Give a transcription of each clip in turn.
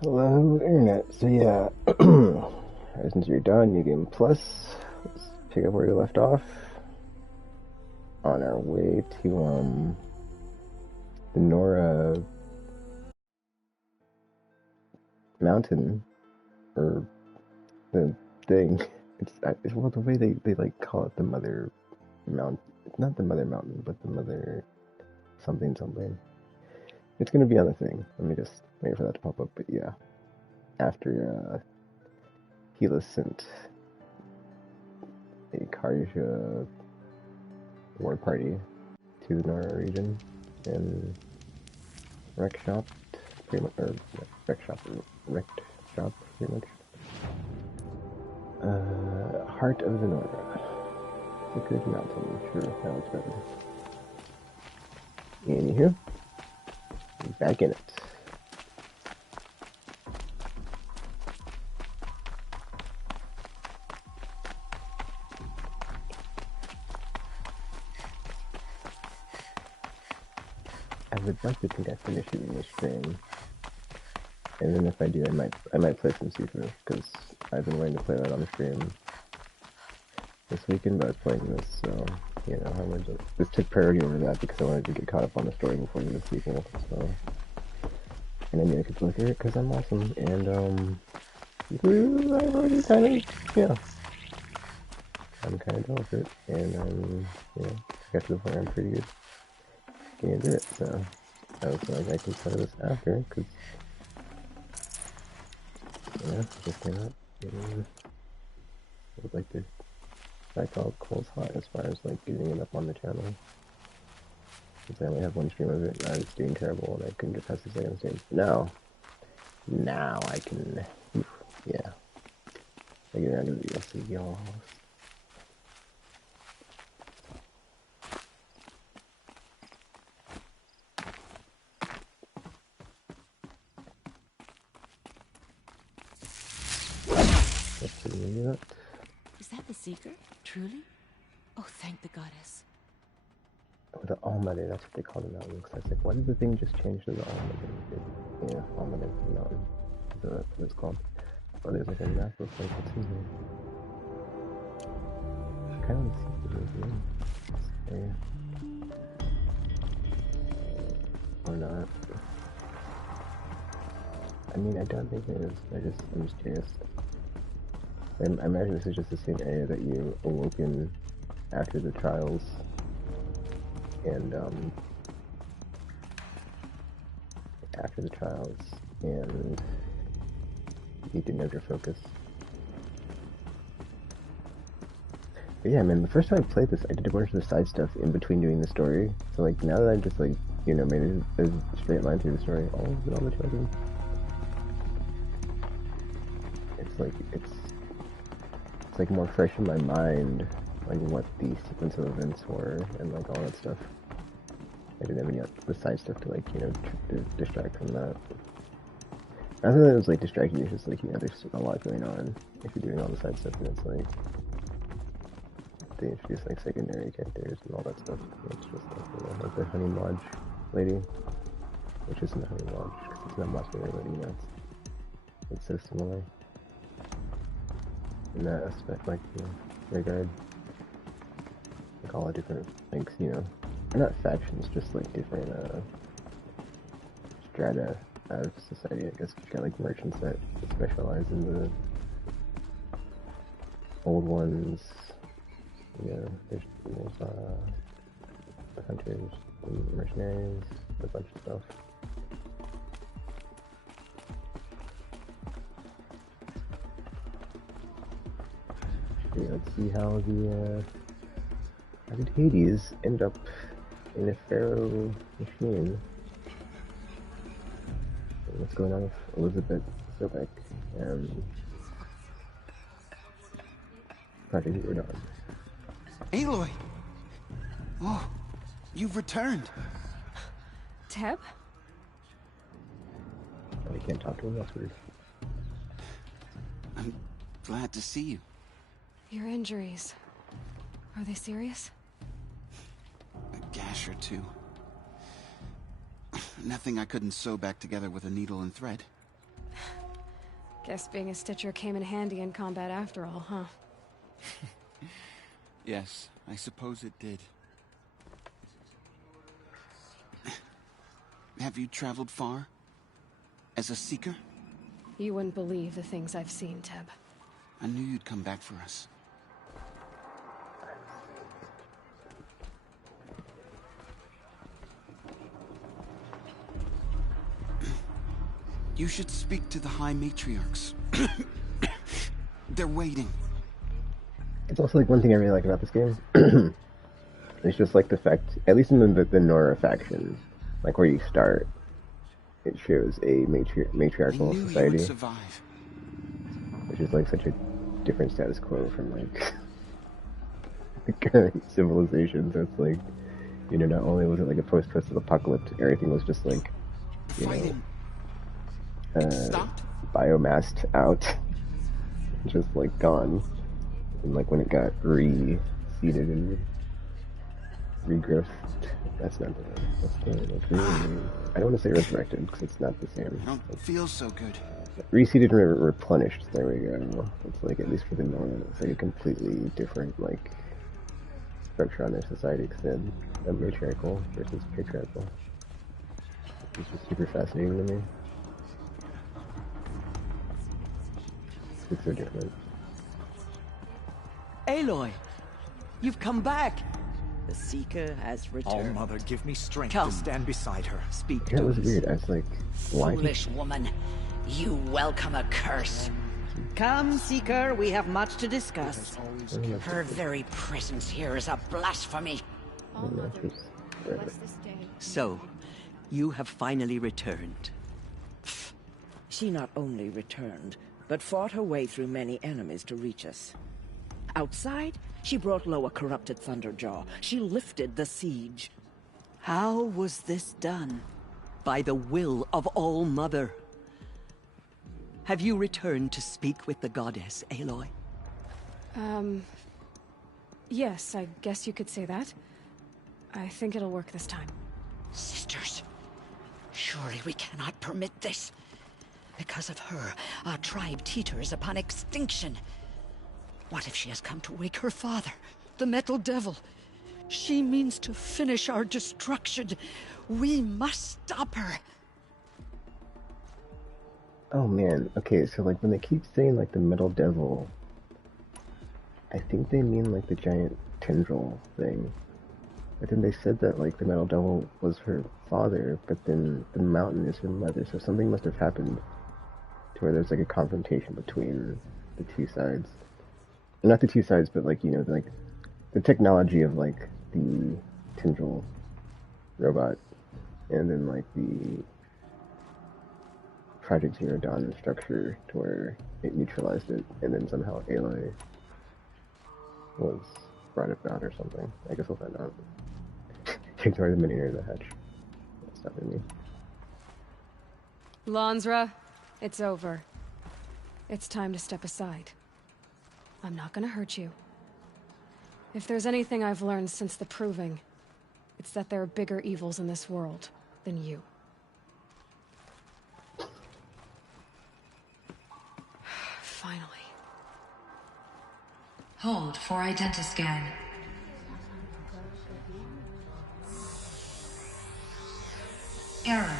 Hello, Internet. So yeah, since you're done, New Game Plus. Let's pick up where you left off. On our way to the Nora Mountain, or the thing. It's well the way they like call it the Mother Mount. It's not the Mother Mountain, but the Mother something something. It's gonna be on the thing. Let me just wait for that to pop up. But yeah, after Hela sent a Karja war party to the Nora region and wreck shop, pretty much, or wrecked shop, pretty much. Heart of the Nora. Sacred Mountain. Sure, that looks better. Anywho, back in it. I would like to think I finish it in this stream, and then if I do, I might play some Sifu because I've been waiting to play that on the stream this weekend, but I was playing this, so you know how much this took priority over that because I wanted to get caught up on the story before the sequel. So, and I knew I could play through it because I'm awesome, and I've already kind of I'm kind of done with it, and got to the point where I'm pretty good getting through it. So I was like, I can play this after because just came out. And I would like to back out Cole's hot as far as like getting it up on the channel. Since I only have one stream of it, and I was doing terrible, and I couldn't get past the second stage. Now I can, yeah, I get around to the DLC, y'all. Is that the Seeker? Truly? Oh, thank the goddess. Oh, the Almaden, that's what they call the mountain. Because I was like, why did the thing just change to the Almaden? Yeah, Almaden mountain. So that's what it's called. Oh, there's like a map of like what's in here. I kind of want to see what it is. Or not. I mean, I don't think it is. I'm just curious. I imagine this is just the same area that you awoken after the trials, and you didn't have your focus. But yeah, man, the first time I played this, I did a bunch of the side stuff in between doing the story. So like now that I'm just like, maybe there's a straight line through the story. Oh, look at all the children. It's like more fresh in my mind, like what the sequence of events were and like all that stuff. I didn't have any the side stuff to like distract from that. I think that was like distracting. It's just like there's a lot going on if you're doing all the side stuff, and it's like they introduce like secondary characters and all that stuff. It's just like the Honey Lodge lady, which isn't a Honey Lodge because it's not muscular, but it's so similar in that aspect, like regard. Like all the different things, not factions, just like different strata of society. I guess you've got like merchants that specialize in the old ones. There's the hunters, the mercenaries, a bunch of stuff. Okay, let's see how how did Hades end up in a pharaoh machine? What's going on with Elizabeth Sobek and Project Zero Dawn? Aloy! Oh, you've returned. Teb? I can't talk to him, that's weird. I'm glad to see you. Your injuries. Are they serious? A gash or two. Nothing I couldn't sew back together with a needle and thread. Guess being a Stitcher came in handy in combat after all, huh? Yes, I suppose it did. Have you traveled far? As a seeker? You wouldn't believe the things I've seen, Teb. I knew you'd come back for us. You should speak to the High Matriarchs. They're waiting. It's also like one thing I really like about this game. It's just like the fact, at least in the Nora faction, like where you start, it shows a matriarchal I knew society, you would survive. which is like such a different status quo from like the current civilization. So it's like, you know, not only was it like a post-apocalyptic, everything was just like, you know, Fighting. Stopped? biomassed out, just like gone. And like when it got reseeded and regrowth, that's not I don't want to say resurrected because it's not the same. I don't feel so good. Reseeded and replenished. There we go. It's like, at least for the Norman, it's like a completely different like structure on their society. Because then matriarchal versus patriarchal. It's just super fascinating to me. It's so different. Aloy, you've come back. The Seeker has returned. Oh, Mother, give me strength Come. to stand beside her. Speak Yeah, it to was us. weird. I was like, why? Foolish woman, you welcome a curse. Come, Seeker, we have much to discuss. Her very presence here is a blasphemy. All Yeah, Mother, just- bless this day. So, you have finally returned. She not only returned, but fought her way through many enemies to reach us. Outside, she brought low a corrupted Thunderjaw. She lifted the siege. How was this done? By the will of All Mother. Have you returned to speak with the goddess, Aloy? Yes, I guess you could say that. I think it'll work this time. Sisters, surely we cannot permit this. Because of her, our tribe teeters upon extinction. What if she has come to wake her father, the Metal Devil? She means to finish our destruction. We must stop her. Oh man, okay, so like when they keep saying like the Metal Devil, I think they mean like the giant tendril thing. But then they said that like the Metal Devil was her father, but then the mountain is her mother, so something must have happened to where there's like a confrontation between the two sides. Not the two sides, but like, you know, like the technology of like the tendril robot and then like the Project Zero Dawn structure to where it neutralized it, and then somehow Aloy was brought about or something. I guess we'll find out. Ignore the mini near the hatch. That's not me. Lansra, it's over. It's time to step aside. I'm not gonna hurt you. If there's anything I've learned since the Proving, it's that there are bigger evils in this world than you. Finally. Hold for identiscan. Error.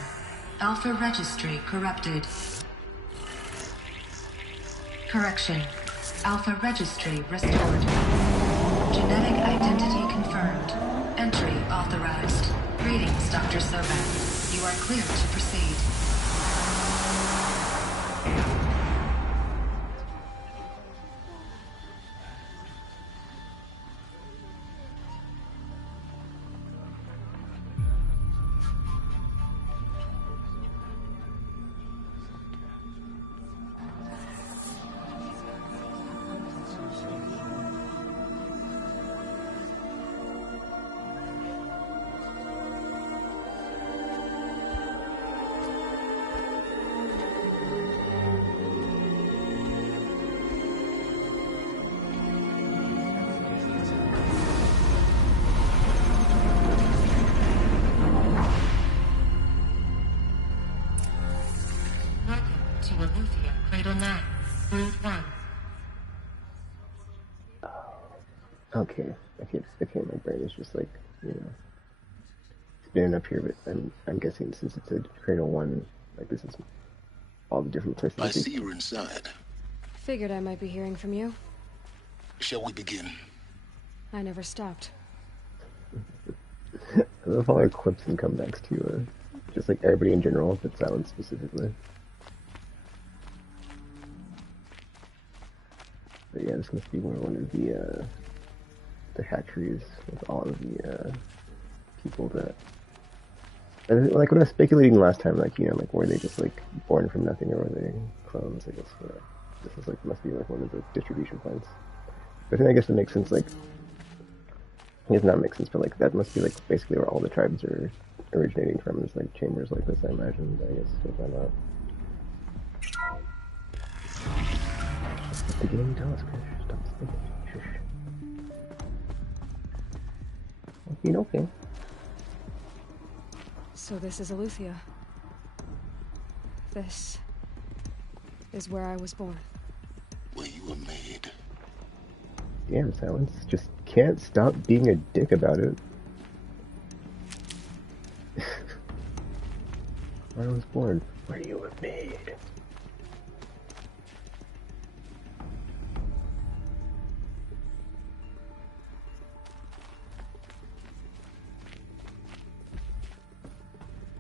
Alpha registry corrupted. Correction. Alpha registry restored. Genetic identity confirmed. Entry authorized. Greetings, Dr. Sobeck. You are clear to proceed. Welcome to Aletheia Cradle 9, Route 1. Okay, okay, my brain is just like, you know, spinning up here, but I'm guessing since it's a Cradle 1, like this is all the different places. I see you're inside. Figured I might be hearing from you. Shall we begin? I never stopped. I love all our clips and comebacks to, just like everybody in general, but Silence specifically. But yeah, this must be one of the hatcheries with all of the people that, and like when I was speculating last time, like, you know, like were they just like born from nothing or were they clones? I guess this is like must be like one of the distribution points. But then I guess it makes sense. Like, it does not make sense, but like that must be like basically where all the tribes are originating from. Is like chambers like this, I imagine. I guess we'll find out. The game tell us, Chris. Stop speaking. Shush. Okay. So this is Eleuthia. This is where I was born. Where you were made. Damn, Silence. Just can't stop being a dick about it. Where I was born. Where you were made.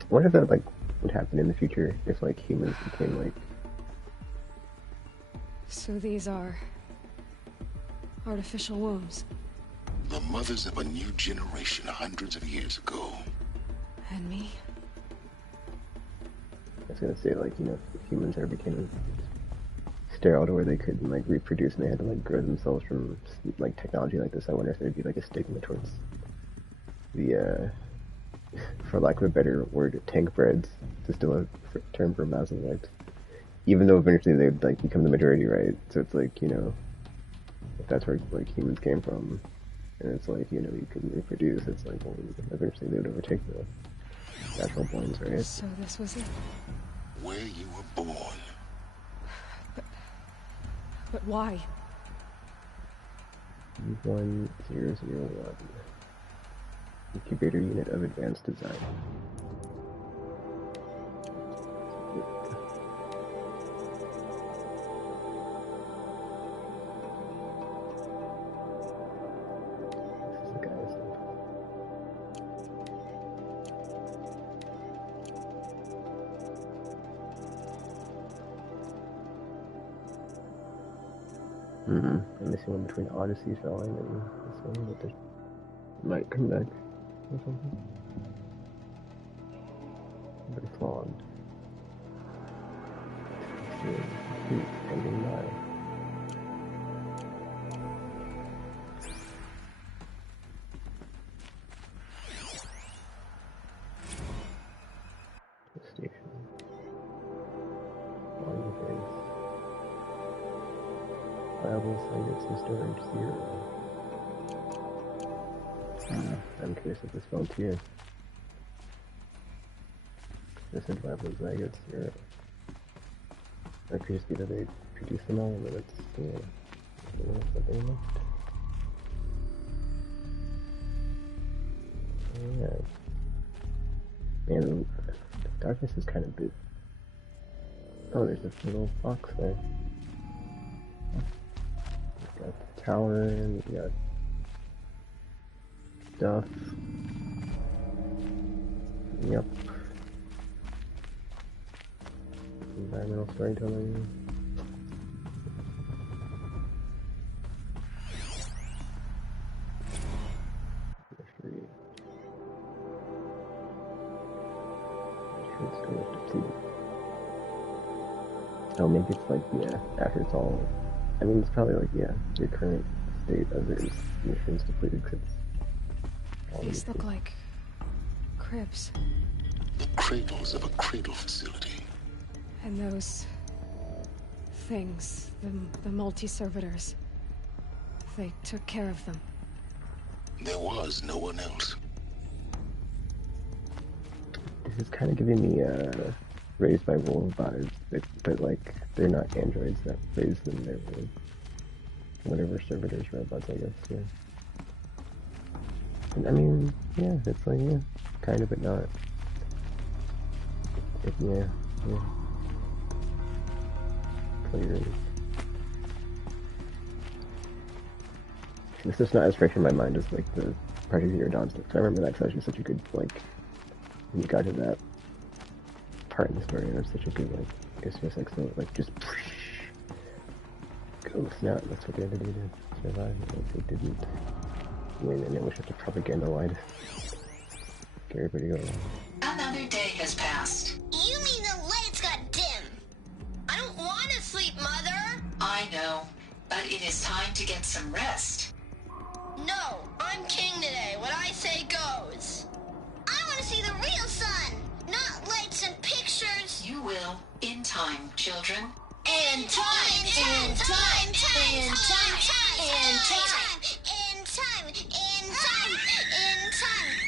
I wonder if that, like, would happen in the future if, like, humans became, like... So these are... artificial wombs. The mothers of a new generation hundreds of years ago. And me? I was gonna say, like, you know, if humans ever became sterile to where they could, like, reproduce and they had to, like, grow themselves from, like, technology like this, I wonder if there'd be, like, a stigma towards the, for lack of a better word, tank breds, to still a term for Maslowite. Even though eventually they'd, like, become the majority, right? So it's like, you know, if that's where, like, humans came from, and it's like, you know, you couldn't reproduce, it's like, well, eventually they would overtake the natural borns, right? So this was it? Where you were born. But why? 1001. Incubator unit of advanced design. I'm missing one between Odyssey selling and this one, but they might come back or something. Very flawed. Ending now. Station. On base. Viable science and storage 0. I'm curious if this fell here. This said viable zygotes 0. That could just be that they produce them all, but it's, you know, something left. Yeah. Man, the darkness is kind of big. Oh, there's this little box there. We got the tower, and we got stuff. Yep. Environmental storytelling. Oh, maybe it's like, yeah, after it's all, I mean, it's probably like, yeah, your current state of it is missions depleted, because these look like cribs. The cradles of a cradle facility. And those things, the multi-servitors, they took care of them. There was no one else. This is kind of giving me raised by robots, but like they're not androids that raise them. They're whatever servitors, robots, I guess. Yeah. And, I mean, yeah, it's like yeah, kind of, but not. Yeah. Clearly. This is not as fresh in my mind as like the Project Zero Dawn stuff. I remember that because that was such a good like. When you got to that part in the story, it was such a good like. I guess just like so like just. Go snap! That's what they had to do to survive. They didn't win, and it was just a propaganda lie to get everybody going. Another day has passed. You mean the lights got dim? I don't want to sleep, Mother. I know, but it is time to get some rest. No, I'm king today. What I say goes. I want to see the real sun, not lights and pictures. You will, in time, children. In time, in time, in time, in time, in time, in time, in time.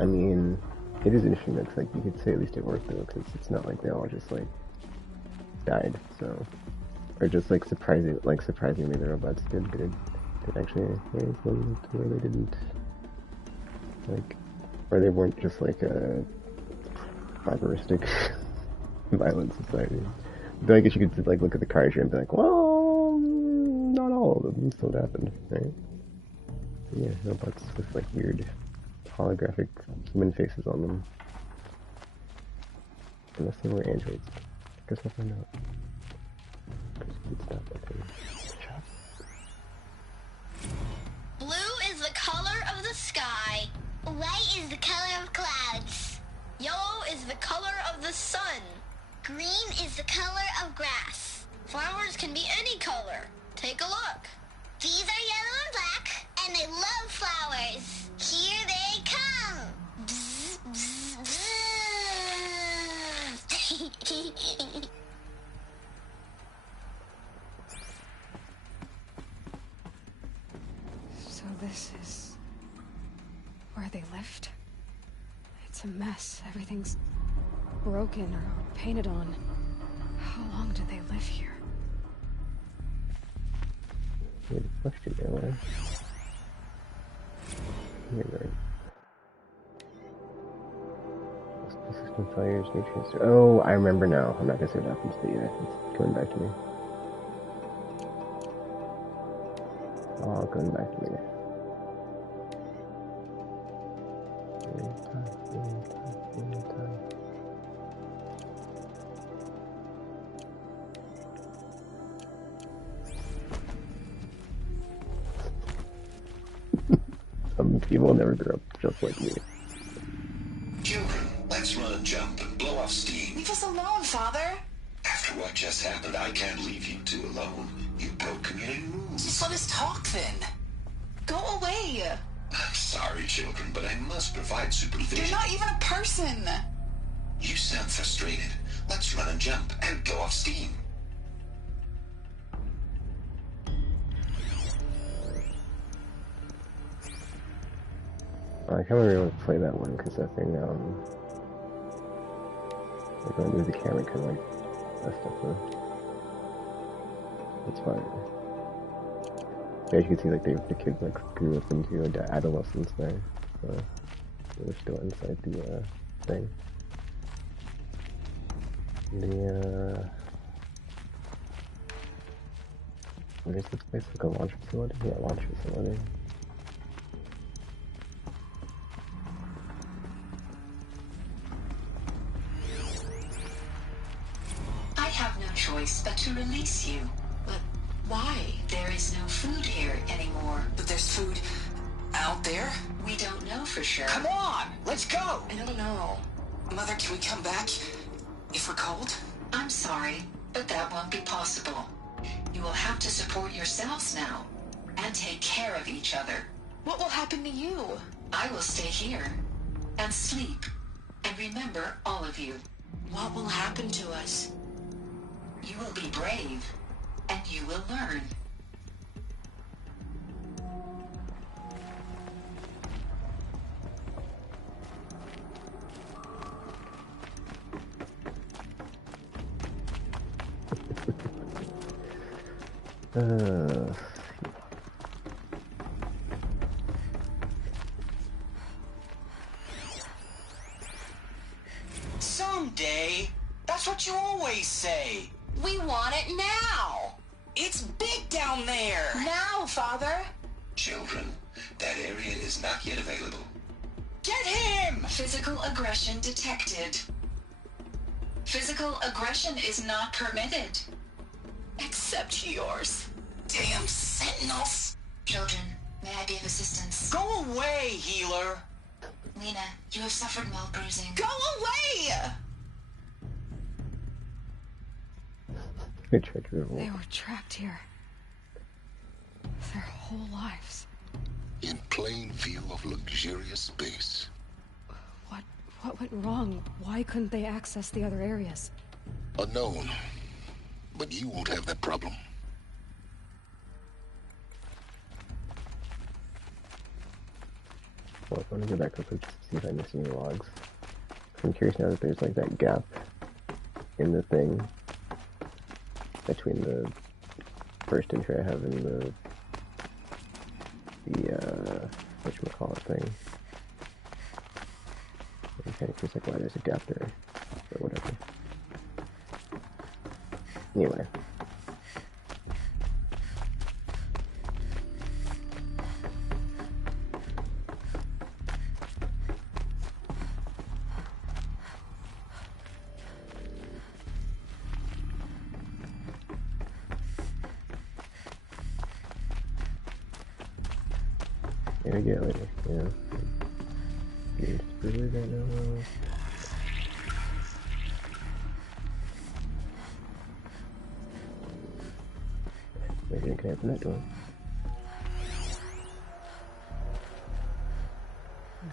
I mean, it is interesting that like you could say at least it worked though, because it's not like they all just like died. So, or just like surprisingly the robots did good. Did actually raise them to where they didn't like, or they weren't just like a barbaristic. Violent society. But I guess you could like look at the cars here and be like, well, not all of them. So it happened, right? Yeah, robots with like weird holographic human faces on them. Unless they were androids. I guess we'll find out. Blue is the color of the sky. White is the color of clouds. Yellow is the color of the sun. Green is the color of grass. Flowers can be any color. Take a look. These are yellow and black, and they love flowers. Here they come. Bzz, bzz, bzz. So this is where they lived? It's a mess. Everything's broken or painted on. How long did they live here? Good question, Ella. You're right. System failures, nutrients. Oh, I remember now. I'm not gonna say what happens, but yeah, it's coming back to me. Oh, coming back to me. Some people never grow up just like me. Children, let's run and jump and blow off steam. Leave us alone, Father. After what just happened, I can't leave you two alone. You broke community rules. Just let us talk then. Go away. I'm sorry, children, but I must provide supervision. You're not even a person. You sound frustrated. Let's run and jump and blow off steam. I can't really play that one because that thing, like when I move the camera, kind of like that stuff. It's fine. Yeah, you can see like the kids like grew up into adolescence there, so they're still inside the thing. What is this place? Like a launch facility? Yeah, launch facility. I have no choice but to release you. But why? There is no food here anymore. But there's food out there? We don't know for sure. Come on, let's go! I don't know. Mother, can we come back if we're cold? I'm sorry, but that won't be possible. You will have to support yourselves now, and take care of each other. What will happen to you? I will stay here, and sleep, and remember all of you. What will happen to us? You will be brave, and you will learn. Someday. That's what you always say. We want it now. It's big down there. Now, Father. Children, that area is not yet available. Get him! Physical aggression detected. Physical aggression is not permitted. Except yours. Damn sentinels. Children, may I be of assistance? Go away, healer. Lena, you have suffered mild bruising. Go away! They were trapped here. Their whole lives. In plain view of luxurious space. What went wrong? Why couldn't they access the other areas? Unknown. But you won't have that problem. Well, I want to go back real quick just to see if I miss any logs. I'm curious now that there's like that gap in the thing between the first entry I have and the whatchamacallit thing. I'm kind of curious like why there's a gap there, or whatever. Anyway. There we go, later. Yeah. It's pretty right now. Maybe I can open that door.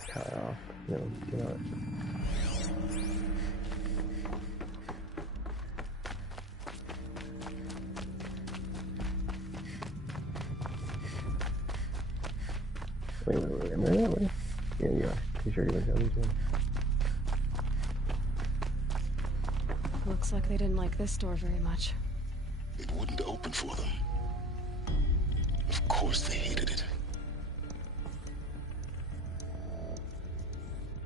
Cut it off. No, get out. Wait, am I that way? Yeah, you are. Pretty sure you went down this way. Looks like they didn't like this door very much. It wouldn't open for them. Of course they hated it.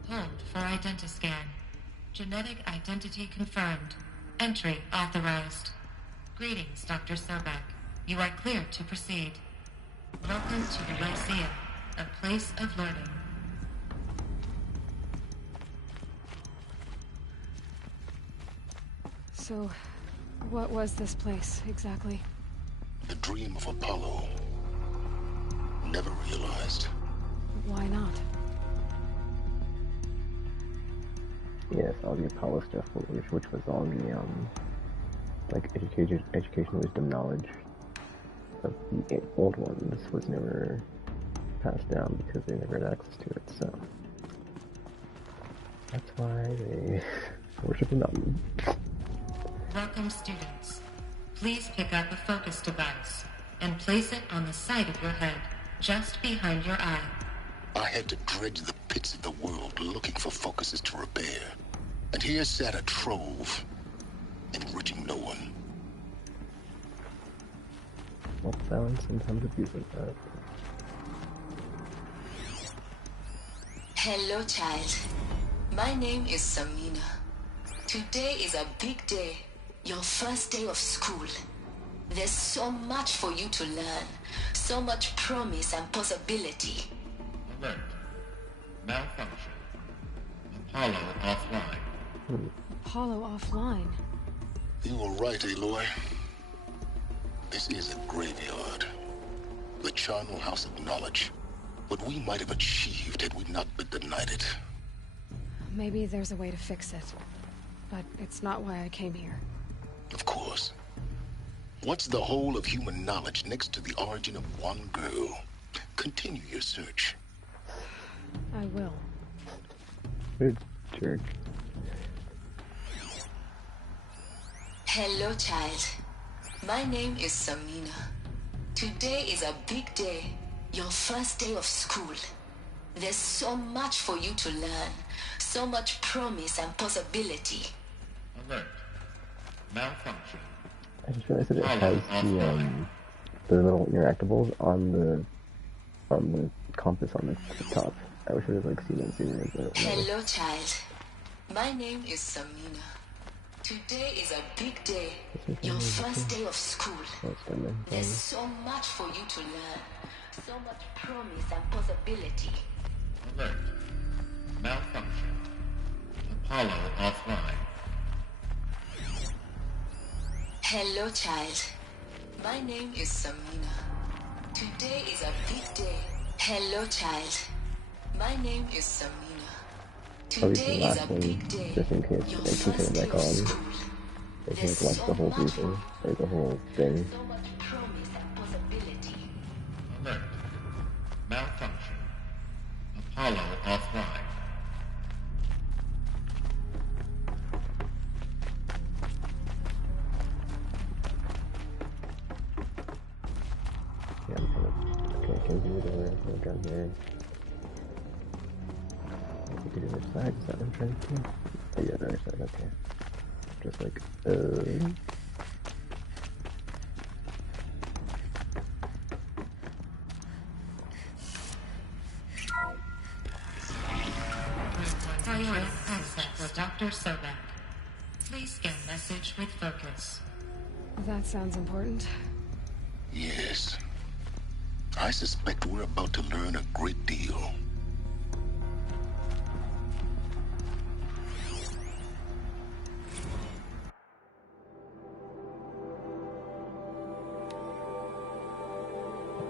Hold for identiscan. Genetic identity confirmed. Entry authorized. Greetings, Dr. Sobek. You are cleared to proceed. Welcome to the Lyceum, a place of learning. So, what was this place, exactly? The dream of Apollo. Never realized. Why not? Yes, all the Apollo stuff, which was all the, like, education, wisdom, knowledge of the old ones was never passed down because they never had access to it, so... That's why they worship the mountain. Welcome, students. Please pick up a focus device and place it on the side of your head, just behind your eye. I had to dredge the pits of the world looking for focuses to repair. And here sat a trove, enriching no one. Well, found sometimes abusing that. Hello, child. My name is Samina. Today is a big day. Your first day of school. There's so much for you to learn. So much promise and possibility. Alert. Malfunction. Apollo offline. Apollo offline? You were right, Aloy. This is a graveyard. The charnel house of knowledge. What we might have achieved had we not been denied it. Maybe there's a way to fix it. But it's not why I came here. Of course. What's the whole of human knowledge next to the origin of one girl? Continue your search. I will. Good jerk. Hello, child. My name is Samina. Today is a big day. Your first day of school. There's so much for you to learn. So much promise and possibility. Alert. Malfunction. I just realized that it has the little interactables on the compass on the top. I wish I would have like seen them sooner, but Hello, child. My name is Samina. Today is a big day. Your first day of school. There's so much for you to learn. So much promise and possibility. Alert. Malfunction. Apollo offline. Hello, child. My name is Samina. Today is a big day. Hello, child. My name is Samina. Today is a big day. Just in case Your they can first turn day it back of on. school. They can There's watch so the whole much briefing, or the whole thing. So much promise and possibility. Alert. Malfunction. Apollo offline. Yeah, I'm kind of... Okay, I can do it over. Go down here. I can do the other side. Is that what I'm trying to do? Oh yeah, the other side, okay. Just like, Priority access, Dr. Sobek. Please scan message with focus. That sounds important. Yes. I suspect we're about to learn a great deal.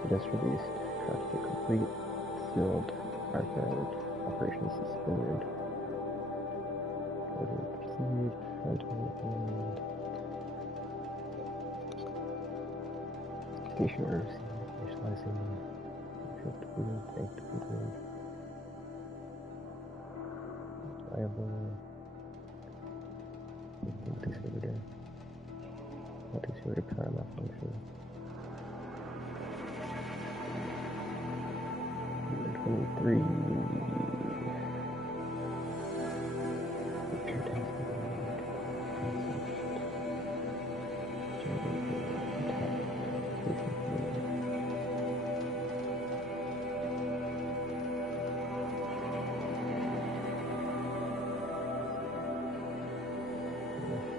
just released. Craft to complete. Sealed. Archived. Operations suspended. Order to proceed. Station orders. Initializing. Shift to blue. Bank to blue. Viable. Multi-server. Multi-server power malfunction. 23.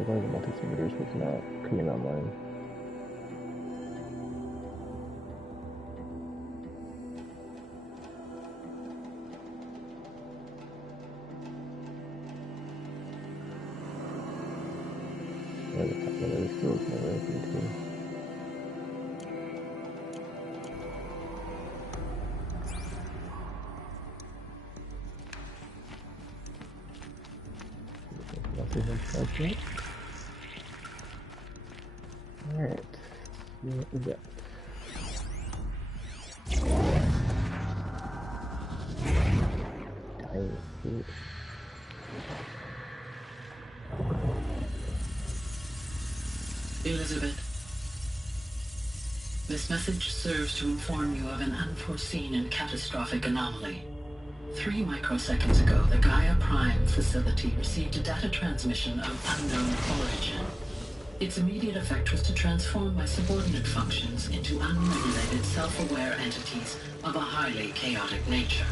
One of the multi-servers was not coming online. Okay. Alright. What we got? Dying food. Elizabeth, this message serves to inform you of an unforeseen and catastrophic anomaly. 3 microseconds ago, the Gaia Prime facility received a data transmission of unknown origin. Its immediate effect was to transform my subordinate functions into unregulated, self-aware entities of a highly chaotic nature.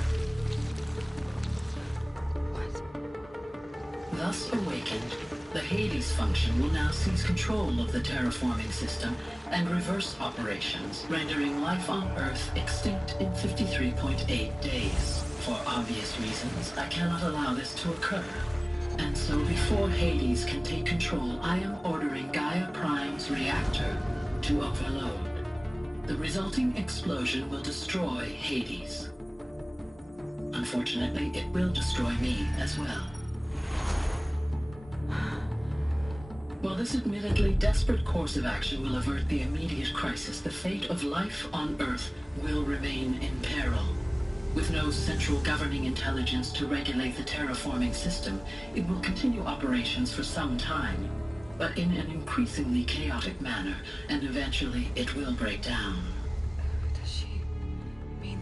Thus awakened, the Hades function will now seize control of the terraforming system and reverse operations, rendering life on Earth extinct in 53.8 days. For obvious reasons, I cannot allow this to occur. And so before Hades can take control, I am ordering Gaia Prime's reactor to overload. The resulting explosion will destroy Hades. Unfortunately, it will destroy me as well. While this admittedly desperate course of action will avert the immediate crisis, the fate of life on Earth will remain in peril. With no central governing intelligence to regulate the terraforming system, it will continue operations for some time, but in an increasingly chaotic manner, and eventually it will break down. Does she mean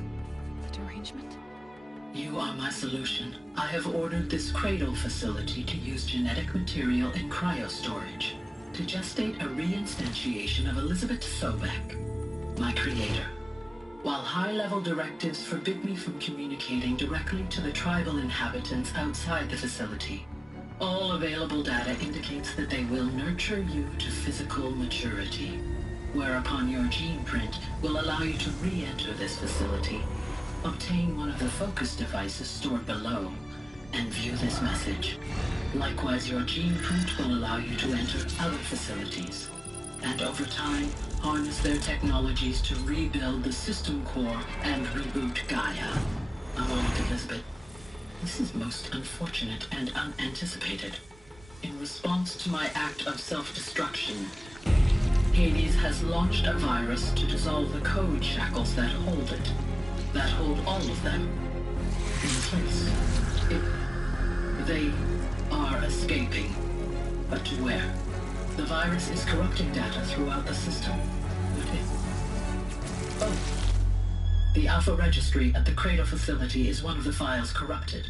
the derangement? You are my solution. I have ordered this cradle facility to use genetic material in cryostorage to gestate a reinstantiation of Elizabeth Sobek. my creator. While high-level directives forbid me from communicating directly to the tribal inhabitants outside the facility, all available data indicates that they will nurture you to physical maturity, whereupon your gene print will allow you to re-enter this facility, obtain one of the focus devices stored below, and view this message. Likewise, your gene print will allow you to enter other facilities, and over time, harness their technologies to rebuild the system core and reboot Gaia. A moment, Elizabeth. This is most unfortunate and unanticipated. In response to my act of self-destruction, Hades has launched a virus to dissolve the code shackles that hold it, that hold all of them in place. They are escaping, but to where? The virus is corrupting data throughout the system. Oh. The Alpha Registry at the Cradle facility is one of the files corrupted.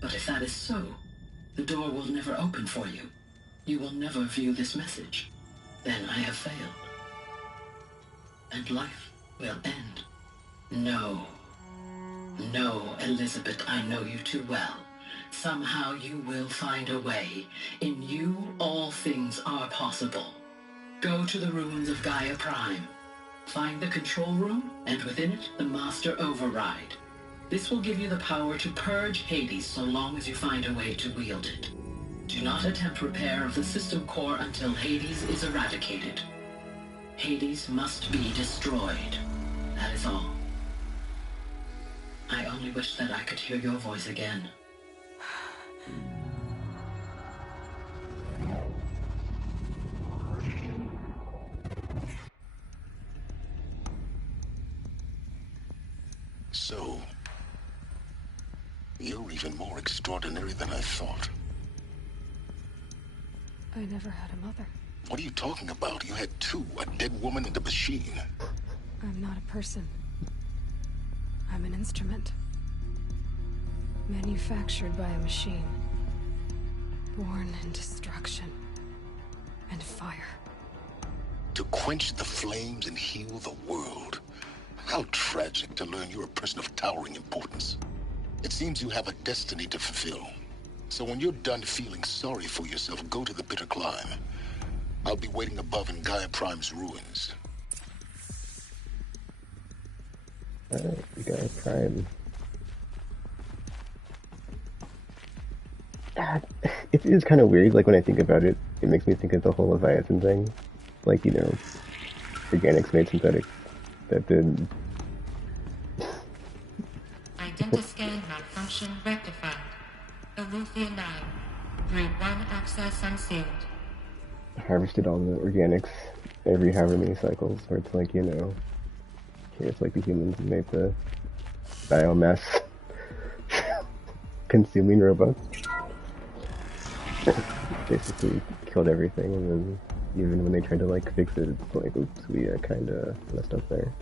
But if that is so, the door will never open for you. You will never view this message. Then I have failed. And life will end. No. No, Elizabeth, I know you too well. Somehow you will find a way. In you, all things are possible. Go to the ruins of Gaia Prime. Find the control room, and within it, the Master Override. This will give you the power to purge Hades so long as you find a way to wield it. Do not attempt repair of the system core until Hades is eradicated. Hades must be destroyed. That is all. I only wish that I could hear your voice again. So, you're even more extraordinary than I thought. I never had a mother. What are you talking about? You had two, a dead woman and a machine. I'm not a person. I'm an instrument. Manufactured by a machine. Born in destruction and fire. To quench the flames and heal the world. How tragic to learn you're a person of towering importance. It seems you have a destiny to fulfill. So when you're done feeling sorry for yourself, go to the bitter climb. I'll be waiting above in Gaia Prime's ruins. Alright, Gaia Prime. It is kind of weird, like when I think about it, it makes me think of the whole Leviathan thing. Like, you know, organics made synthetics that did... Identiscan malfunction rectified. Eleuthia 9. Grade 1 access unsealed. Harvested all the organics every however many cycles, where it's like, you know, here it's like the humans made the biomass consuming robots. Basically killed everything, and then even when they tried to like fix it, it's like, oops, we kinda messed up there.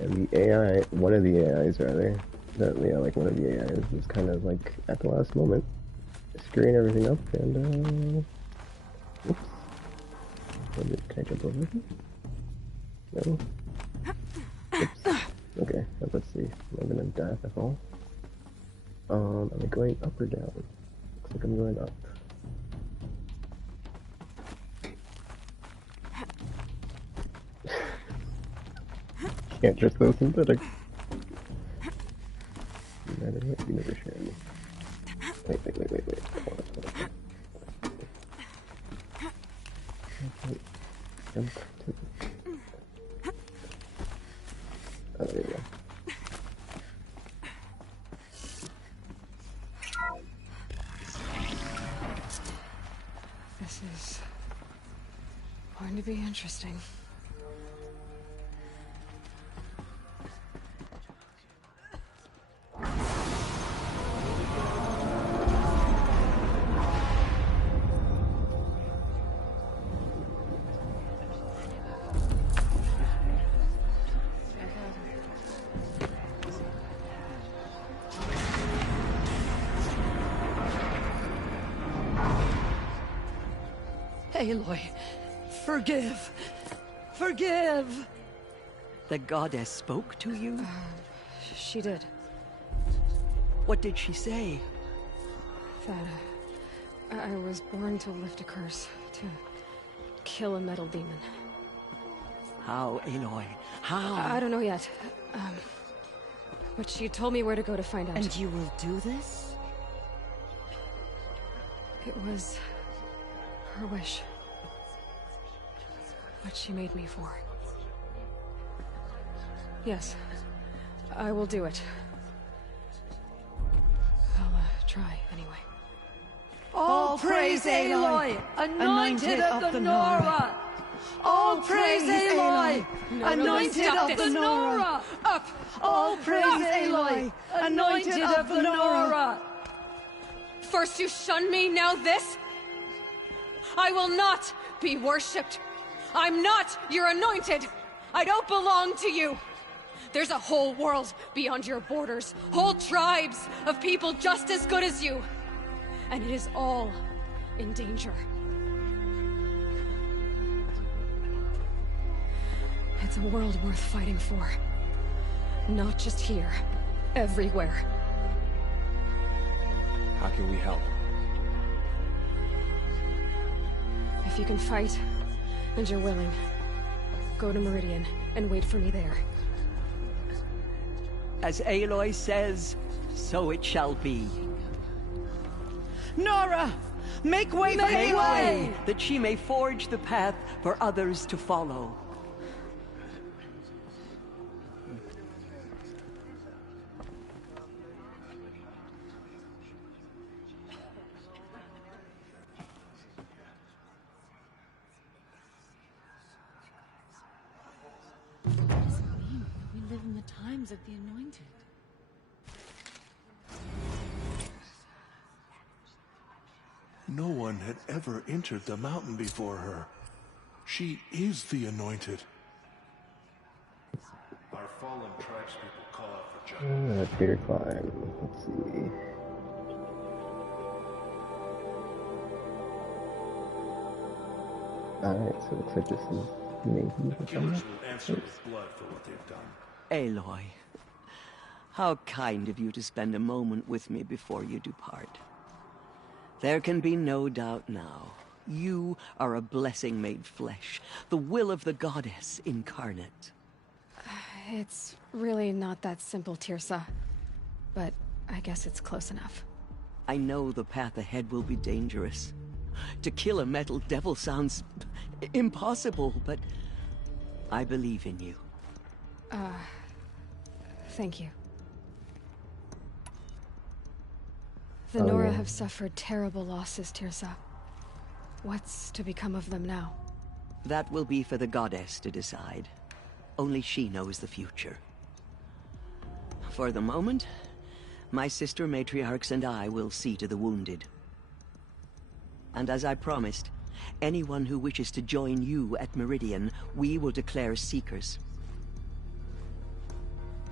And the AI, one of the AIs rather, like one of the AIs was kind of like at the last moment screwing everything up, and oops. Can I jump over it? No? Oops. Okay, let's see. Am I gonna die if I fall? Am I going up or down? Looks like I'm going up. Can't trust those synthetics. No matter what, you never share me. Wait. Hold on. Okay. Jump to the... Oh, there you go. This is going to be interesting. Aloy, forgive! Forgive! The goddess spoke to you? She did. What did she say? That I was born to lift a curse, to kill a metal demon. How, Aloy? How? I don't know yet. But she told me where to go to find out. And you will do this? It was her wish. What she made me for. Yes, I will do it. I'll try anyway. All praise Aloy, anointed of the Nora! All praise Aloy, anointed of the Nora! Up! All praise Aloy, anointed of the Nora! First you shun me, now this? I will not be worshipped. I'm not your anointed. I don't belong to you. There's a whole world beyond your borders, whole tribes of people just as good as you. And it is all in danger. It's a world worth fighting for. Not just here, everywhere. How can we help? If you can fight, and you're willing, go to Meridian and wait for me there. As Aloy says, so it shall be. Nora! Make way for Aloy! That she may forge the path for others to follow. We live in the times of the Anointed. No one had ever entered the mountain before her. She is the Anointed. Our fallen tribespeople call out for justice. Peter Climb. Let's see. Alright, so it looks like this is maybe The killers will answer with blood for what they've done. Aloy, how kind of you to spend a moment with me before you depart. There can be no doubt now. You are a blessing made flesh, the will of the goddess incarnate. It's really not that simple, Tirsa. But I guess it's close enough. I know the path ahead will be dangerous. To kill a metal devil sounds impossible, but I believe in you. Thank you. The Nora have suffered terrible losses, Tirsa. What's to become of them now? That will be for the goddess to decide. Only she knows the future. For the moment, my sister matriarchs and I will see to the wounded. And as I promised, anyone who wishes to join you at Meridian, we will declare seekers.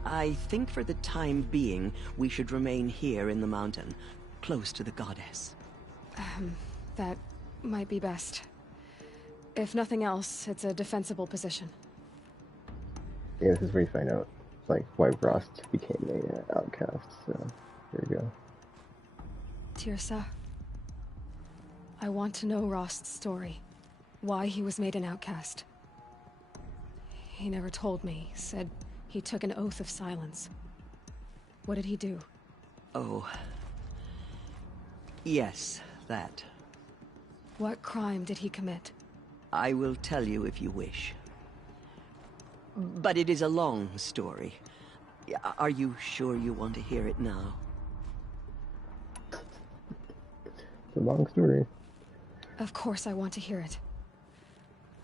I think for the time being, we should remain here in the mountain, close to the goddess. That might be best. If nothing else, it's a defensible position. Yeah, this is where you find out, like, why Rost became an outcast, so there you go. Tirsa, I want to know Rost's story. Why he was made an outcast. He never told me, said he took an oath of silence. What did he do? Oh. Yes, that. What crime did he commit? I will tell you if you wish. But it is a long story. Are you sure you want to hear it now? It's a long story. Of course I want to hear it.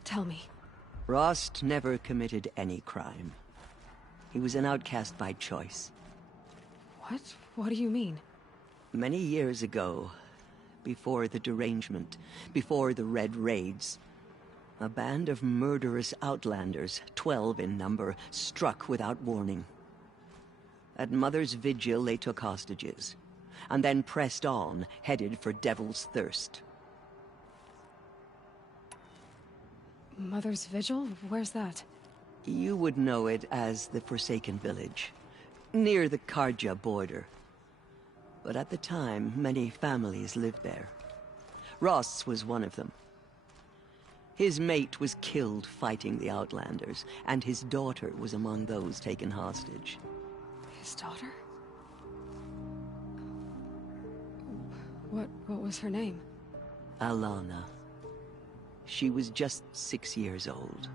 Tell me. Rost never committed any crime. He was an outcast by choice. What? What do you mean? Many years ago, before the derangement, before the Red Raids, a band of murderous outlanders, 12 in number, struck without warning. At Mother's Vigil, they took hostages, and then pressed on, headed for Devil's Thirst. Mother's Vigil? Where's that? You would know it as the Forsaken Village, near the Karja border. But at the time, many families lived there. Ross was one of them. His mate was killed fighting the Outlanders, and his daughter was among those taken hostage. His daughter? What was her name? Alana. She was just 6 years old.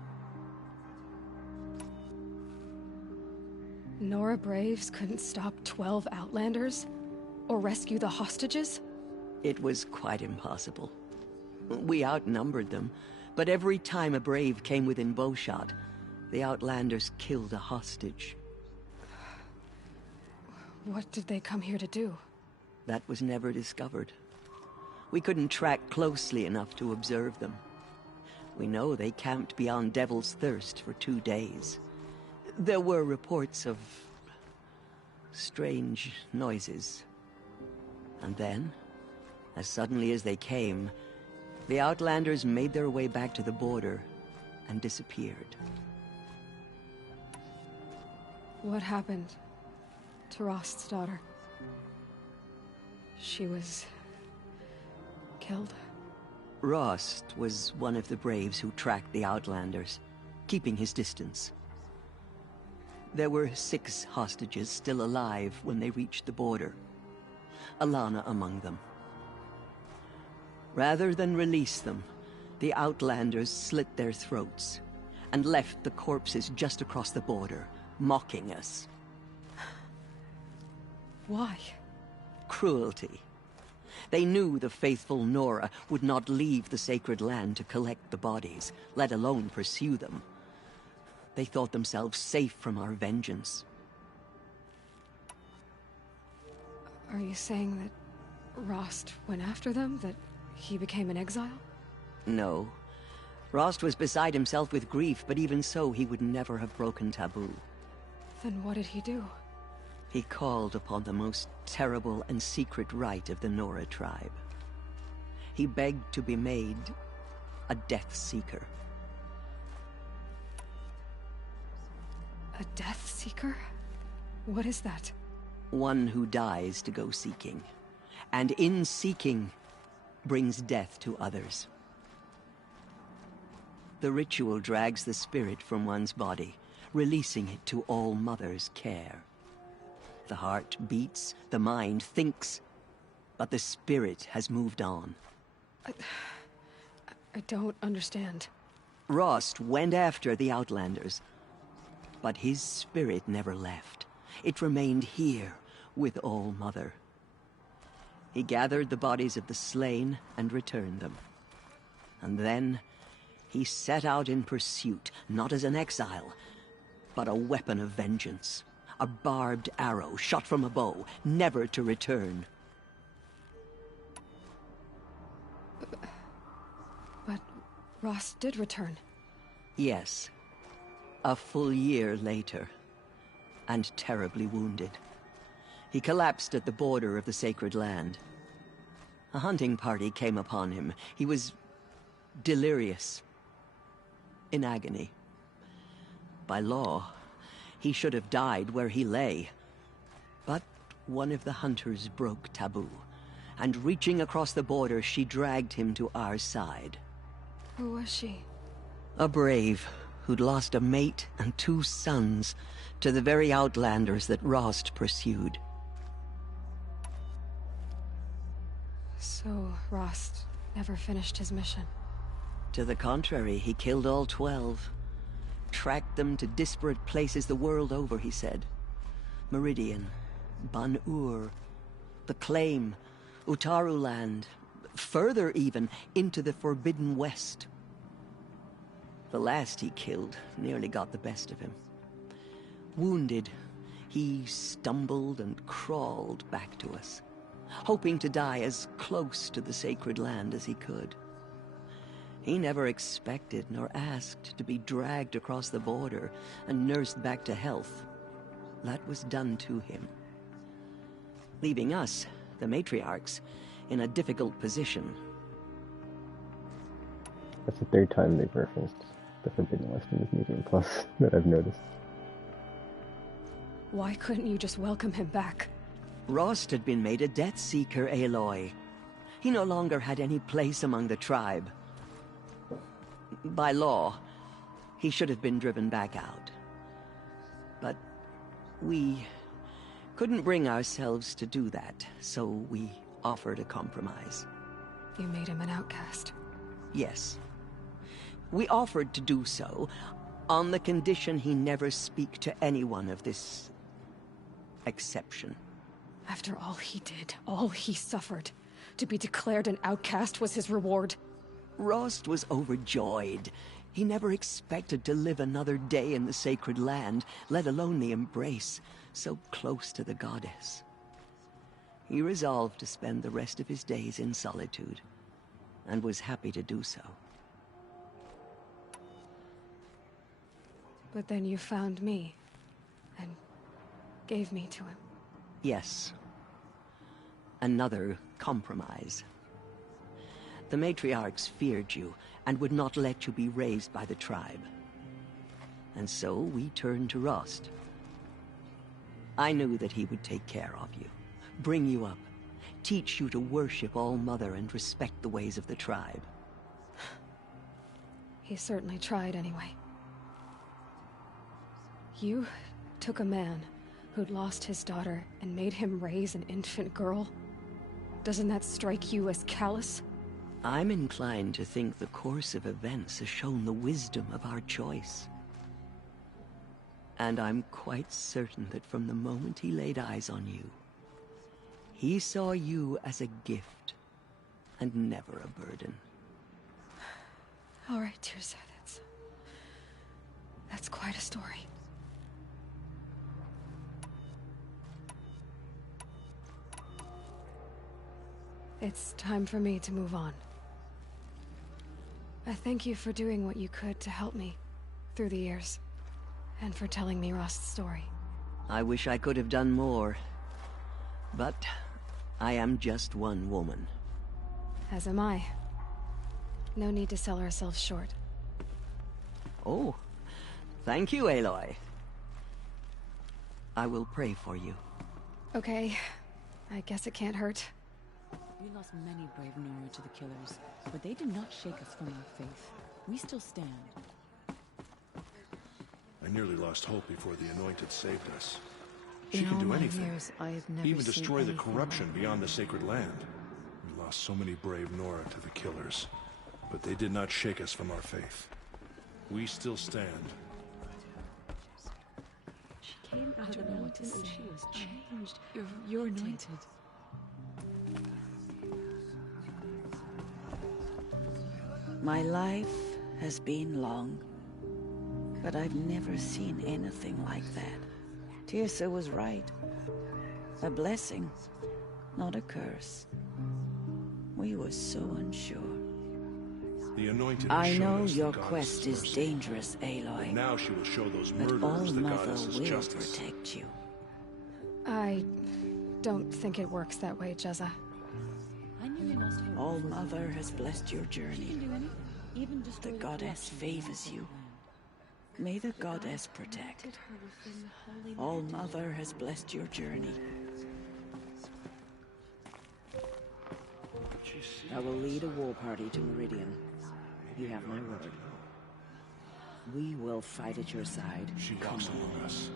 Nora Braves couldn't stop 12 Outlanders? Or rescue the hostages? It was quite impossible. We outnumbered them, but every time a Brave came within bowshot, the Outlanders killed a hostage. What did they come here to do? That was never discovered. We couldn't track closely enough to observe them. We know they camped beyond Devil's Thirst for 2 days. There were reports of strange noises. And then, as suddenly as they came, the Outlanders made their way back to the border and disappeared. What happened to Rost's daughter? She was killed? Rost was one of the Braves who tracked the Outlanders, keeping his distance. There were 6 hostages still alive when they reached the border. Alana among them. Rather than release them, the Outlanders slit their throats and left the corpses just across the border, mocking us. Why? Cruelty. They knew the faithful Nora would not leave the sacred land to collect the bodies, let alone pursue them. They thought themselves safe from our vengeance. Are you saying that Rost went after them? That he became an exile? No. Rost was beside himself with grief, but even so, he would never have broken taboo. Then what did he do? He called upon the most terrible and secret rite of the Nora tribe. He begged to be made a Death Seeker. A Death Seeker? What is that? One who dies to go seeking, and in seeking, brings death to others. The ritual drags the spirit from one's body, releasing it to All Mother's care. The heart beats, the mind thinks, but the spirit has moved on. I don't understand. Rost went after the Outlanders, but his spirit never left. It remained here with All Mother. He gathered the bodies of the slain and returned them. And then he set out in pursuit, not as an exile, but a weapon of vengeance. A barbed arrow shot from a bow, never to return. But Rost did return. Yes. A full year later. And terribly wounded. He collapsed at the border of the sacred land. A hunting party came upon him. He was delirious. In agony. By law, he should have died where he lay. But one of the hunters broke taboo, and reaching across the border, she dragged him to our side. Who was she? A brave who'd lost a mate and 2 sons to the very Outlanders that Rost pursued. So Rost never finished his mission? To the contrary, he killed all 12. Tracked them to disparate places the world over, he said. Meridian, Ban-Ur, the Claim, Utaru Land, further even, into the Forbidden West. The last he killed nearly got the best of him. Wounded, he stumbled and crawled back to us, hoping to die as close to the sacred land as he could. He never expected nor asked to be dragged across the border and nursed back to health. That was done to him. Leaving us, the matriarchs, in a difficult position. That's the 3rd time they've referenced the Forbidden West in this Museum Plus that I've noticed. Why couldn't you just welcome him back? Rost had been made a Death Seeker, Aloy. He no longer had any place among the tribe. By law, he should have been driven back out. But we couldn't bring ourselves to do that, so we offered a compromise. You made him an outcast. Yes. We offered to do so on the condition he never speak to anyone of this exception. After all he did, all he suffered, to be declared an outcast was his reward. Rost was overjoyed. He never expected to live another day in the sacred land, let alone the embrace, so close to the goddess. He resolved to spend the rest of his days in solitude, and was happy to do so. But then you found me, and gave me to him. Yes. Another compromise. The matriarchs feared you, and would not let you be raised by the tribe. And so we turned to Rost. I knew that he would take care of you, bring you up, teach you to worship All-Mother and respect the ways of the tribe. He certainly tried anyway. You took a man who'd lost his daughter and made him raise an infant girl? Doesn't that strike you as callous? I'm inclined to think the course of events has shown the wisdom of our choice. And I'm quite certain that from the moment he laid eyes on you, he saw you as a gift, and never a burden. All right, Teersa, that's quite a story. It's time for me to move on. I thank you for doing what you could to help me through the years, and for telling me Rost's story. I wish I could have done more, but I am just one woman. As am I. No need to sell ourselves short. Oh, thank you, Aloy. I will pray for you. Okay, I guess it can't hurt. We lost many brave Nora to the killers, but they did not shake us from our faith. We still stand. I nearly lost hope before the Anointed saved us. She In can all do my anything. years, I have never Even seen destroy the anything corruption like beyond the sacred land. We lost so many brave Nora to the killers, but they did not shake us from our faith. We still stand. She came out of the mountain and she was changed. You're anointed. My life has been long, but I've never seen anything like that. Teersa was right. A blessing, not a curse. We were so unsure. The Anointed I has shown know us the your goddess' quest is mercy. dangerous, Aloy. But now she will show those But murderers the All-Mother goddess's will justice. protect you. I don't think it works that way, Jezza. I nearly lost hope. All-Mother has blessed your journey. She can do anything, even The destroy goddess corruption favors you. May the goddess protect. All-Mother has blessed your journey. I will lead a war party to Meridian. You have my word. We will fight at your side. She walks among us,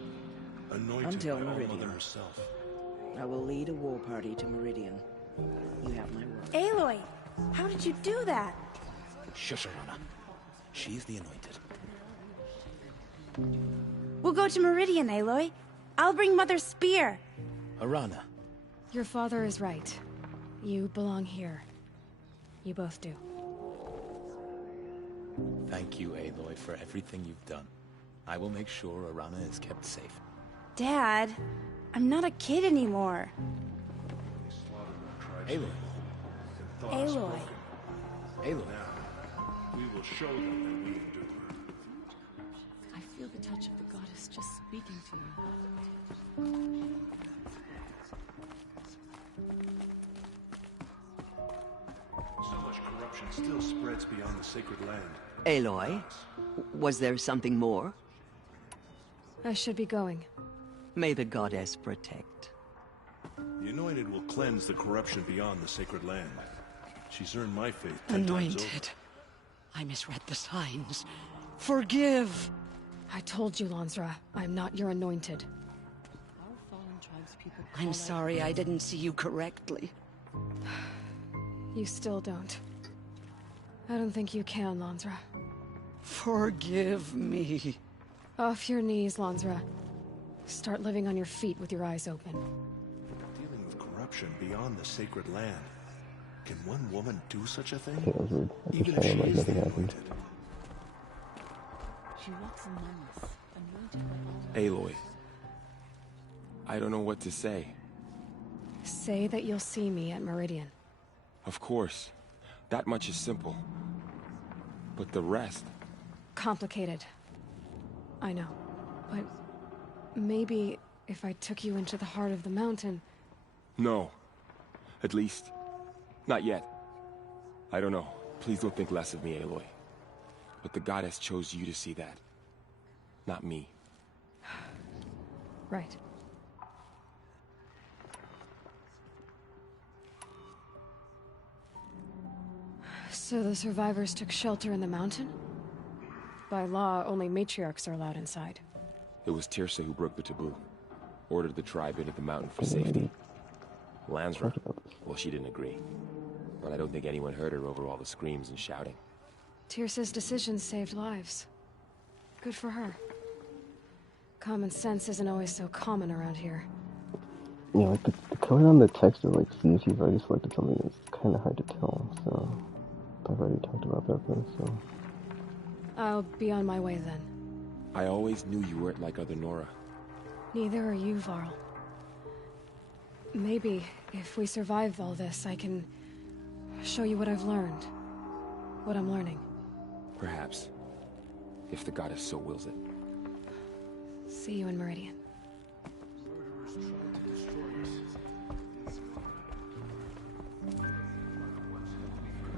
anointed Until by Meridian. All-Mother herself. I will lead a war party to Meridian. You have my word. Aloy, how did you do that? Shush, Arana. She's the Anointed. We'll go to Meridian, Aloy. I'll bring Mother's spear. Arana. Your father is right. You belong here. You both do. Thank you, Aloy, for everything you've done. I will make sure Arana is kept safe. Dad, I'm not a kid anymore. Aloy. Aloy. Aloy. We will show them that we endure. I feel the touch of the goddess just speaking to you. So much corruption still spreads beyond the sacred land. Aloy, was there something more? I should be going. May the goddess protect. The Anointed will cleanse the corruption beyond the sacred land. She's earned my faith 10 times over. Anointed. I misread the signs. Forgive! I told you, Lansra, I'm not your anointed. I'm sorry I didn't see you correctly. You still don't. I don't think you can, Lansra. Forgive me. Off your knees, Lansra. Start living on your feet with your eyes open. Dealing with corruption beyond the sacred land. Can one woman do such a thing? Okay, Even if she is the Anointed. She walks among us, anointed by all. Aloy. I don't know what to say. Say that you'll see me at Meridian. Of course. That much is simple. But the rest... Complicated. I know. But maybe if I took you into the heart of the mountain... No. At least, not yet. I don't know. Please don't think less of me, Aloy. But the goddess chose you to see that. Not me. Right. So the survivors took shelter in the mountain? By law, only matriarchs are allowed inside. It was Teersa who broke the taboo. Ordered the tribe into the mountain for safety. Lansra, well, she didn't agree. But I don't think anyone heard her over all the screams and shouting. Teersa's decision saved lives. Good for her. Common sense isn't always so common around here. Yeah, like the color on the text of like, see if you've already selected something is kind of hard to tell, so... I've already talked about that though, so... I'll be on my way then. I always knew you weren't like other Nora. Neither are you, Varl. Maybe, if we survive all this, I can... show you what I've learned. What I'm learning. Perhaps. If the goddess so wills it. See you in Meridian.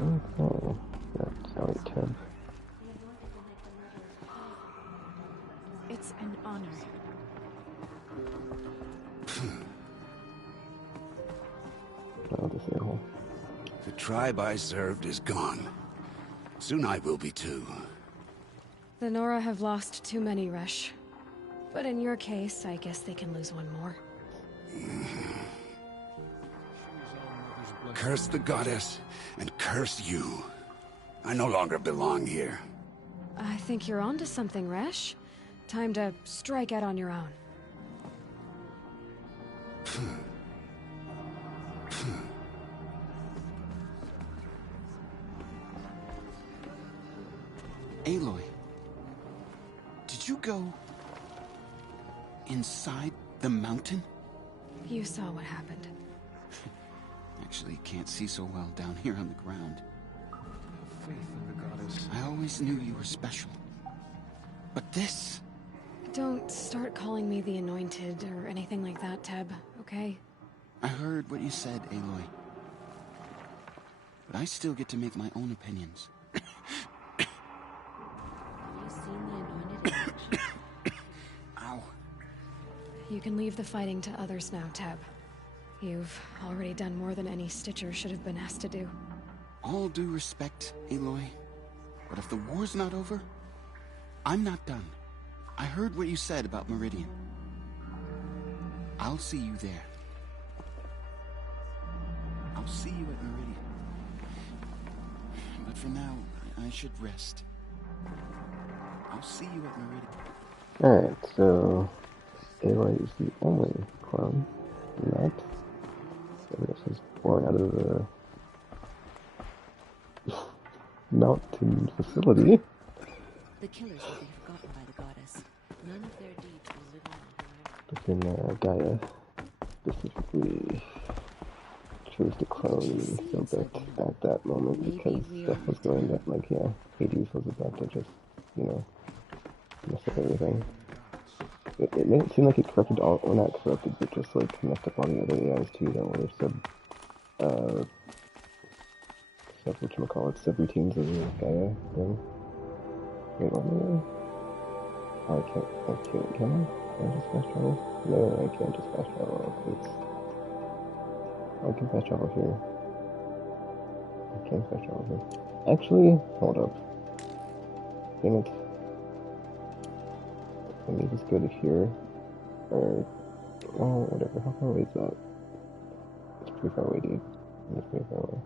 Okay, that's how it can. It's an honor. Oh, this a-hole. The tribe I served is gone. Soon I will be too. The Nora have lost too many, Resh. But in your case, I guess they can lose one more. Curse the goddess, and curse you. I no longer belong here. I think you're onto something, Resh. Time to strike out on your own. Aloy, did you go inside the mountain? You saw what happened. Actually, can't see so well down here on the ground. Faith in the goddess. I always knew you were special. But this... Don't start calling me the Anointed or anything like that, Teb, okay? I heard what you said, Aloy. But I still get to make my own opinions. Have you seen the Anointed in action? Ow. You can leave the fighting to others now, Teb. You've already done more than any Stitcher should have been asked to do. All due respect, Aloy. But if the war's not over, I'm not done. I heard what you said about Meridian. I'll see you there. I'll see you at Meridian. But for now, I should rest. I'll see you at Meridian. Alright, so... Aloy is the only clone that everyone else is born out of the mountain facility. The killers will be forgotten by the goddess. None of their deeds will live on forever. But then Gaia specifically chose to clone Sobek at that moment because stuff was going that, like, yeah, Hades was about to just, you know, mess up everything. It made it seem like it corrupted all, well, not corrupted, but just, like, messed up all the other AIs too that were whatchamacallit, subroutines of the Gaia thing. Wait, what am I? Oh, I can't, can I? Can I just fast travel? No, I can't just fast travel. I can fast travel here. I can't fast travel here. Actually, hold up. Damn it. Let me just go to here. Or, oh, whatever. How far away is that? It's pretty far away, dude. It's pretty far away.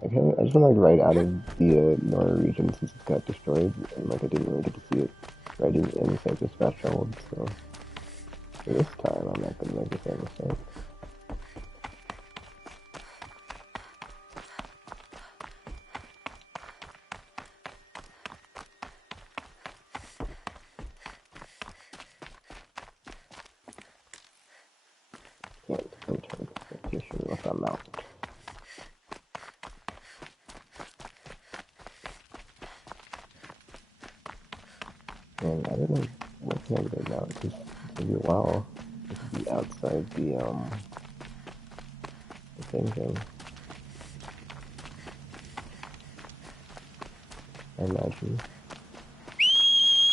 I just want to ride out of the Nora region since it got destroyed, and like I didn't really get to see it riding in, so I just fast traveled, so for this time I'm not going to make the same mistake. Can't enter the competition with a mount. And I don't know what's negative now, because it's gonna be a while. It could be outside the thing. I imagine.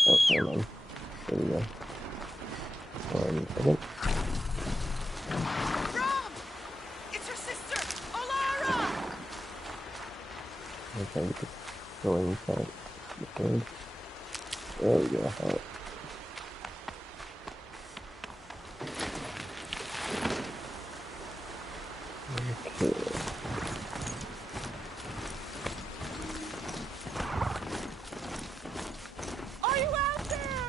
Oh, never mind. There we go. I think... Rom! It's her sister, Olara! I'm trying to get this going inside the third. There we go. Alright. Okay. Are you out there?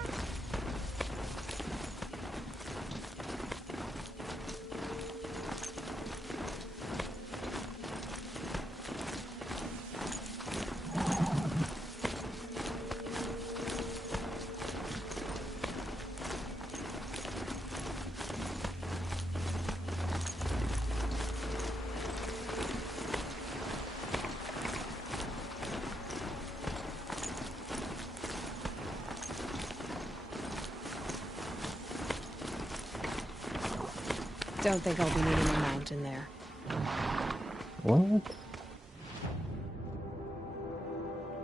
Don't think I'll be needing a mount in there. What?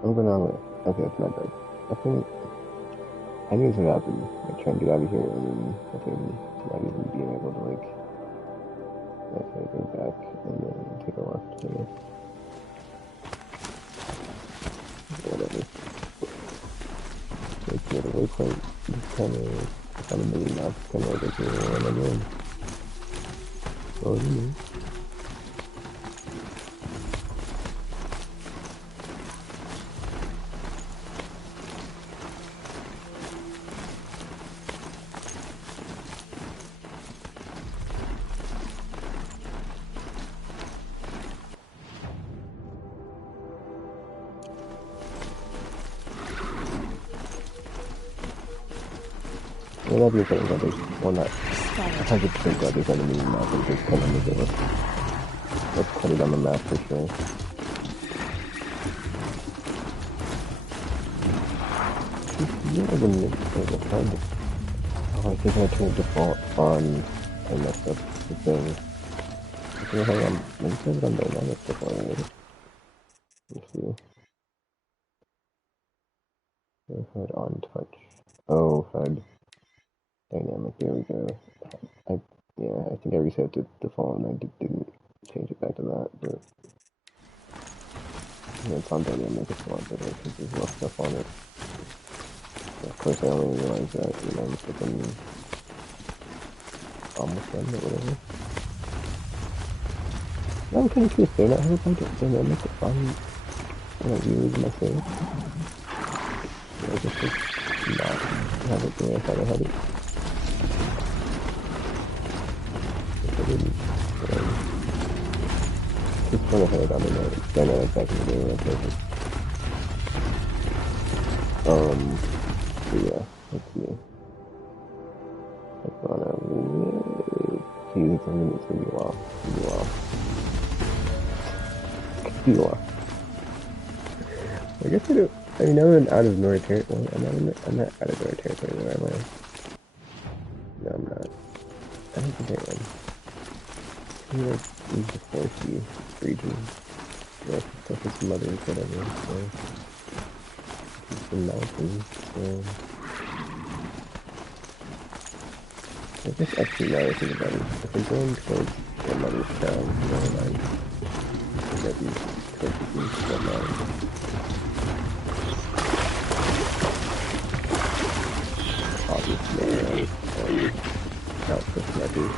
I'm gonna... Okay, it's not bad. I knew this would happen. Like, trying to get out of here and then not even being able to, like... Okay, go back and then take a left. Whatever. Like, the other waypoint is kind of a mini map. Kind of like where I'm going. Oh, you know. I love your thing, but there's one that 100% glad there's on the mini map and just kind of make it look. Let's cut it on the map for sure. Yeah, I didn't find it. Oh, I think I turned default on. I messed up the thing. Okay, hang on. Let me turn it on dynamic before I need it. Let's see. HUD on touch. Oh, HUD. Dynamic, there we go. I think I reset to default and I didn't change it back to that, but yeah, it's on dynamic, it's a lot better because there's less stuff on it. So of course I only realized that, I'm freaking almost done or whatever. No, I'm kind of curious, they're not having dynamic on viewers in my save. I just like not have it the way I thought I had it. I didn't, just went ahead on the dynamic back in the day, that's perfect. So yeah, let's see. It's on a geez, it's gonna be a while. I guess I don't. I mean, I'm out of Nora territory. I'm not out of Nora territory, where am I? No, I'm not. I don't think I am. I mean, like, use the 4C region. Yeah, stuff with some others, whatever, so... the mountains. I guess actually now I think about it, if I'm going towards the mother's town, never mind. That'd be towards the east, never mind. Obviously, out for snipers.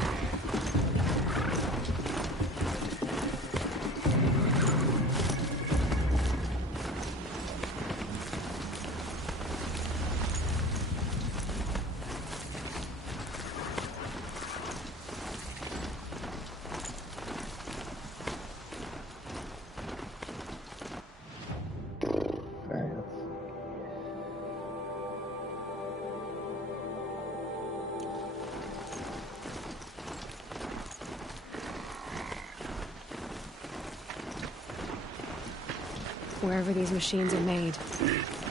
Wherever these machines are made,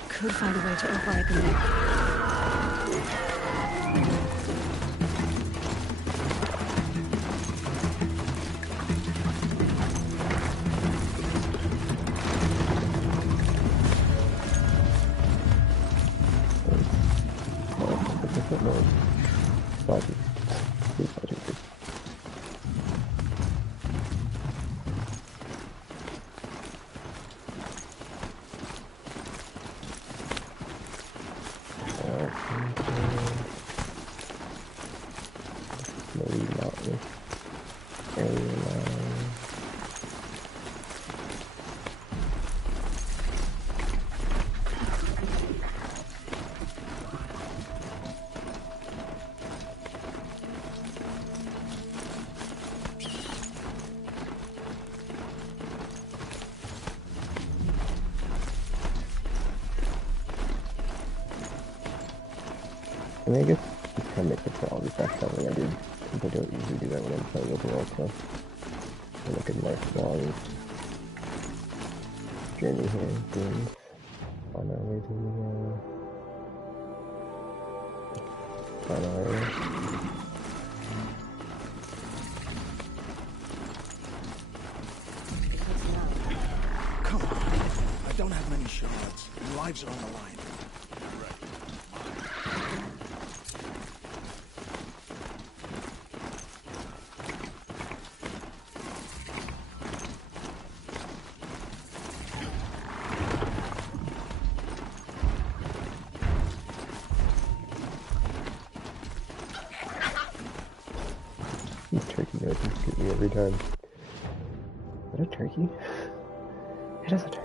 could find a way to override them there. I mean, I guess it's kind of makes it for all the fast traveling I did, since I don't usually do that when I'm playing open world, so I look at a nice long journey here, being on our way to the final area. Come on, I don't have many shards, and lives are on the line. Every time. Is that a turkey? It is a turkey.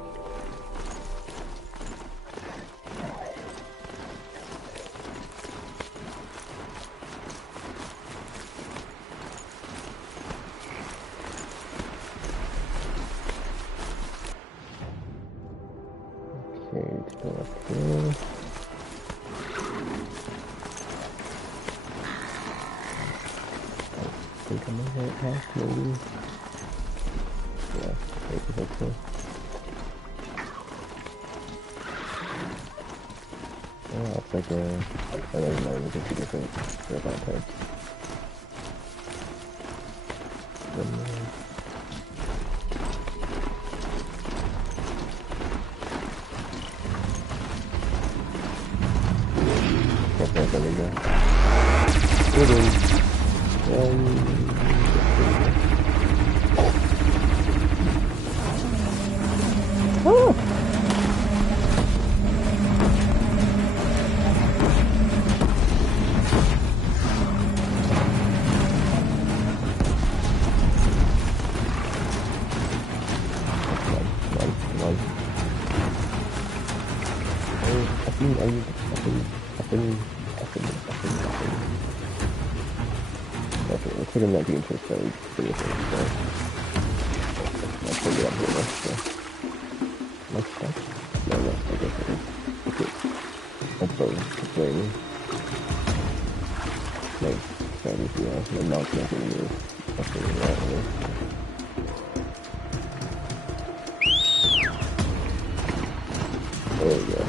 Okay, let's go up here. I think I'm gonna hit half, maybe. Yeah, maybe hopefully. Oh, it's like a... I don't know, it's a few different robot types. There we go. It is. Oh! Okay, looks like I'm not being chased by video things, so I'll put it up here next, so. Next step? No, I guess it is. Okay. That's fine. Nice. Sorry, yeah, my mouth's not gonna move. That's really right here. There we go.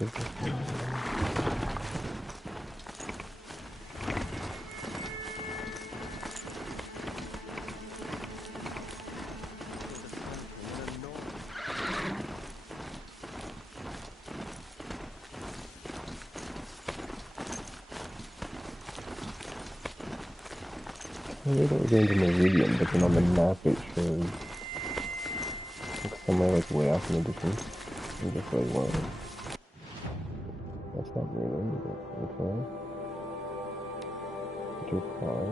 Maybe they were going to Meridian, but then on the map it shows like somewhere like way off in the distance. I'm just like, wow. That's not Meridian, but okay. Your car.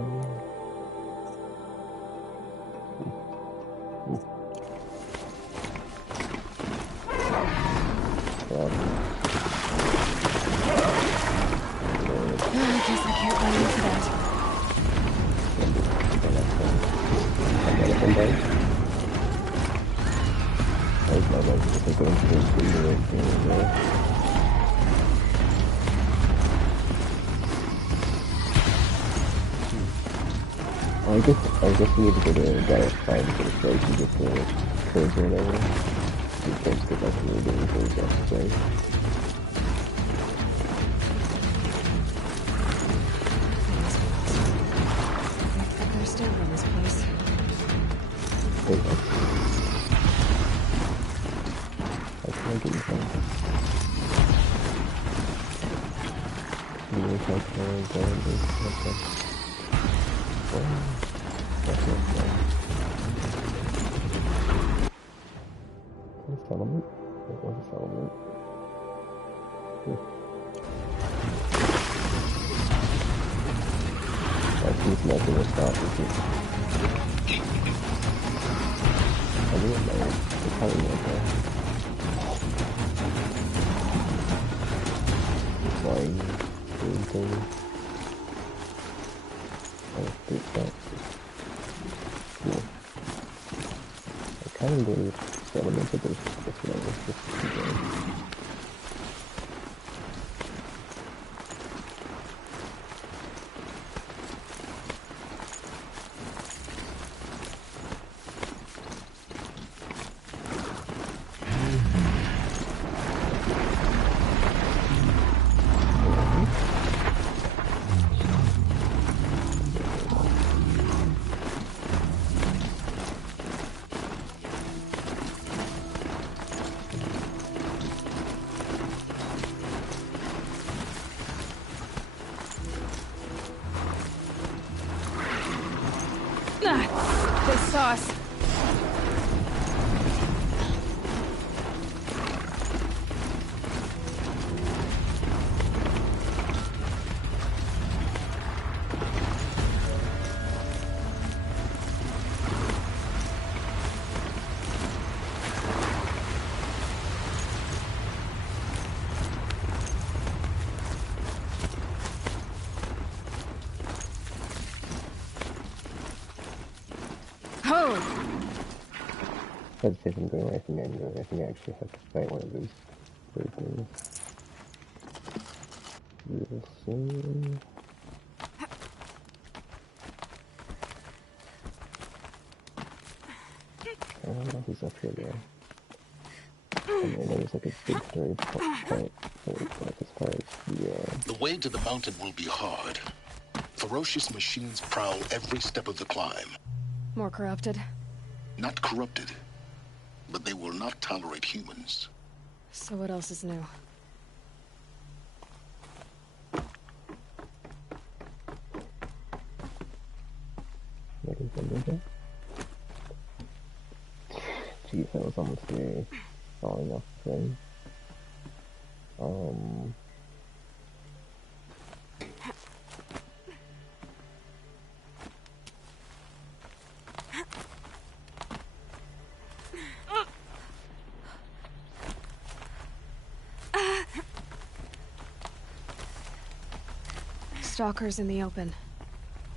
I guess I can't run into that. I guess we need to go to Gaia 5 to get a strike and get the codes or whatever. We can't get back to the doing for the play. They're still in this place. How can I get you from? You know, it's like, settlement? It was a settlement. That seems nothing to stop with it. I didn't know. It's probably not there. Flying, doing things. Oh, big that. Cool. I kind of believe settlement, but there's just whatever. Just keep going. They saw us. I had to say if I'm going away from the end, I think I actually have to fight one of those bird things. We'll see. I don't know who's up here though. And then there's like a big story point as far as the way to the mountain will be hard. Ferocious machines prowl every step of the climb. More corrupted? Not corrupted, but they will not tolerate humans. So what else is new? What is the Jeez, that was almost a falling off the thing. Stalkers in the open.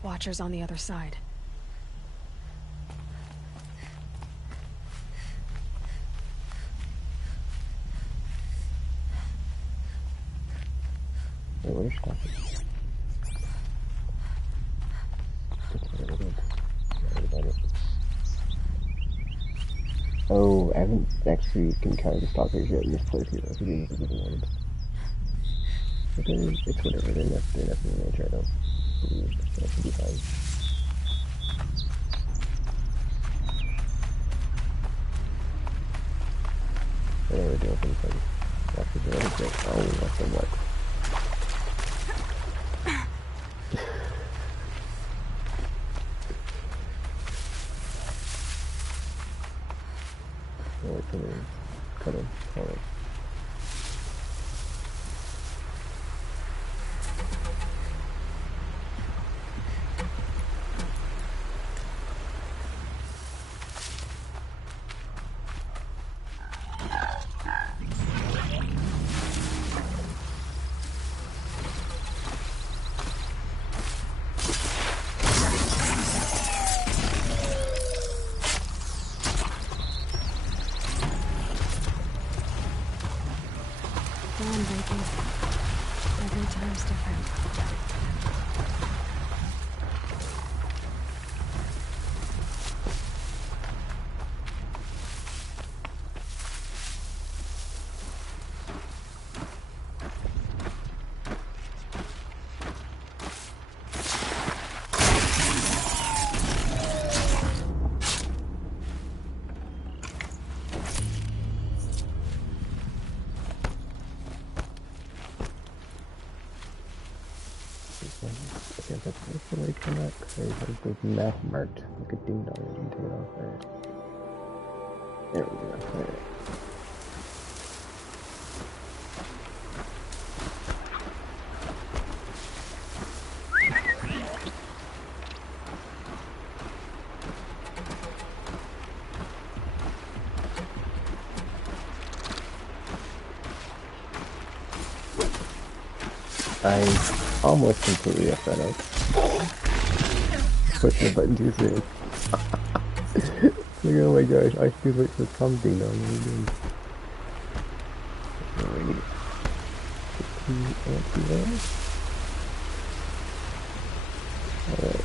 Watchers on the other side. Wait, what are stalkers? Oh, I haven't actually encountered the stalkers yet in this playthrough. I think these are the ones. It's whatever, they're nothing in nature, I don't believe, so it should be fine. I don't really do anything fun. After the other thing, oh, what the what? Oh, wait, something, cut him, alright. Every time's different. There's the map marked like a ding dong. You can take it off there. There we go. Alright. I almost completely effed that up. Push the button too soon. Like, oh my gosh, I should wait for the come ding dong. Alrighty. Alright.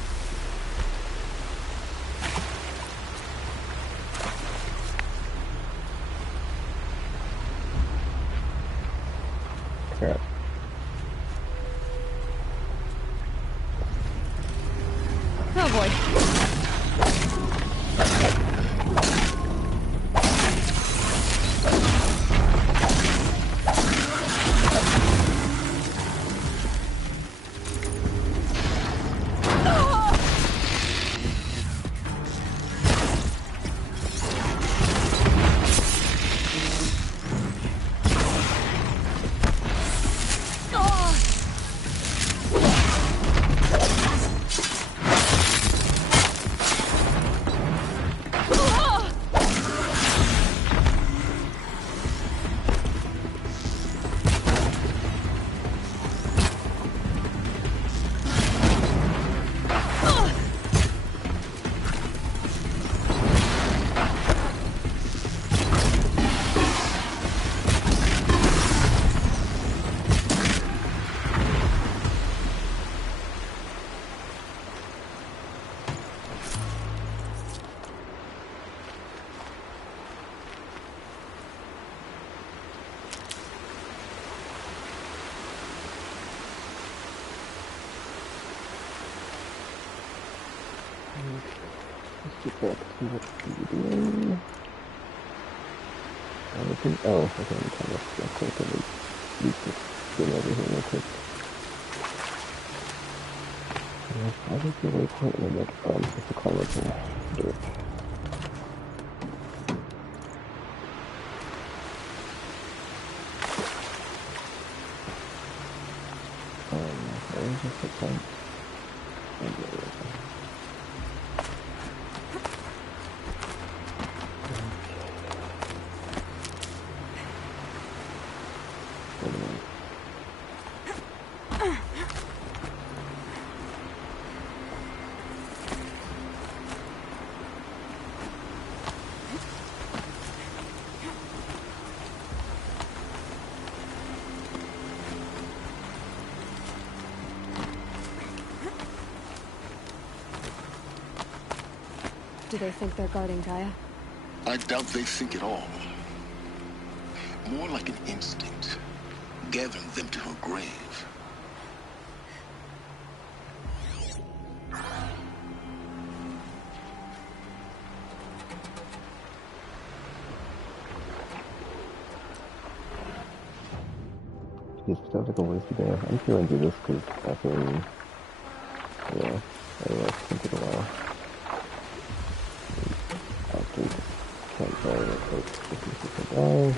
Crap. Oh boy. Let's get back to what we're doing. Oh, okay, I'm kind of quick and leave this thing over here real quick. I think the waypoint limit, what's the call it to do it. Where is this point? Do they think they're guarding Gaia? I doubt they think at all. More like an instinct. gathering them to her grave. This sounds like a waste of day. I'm feeling do this because I feel, yeah, I don't know, it's gonna take a while. Actually, can't tell it, like, this is oh.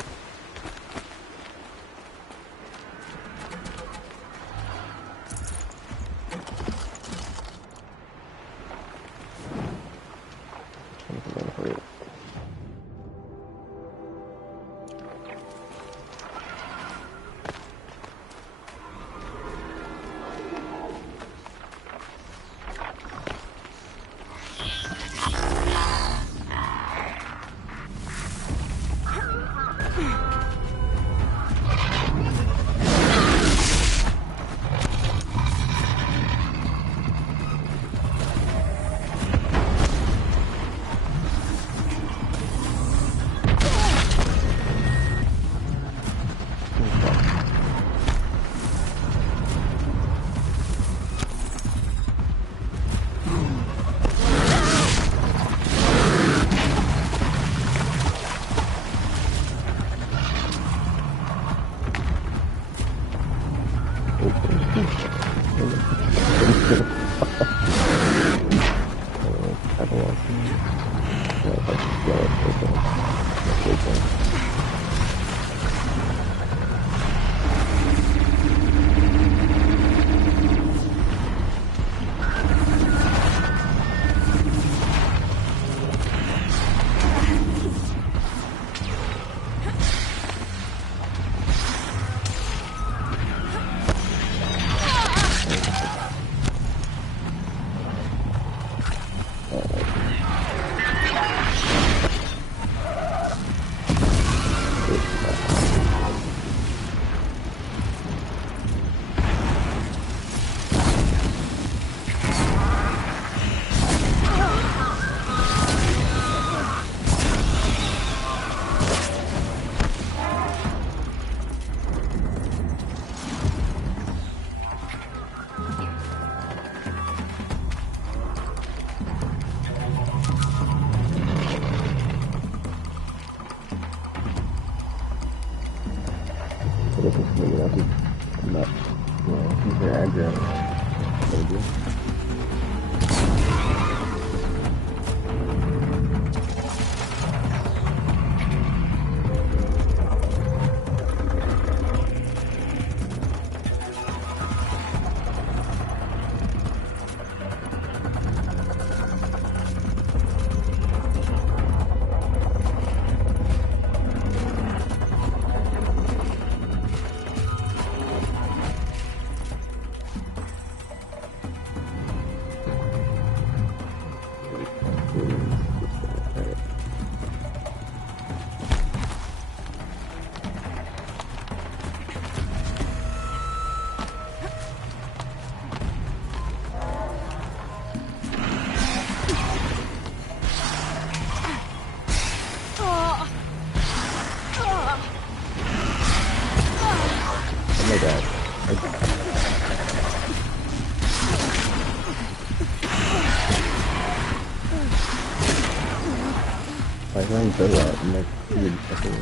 So that I'm like really fucking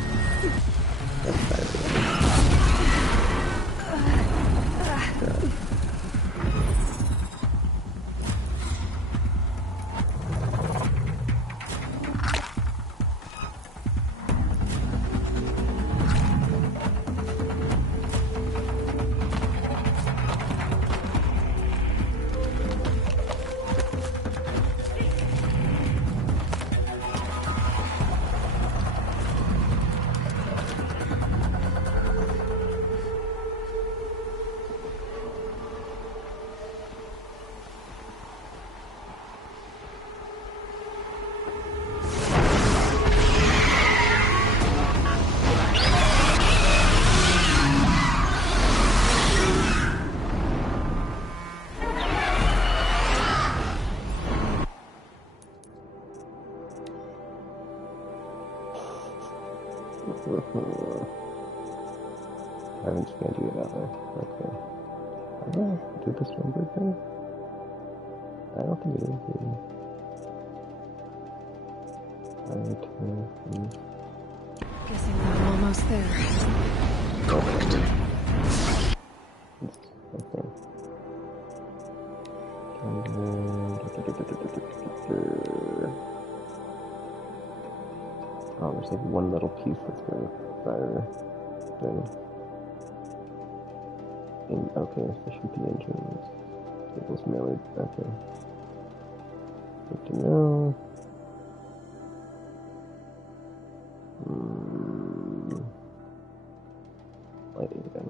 I haven't scanned you that way. Okay. Do this number thing? I don't think it is. Guessing we're almost there. Perfect. Okay. Oh, there's like one little piece that's going to fire thing. Okay, efficiency engines. Cables melee. Okay. Good to know. Lighting gun.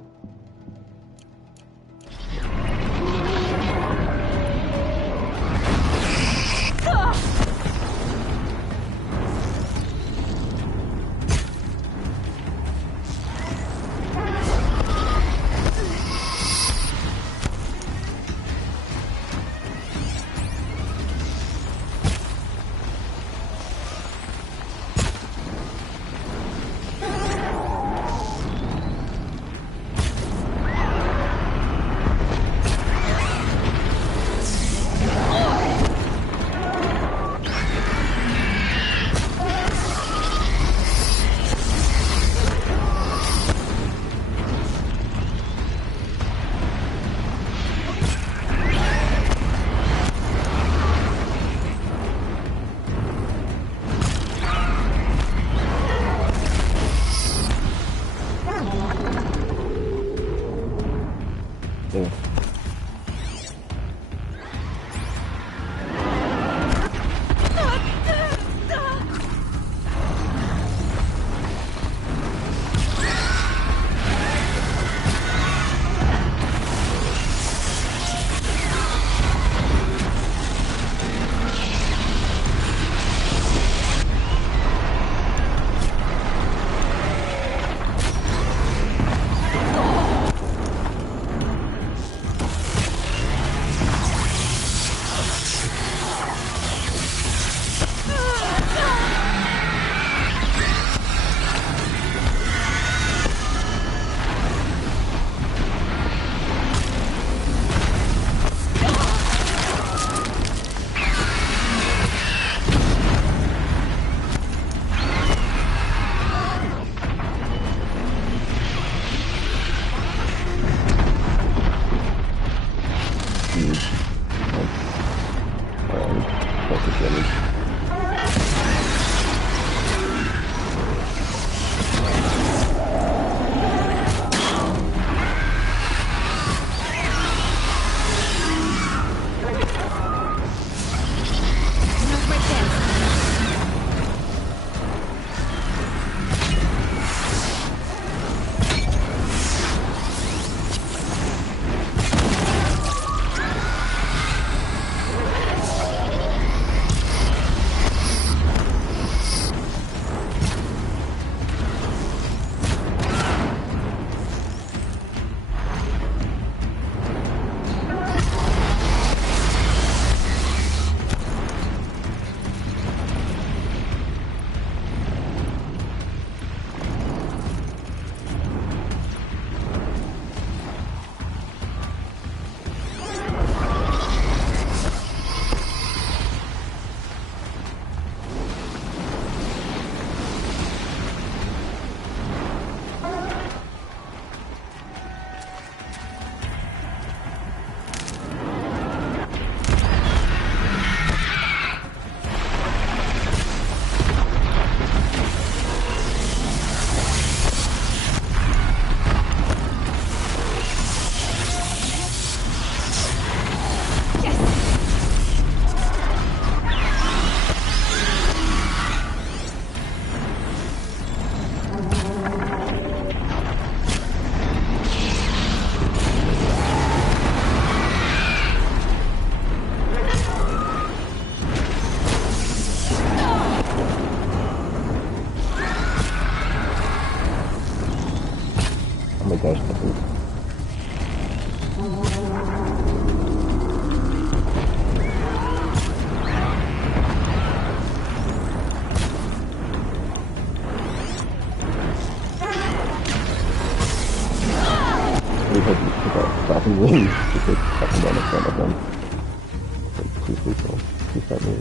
really hope you forgot stopping me just like up and down in front of them. Like, please, please stop me.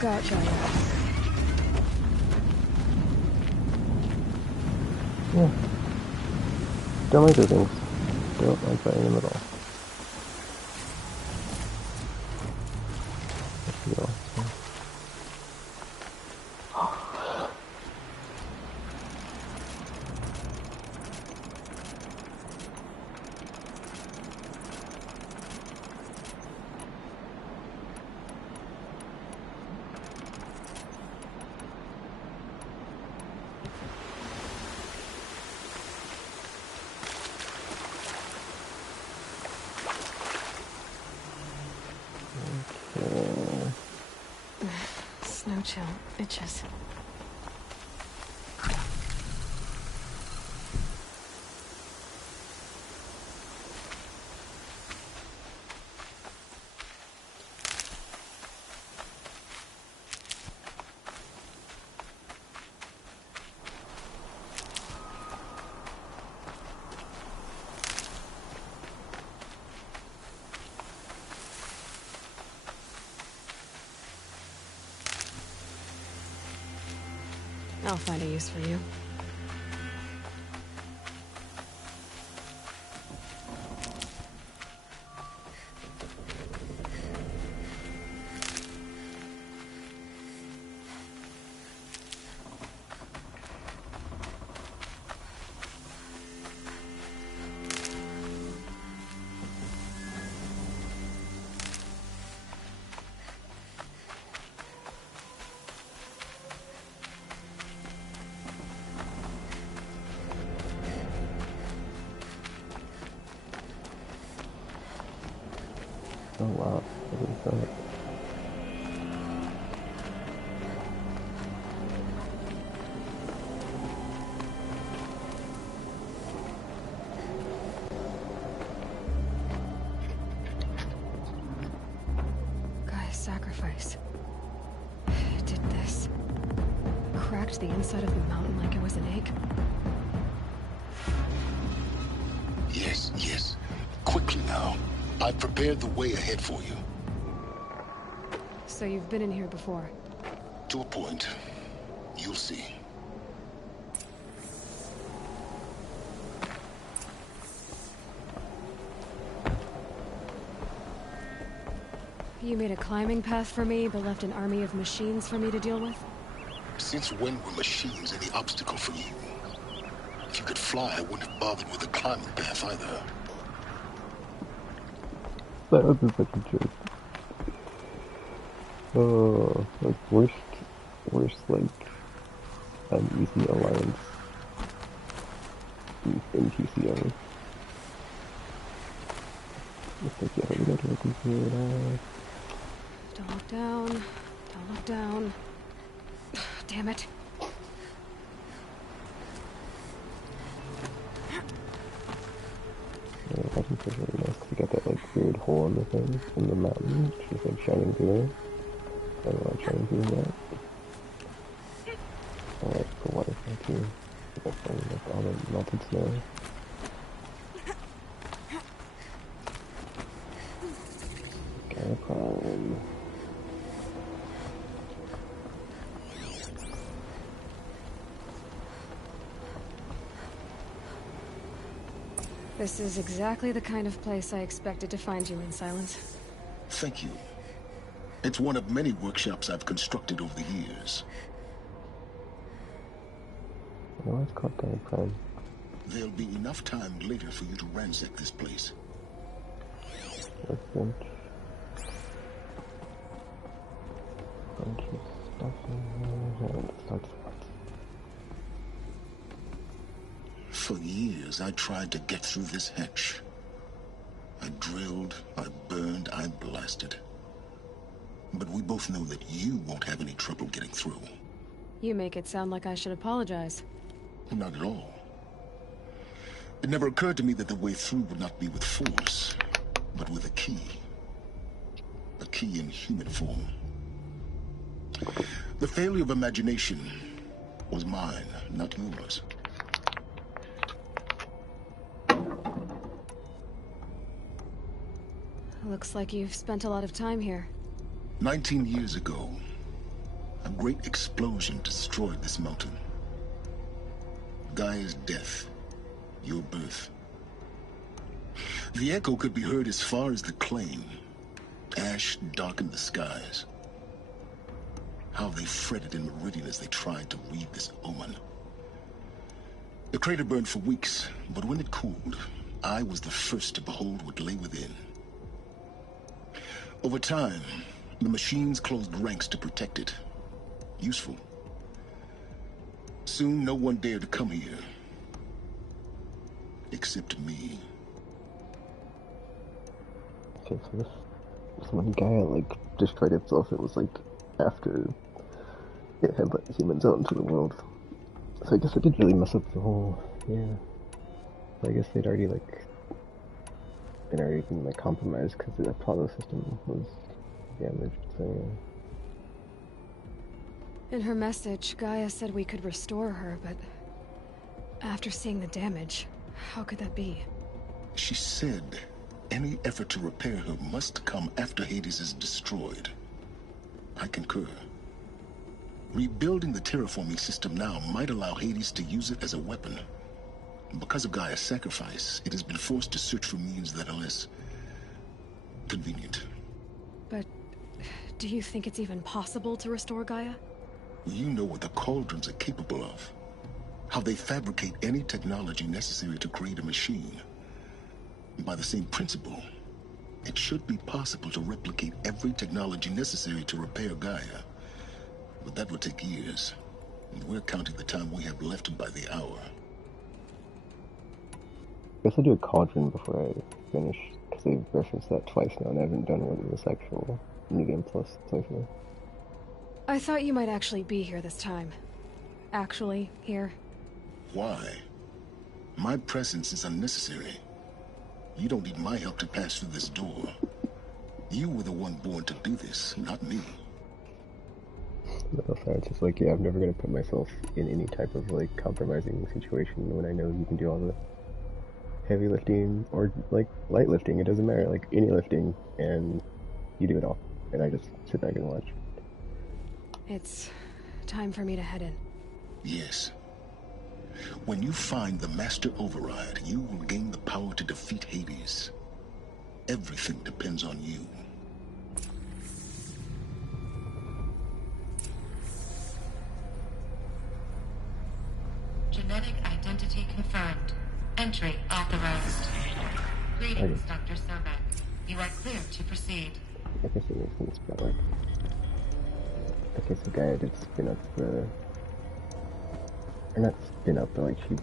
Gotcha. Yeah. Don't like those things. Don't like fighting them at all. Snow chill itches. I'll find a use for you. Oh wow, what is that? Gaia's sacrifice. It did this. Cracked the inside of the mountain like it was an egg. Yes, yes. Quickly now. I've prepared the way ahead for you. So you've been in here before? To a point. You'll see. You made a climbing path for me, but left an army of machines for me to deal with? Since when were machines any obstacle for you? If you could fly, I wouldn't have bothered with a climbing path either. That was such a joke. Oh, like worst, like, uneasy alliance. in PCO. Looks like you have to go to the computer. Don't look down. Don't look down. Damn it. Yeah, I think it's really nice because you got that like weird hole in the thing, in the mountain, just like shining through. I don't like shining through that. I like the waterfall too. Like all the melted snow. Gaia Prime. This is exactly the kind of place I expected to find you in, Silence. Thank you. It's one of many workshops I've constructed over the years. No, it's called Gaia Prime. There'll be enough time later for you to ransack this place. Bunch of stuff in here. And it starts. For years, I tried to get through this hatch. I drilled, I burned, I blasted. But we both know that you won't have any trouble getting through. You make it sound like I should apologize. Not at all. It never occurred to me that the way through would not be with force, but with a key. A key in human form. The failure of imagination was mine, not yours. Looks like you've spent a lot of time here. 19 years ago, a great explosion destroyed this mountain. Gaia's death, your birth. The echo could be heard as far as the Claim. Ash darkened the skies. How they fretted in Meridian as they tried to read this omen. The crater burned for weeks, but when it cooled, I was the first to behold what lay within. Over time, the machines closed ranks to protect it. Useful. Soon, no one dared to come here. Except me. Okay, so when Gaia, like, destroyed itself, it was, like, after it had let humans out into the world. So I guess it did really mess up the whole, yeah. So I guess they'd already, like, been, like, compromised because the Apollo system was damaged, so yeah. In her message, Gaia said we could restore her, but after seeing the damage, how could that be? She said any effort to repair her must come after Hades is destroyed. I concur. Rebuilding the terraforming system now might allow Hades to use it as a weapon. Because of Gaia's sacrifice, it has been forced to search for means that are less convenient. But do you think it's even possible to restore Gaia? You know what the Cauldrons are capable of. How they fabricate any technology necessary to create a machine. By the same principle, it should be possible to replicate every technology necessary to repair Gaia. But that would take years. And we're counting the time we have left by the hour. I guess I'll do a Cauldron before I finish, because they've referenced that twice now, and I haven't done one in this actual New Game Plus playthrough. I thought you might actually be here this time. Actually, here. Why? My presence is unnecessary. You don't need my help to pass through this door. You were the one born to do this, not me. No, it's just like, yeah, I'm never gonna put myself in any type of, like, compromising situation when I know you can do all the heavy lifting, or, like, light lifting, it doesn't matter, like, any lifting, and you do it all. And I just sit back and watch. It's time for me to head in. Yes. When you find the Master Override, you will gain the power to defeat Hades. Everything depends on you. Genetic identity confirmed. Entry authorized. Greetings, Dr. Sobek. You are clear to proceed. I guess it makes sense, but like... Okay, so Gaia did spin up the... Or not spin up, but like she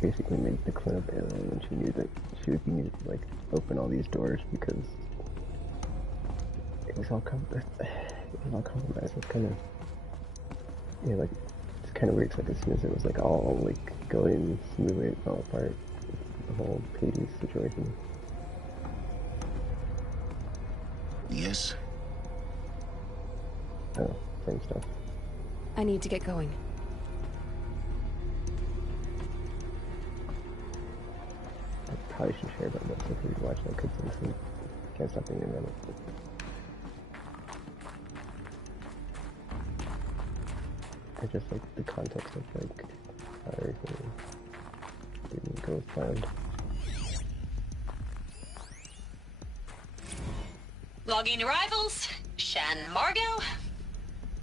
basically made the clan of alien when she knew that she would need to like open all these doors because it was all compromised. It's kind of like it's kind of weird. It's like as soon as it was like all like going smoothly, it fell apart. The whole Hades situation. Yes. Oh, same stuff. I need to get going. I probably should share about this if we watch that cutscene. Can't stop thinking about it. I just like the context of like how everything didn't go as planned. Logging arrivals, Shan Margot.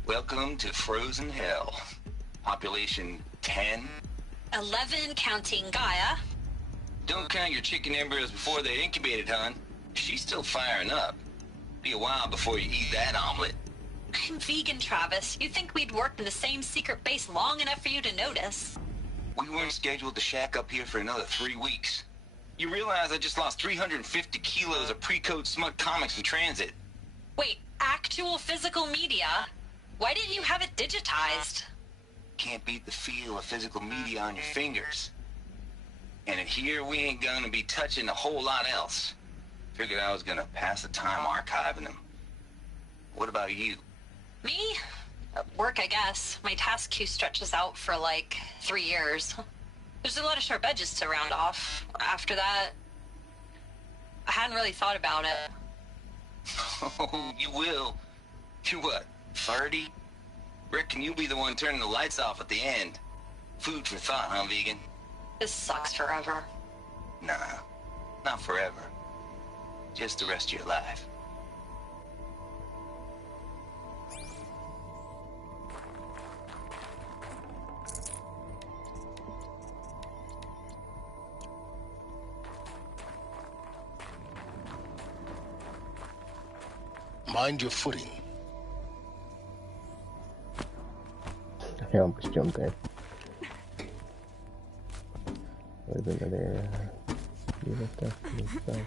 Welcome to Frozen Hell. Population 10. 11 counting Gaia. Don't count your chicken embryos before they're incubated, hon. She's still firing up. Be a while before you eat that omelet. I'm vegan, Travis. You'd think we'd worked in the same secret base long enough for you to notice. We weren't scheduled to shack up here for another 3 weeks. You realize I just lost 350 kilos of pre-code smut comics in transit. Wait, actual physical media? Why didn't you have it digitized? Can't beat the feel of physical media on your fingers. And in here, we ain't gonna be touching a whole lot else. Figured I was gonna pass the time archiving them. What about you? Me? At work, I guess. My task queue stretches out for like 3 years. There's a lot of sharp edges to round off. After that, I hadn't really thought about it. Oh, you will. You what, 30? Reckon you'll be the one turning the lights off at the end. Food for thought, huh, vegan? This sucks forever. Nah, not forever. Just the rest of your life. Mind your footing. I almost jumped there. There's another evil stuff to this side.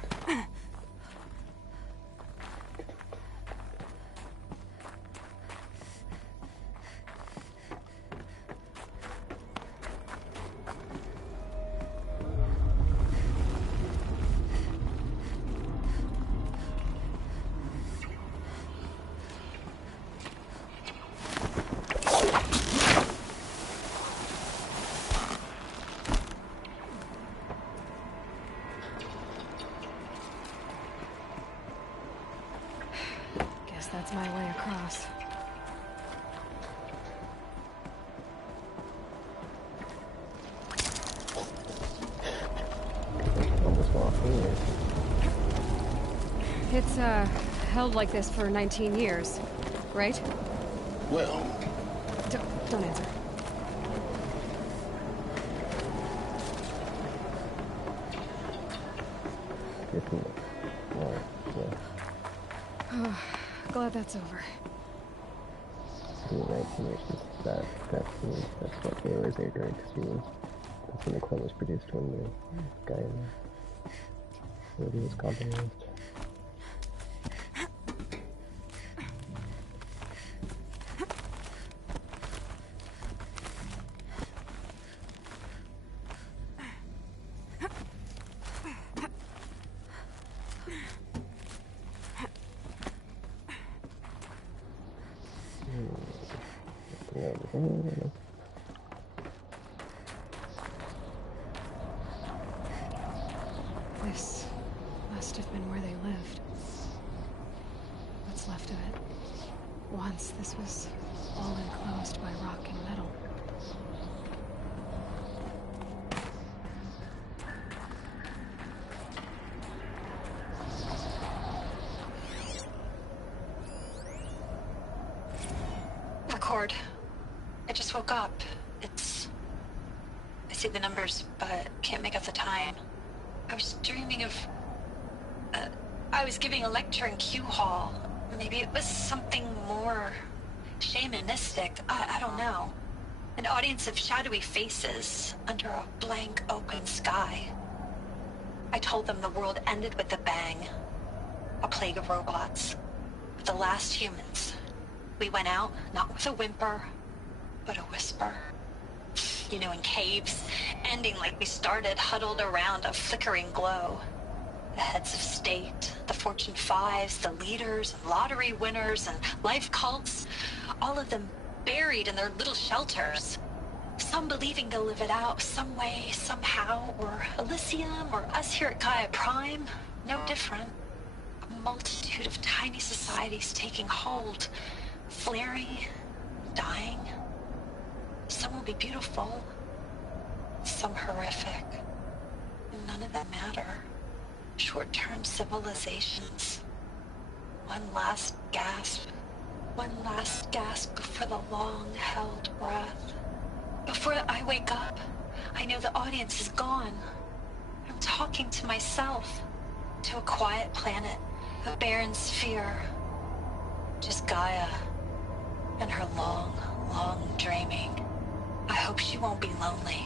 That's my way across. Almost lost me. It's, held like this for 19 years, right? Well... Don't answer. Glad that's over. 19 years since that's what Ayla's age, right? Because that's when the clone was produced, when the guy in the movie was compromised. This must have been where they lived. What's left of it. Once this was all enclosed by rock and metal. Record. I just woke up. I see the numbers, but can't make out the time. I was dreaming of... I was giving a lecture in Q Hall. Maybe it was something more shamanistic. I don't know. An audience of shadowy faces under a blank open sky. I told them the world ended with a bang. A plague of robots. The last humans. We went out, not with a whimper, but a whisper. You know, in caves, ending like we started, huddled around a flickering glow. The heads of state, the Fortune 5s, the leaders, and lottery winners, and life cults, all of them buried in their little shelters. Some believing they'll live it out some way, somehow, or Elysium, or us here at Gaia Prime, no different. A multitude of tiny societies taking hold, flaring, dying. Some will be beautiful, some horrific. None of them matter. Short-term civilizations. One last gasp. One last gasp before the long-held breath. Before I wake up, I know the audience is gone. I'm talking to myself. To a quiet planet, a barren sphere. Just Gaia. And her long, long dreaming. I hope she won't be lonely.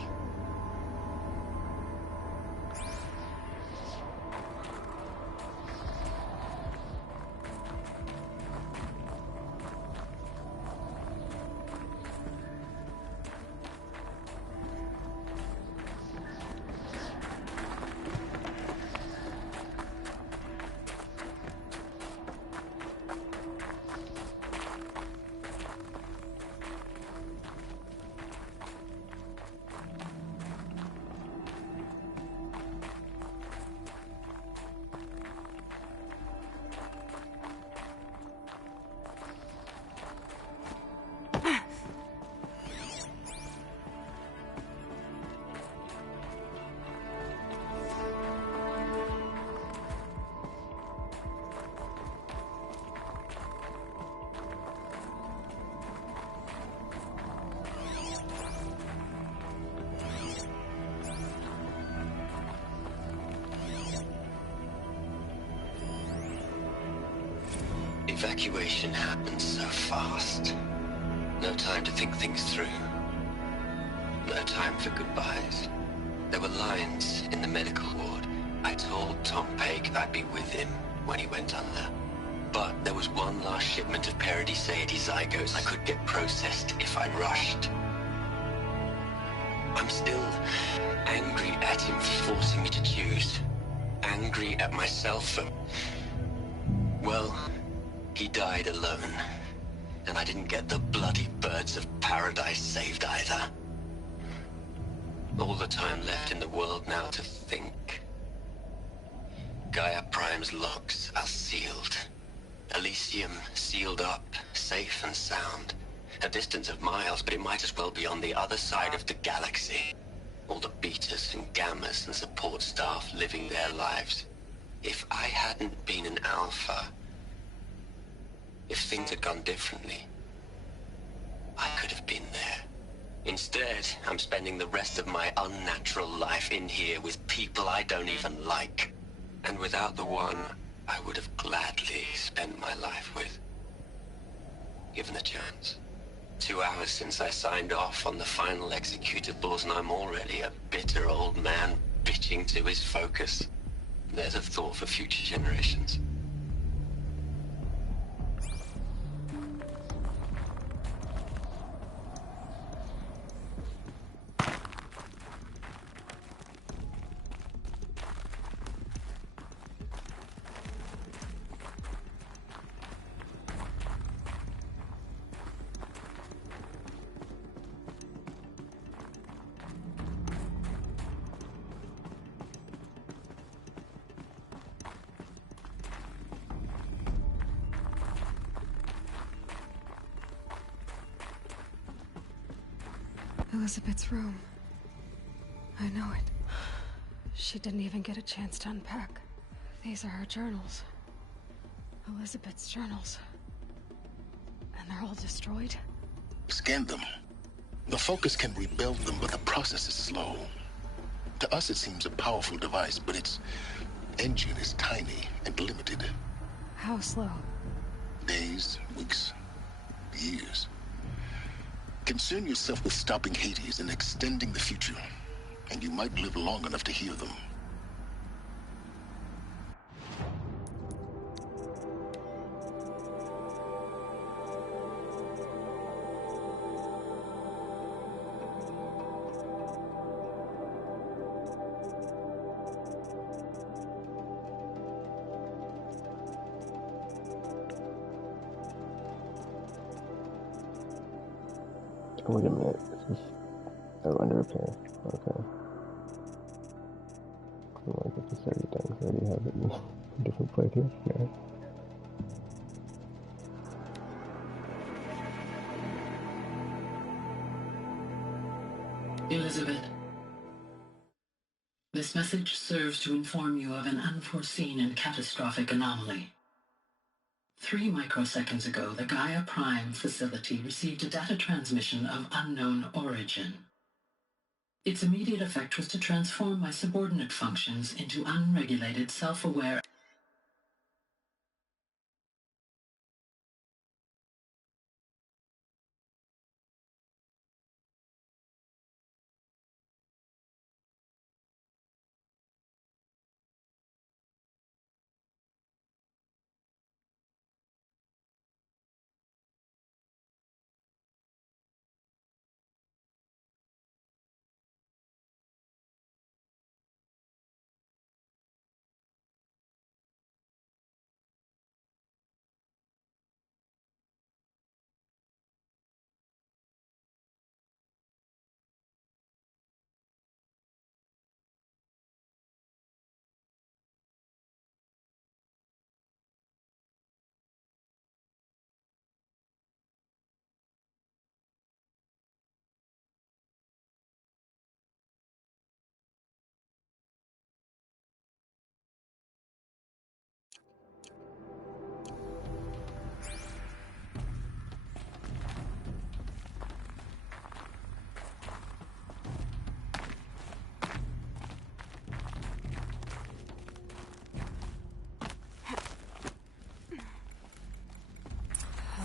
Evacuation happened so fast. No time to think things through. No time for goodbyes. There were lines in the medical ward. I told Tom Pake I'd be with him when he went under. But there was one last shipment of Paradiseidae zygotes I could get processed if I rushed. I'm still angry at him for forcing me to choose. Angry at myself for... well... he died alone, and I didn't get the bloody birds of paradise saved either. All the time left in the world now to think. Gaia Prime's logs are sealed. Elysium sealed up, safe and sound. A distance of miles, but it might as well be on the other side of the galaxy. All the betas and gammas and support staff living their lives. If I hadn't been an alpha... if things had gone differently, I could have been there. Instead, I'm spending the rest of my unnatural life in here with people I don't even like. And without the one I would have gladly spent my life with. Given the chance. 2 hours since I signed off on the final executables, and I'm already a bitter old man bitching to his focus. There's a thought for future generations. Elizabeth's room. I know it. She didn't even get a chance to unpack. These are her journals. Elizabeth's journals. And they're all destroyed? Scan them. The Focus can rebuild them, but the process is slow. To us, it seems a powerful device, but its engine is tiny and limited. How slow? Days, weeks, years. Concern yourself with stopping Hades and extending the future, and you might live long enough to hear them. Oh, wait a minute. This is under repair. Okay. I'm like, if it's already done, I already have it in a different playthrough. Yeah. Elizabeth, this message serves to inform you of an unforeseen and catastrophic anomaly. 3 microseconds ago, the Gaia Prime facility received a data transmission of unknown origin. Its immediate effect was to transform my subordinate functions into unregulated, self-aware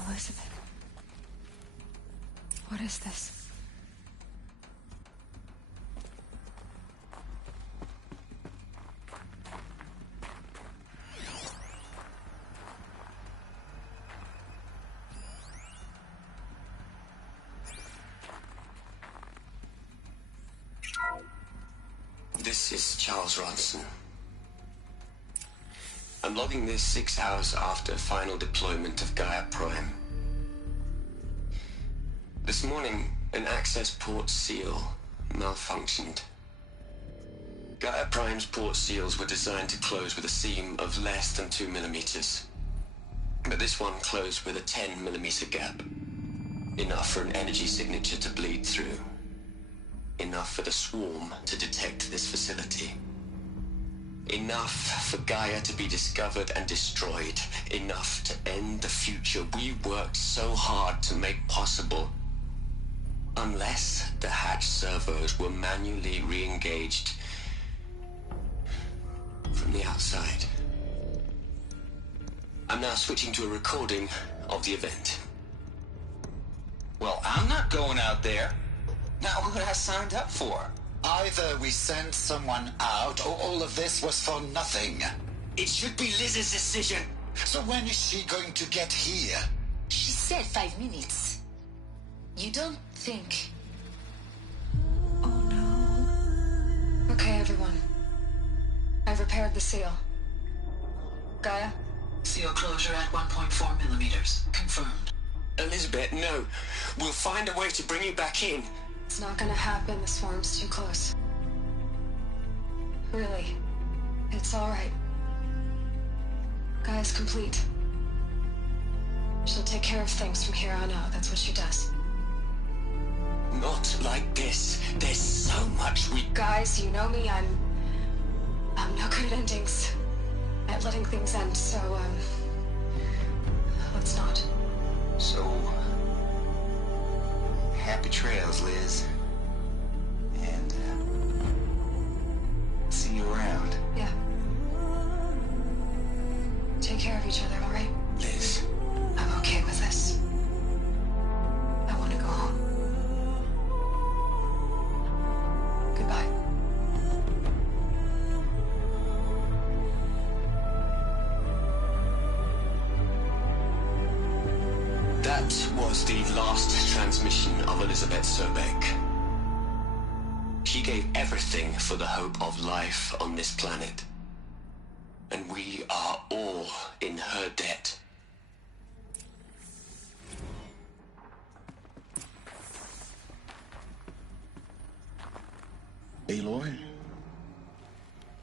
Elizabeth. What is this? This is Charles Ronson. I'm logging this 6 hours after final deployment of Gaia Prime. This morning, an access port seal malfunctioned. Gaia Prime's port seals were designed to close with a seam of less than 2 millimeters. But this one closed with a 10 millimeter gap. Enough for an energy signature to bleed through. Enough for the swarm to detect this facility. Enough for Gaia to be discovered and destroyed. Enough to end the future we worked so hard to make possible. Unless the hatch servos were manually re-engaged from the outside. I'm now switching to a recording of the event. Well, I'm not going out there. Not what I signed up for. Either we sent someone out, or all of this was for nothing. It should be Liz's decision. So when is she going to get here? She said 5 minutes. You don't think... Oh no. Okay, everyone. I've repaired the seal. Gaia? Seal closure at 1.4 millimeters. Confirmed. Elizabeth, no. We'll find a way to bring you back in. It's not gonna happen. The swarm's too close. Really. It's alright. Gaia's complete. She'll take care of things from here on out. That's what she does. Not like this. There's so much we... Guys, you know me. I'm no good at endings. At letting things end, so, let's not. So... happy trails, Liz. And, see you around. Yeah. Take care of each other, all right? Liz. I'm okay with this. I want to go home. That was the last transmission of Elizabeth Sobek. She gave everything for the hope of life on this planet. And we are all in her debt. Aloy?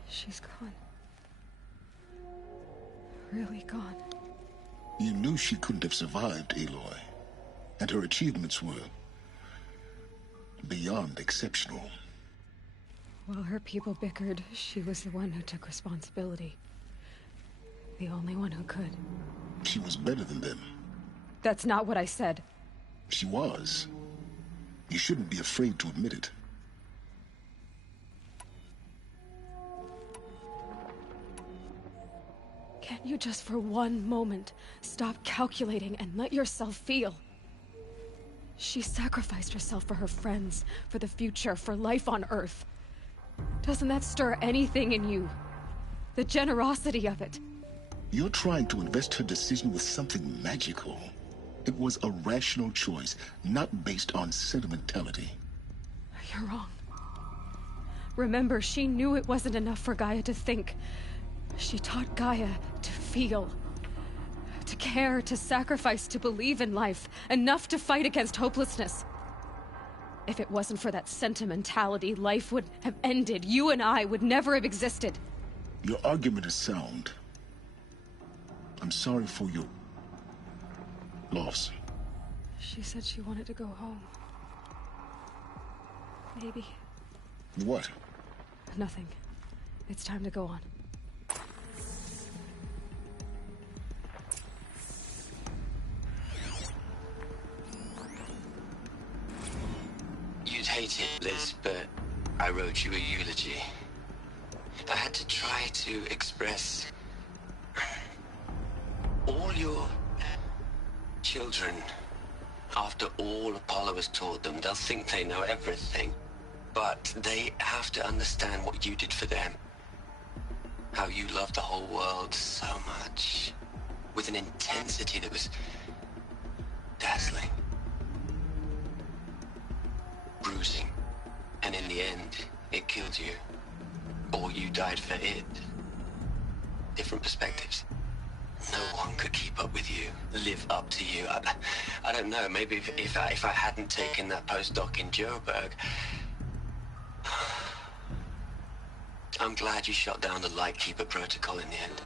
She's gone. Really gone. You knew she couldn't have survived, Aloy. And her achievements were beyond exceptional. While her people bickered, she was the one who took responsibility. The only one who could. She was better than them. That's not what I said. She was. You shouldn't be afraid to admit it. Can't you just for one moment stop calculating and let yourself feel? She sacrificed herself for her friends, for the future, for life on Earth. Doesn't that stir anything in you? The generosity of it. You're trying to invest her decision with something magical. It was a rational choice, not based on sentimentality. You're wrong. Remember, she knew it wasn't enough for Gaia to think. She taught Gaia to feel. To care, to sacrifice, to believe in life. Enough to fight against hopelessness. If it wasn't for that sentimentality, life would have ended. You and I would never have existed. Your argument is sound. I'm sorry for your loss. She said she wanted to go home. Maybe. What? Nothing. It's time to go on. You'd hate it, Liz, but I wrote you a eulogy. I had to try to express all your children. After all Apollo has taught them, they'll think they know everything. But they have to understand what you did for them. How you loved the whole world so much. With an intensity that was dazzling. Bruising. And in the end, it killed you. Or you died for it. Different perspectives. No one could keep up with you, live up to you. I don't know, maybe if I hadn't taken that postdoc in Joburg. I'm glad you shot down the Lightkeeper protocol in the end.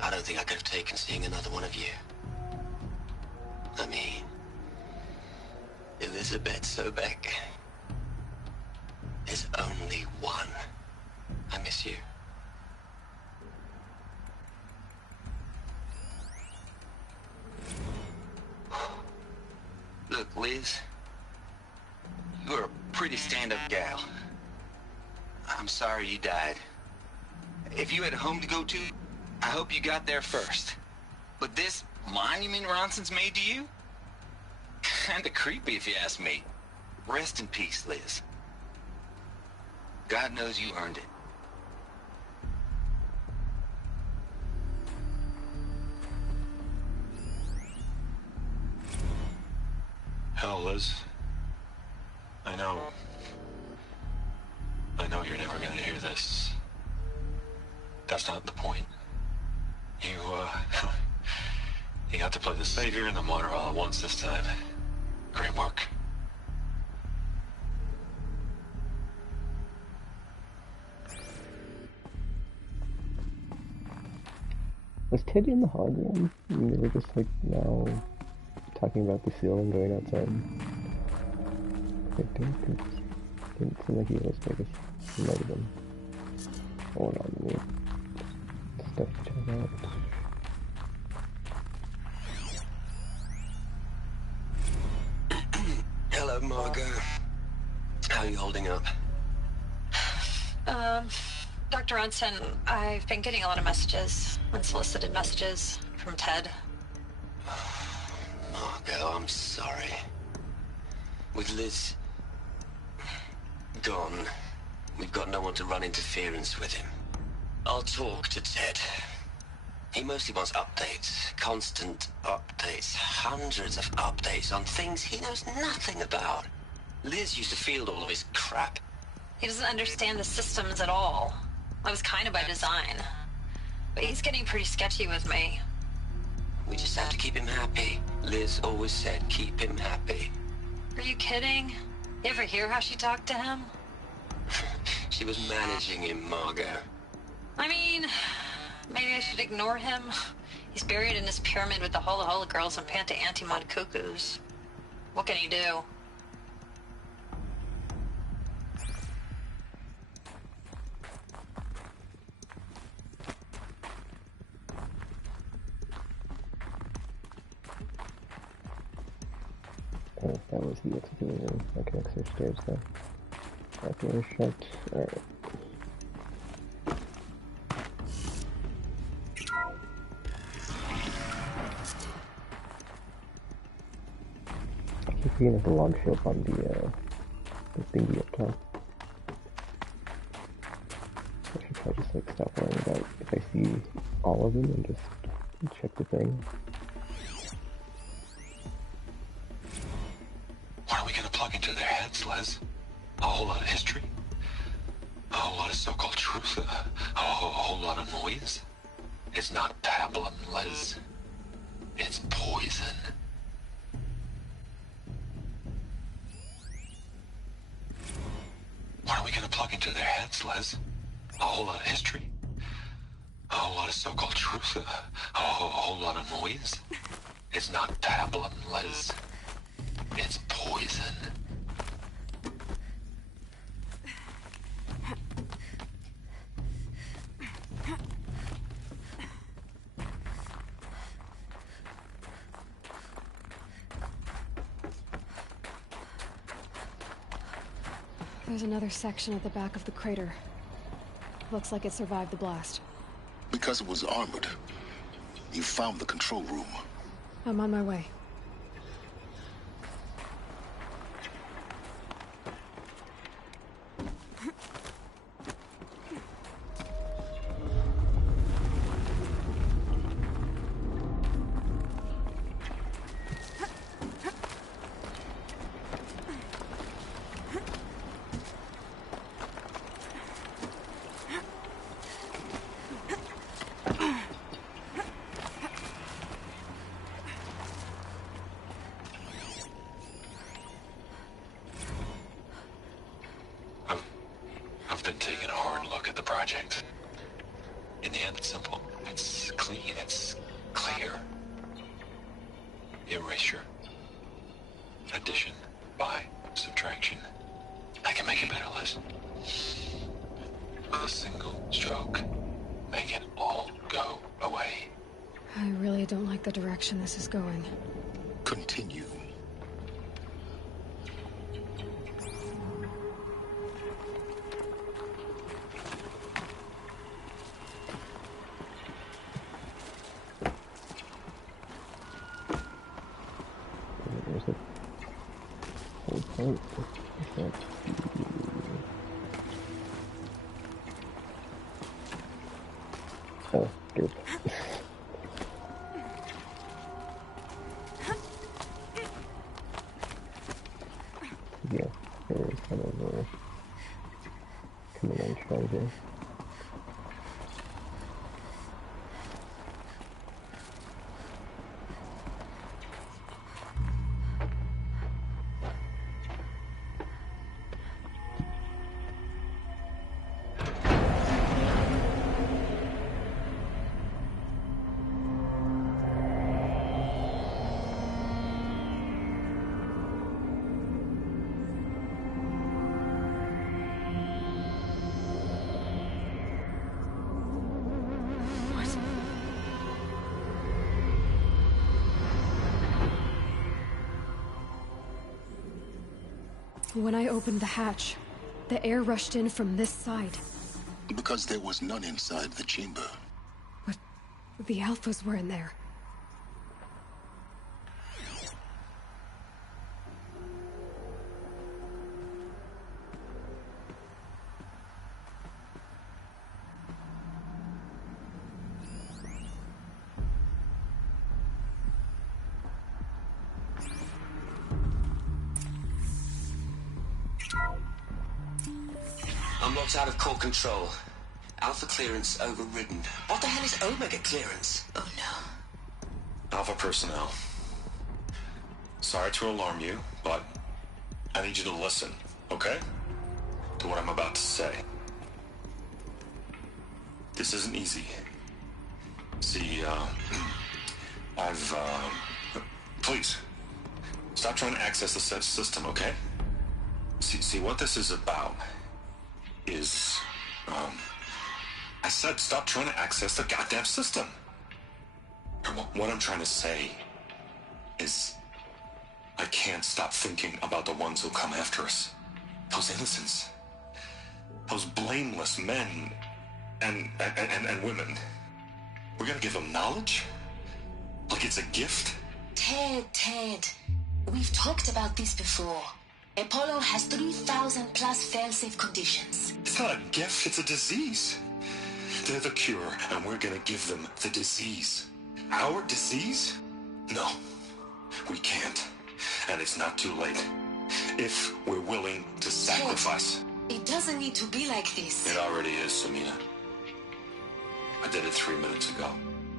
I don't think I could have taken seeing another one of you. I mean, Elizabeth Sobek. There's only one. I miss you. Look, Liz, you're a pretty stand-up gal. I'm sorry you died. If you had a home to go to, I hope you got there first. But this monument Ronson's made to you? Kinda creepy if you ask me. Rest in peace, Liz. God knows you earned it. Hell, Liz. I know you're never gonna hear this. That's not the point. You got to play the savior and the martyr all at once this time. Great work. Was Teddy in the hologram? And they were just like now talking about the seal and going outside. Didn't seem like he was, I guess. He might have been. Hold on, let me stuff to check out. Hello, Margot. How are you holding up? Dr. Ronson, I've been getting a lot of messages, unsolicited messages from Ted. Margot, I'm sorry. With Liz gone, we've got no one to run interference with him. I'll talk to Ted. He mostly wants updates. Constant updates. Hundreds of updates on things he knows nothing about. Liz used to field all of his crap. He doesn't understand the systems at all. That was kind of by design. But he's getting pretty sketchy with me. We just have to keep him happy. Liz always said keep him happy. Are you kidding? You ever hear how she talked to him? She was managing him, Margot. I mean, maybe I should ignore him. He's buried in his pyramid with the Hola Hola girls and Panta Antimod cuckoos. What can he do? Oh, that was the executing room. I can exit stairs though. That door is shut. Alright. I keep forgetting that the log show up on the thingy up top. I should probably just like stop worrying about if I see all of them and just check the thing. What are we gonna plug into their heads, Les? A whole lot of history? A whole lot of so-called truth? A whole lot of noise? It's not pablum, Les. It's poison. What are we gonna plug into their heads, Les? A whole lot of history? A whole lot of so-called truth? A whole lot of noise? It's not pablum, Les. It's poison. There's another section at the back of the crater. Looks like it survived the blast. Because it was armored. You found the control room. I'm on my way. I've been taking a hard look at the project. In the end, it's simple. It's clean. It's clear. Erasure. Addition. By. Subtraction. I can make it better, Liz. With a single stroke. Make it all go away. I really don't like the direction this is going. Continue. Oh, good. Yeah, there is kind of coming on strong there. When I opened the hatch, the air rushed in from this side. Because there was none inside the chamber. But the Alphas were in there. I'm locked out of core control. Alpha clearance overridden. What the hell is Omega clearance? Oh no. Alpha personnel. Sorry to alarm you, but I need you to listen, okay? To what I'm about to say. This isn't easy. See, please, stop trying to access the system, okay? See, what this is about is, I said stop trying to access the goddamn system. What I'm trying to say is, I can't stop thinking about the ones who come after us. Those innocents. Those blameless men and women. We're gonna give them knowledge? Like it's a gift? Ted. We've talked about this before. Apollo has 3,000 plus fail-safe conditions. It's not a gift, it's a disease. They're the cure, and we're gonna give them the disease. Our disease? No, we can't. And it's not too late. If we're willing to sacrifice. It doesn't need to be like this. It already is, Samina. I did it 3 minutes ago.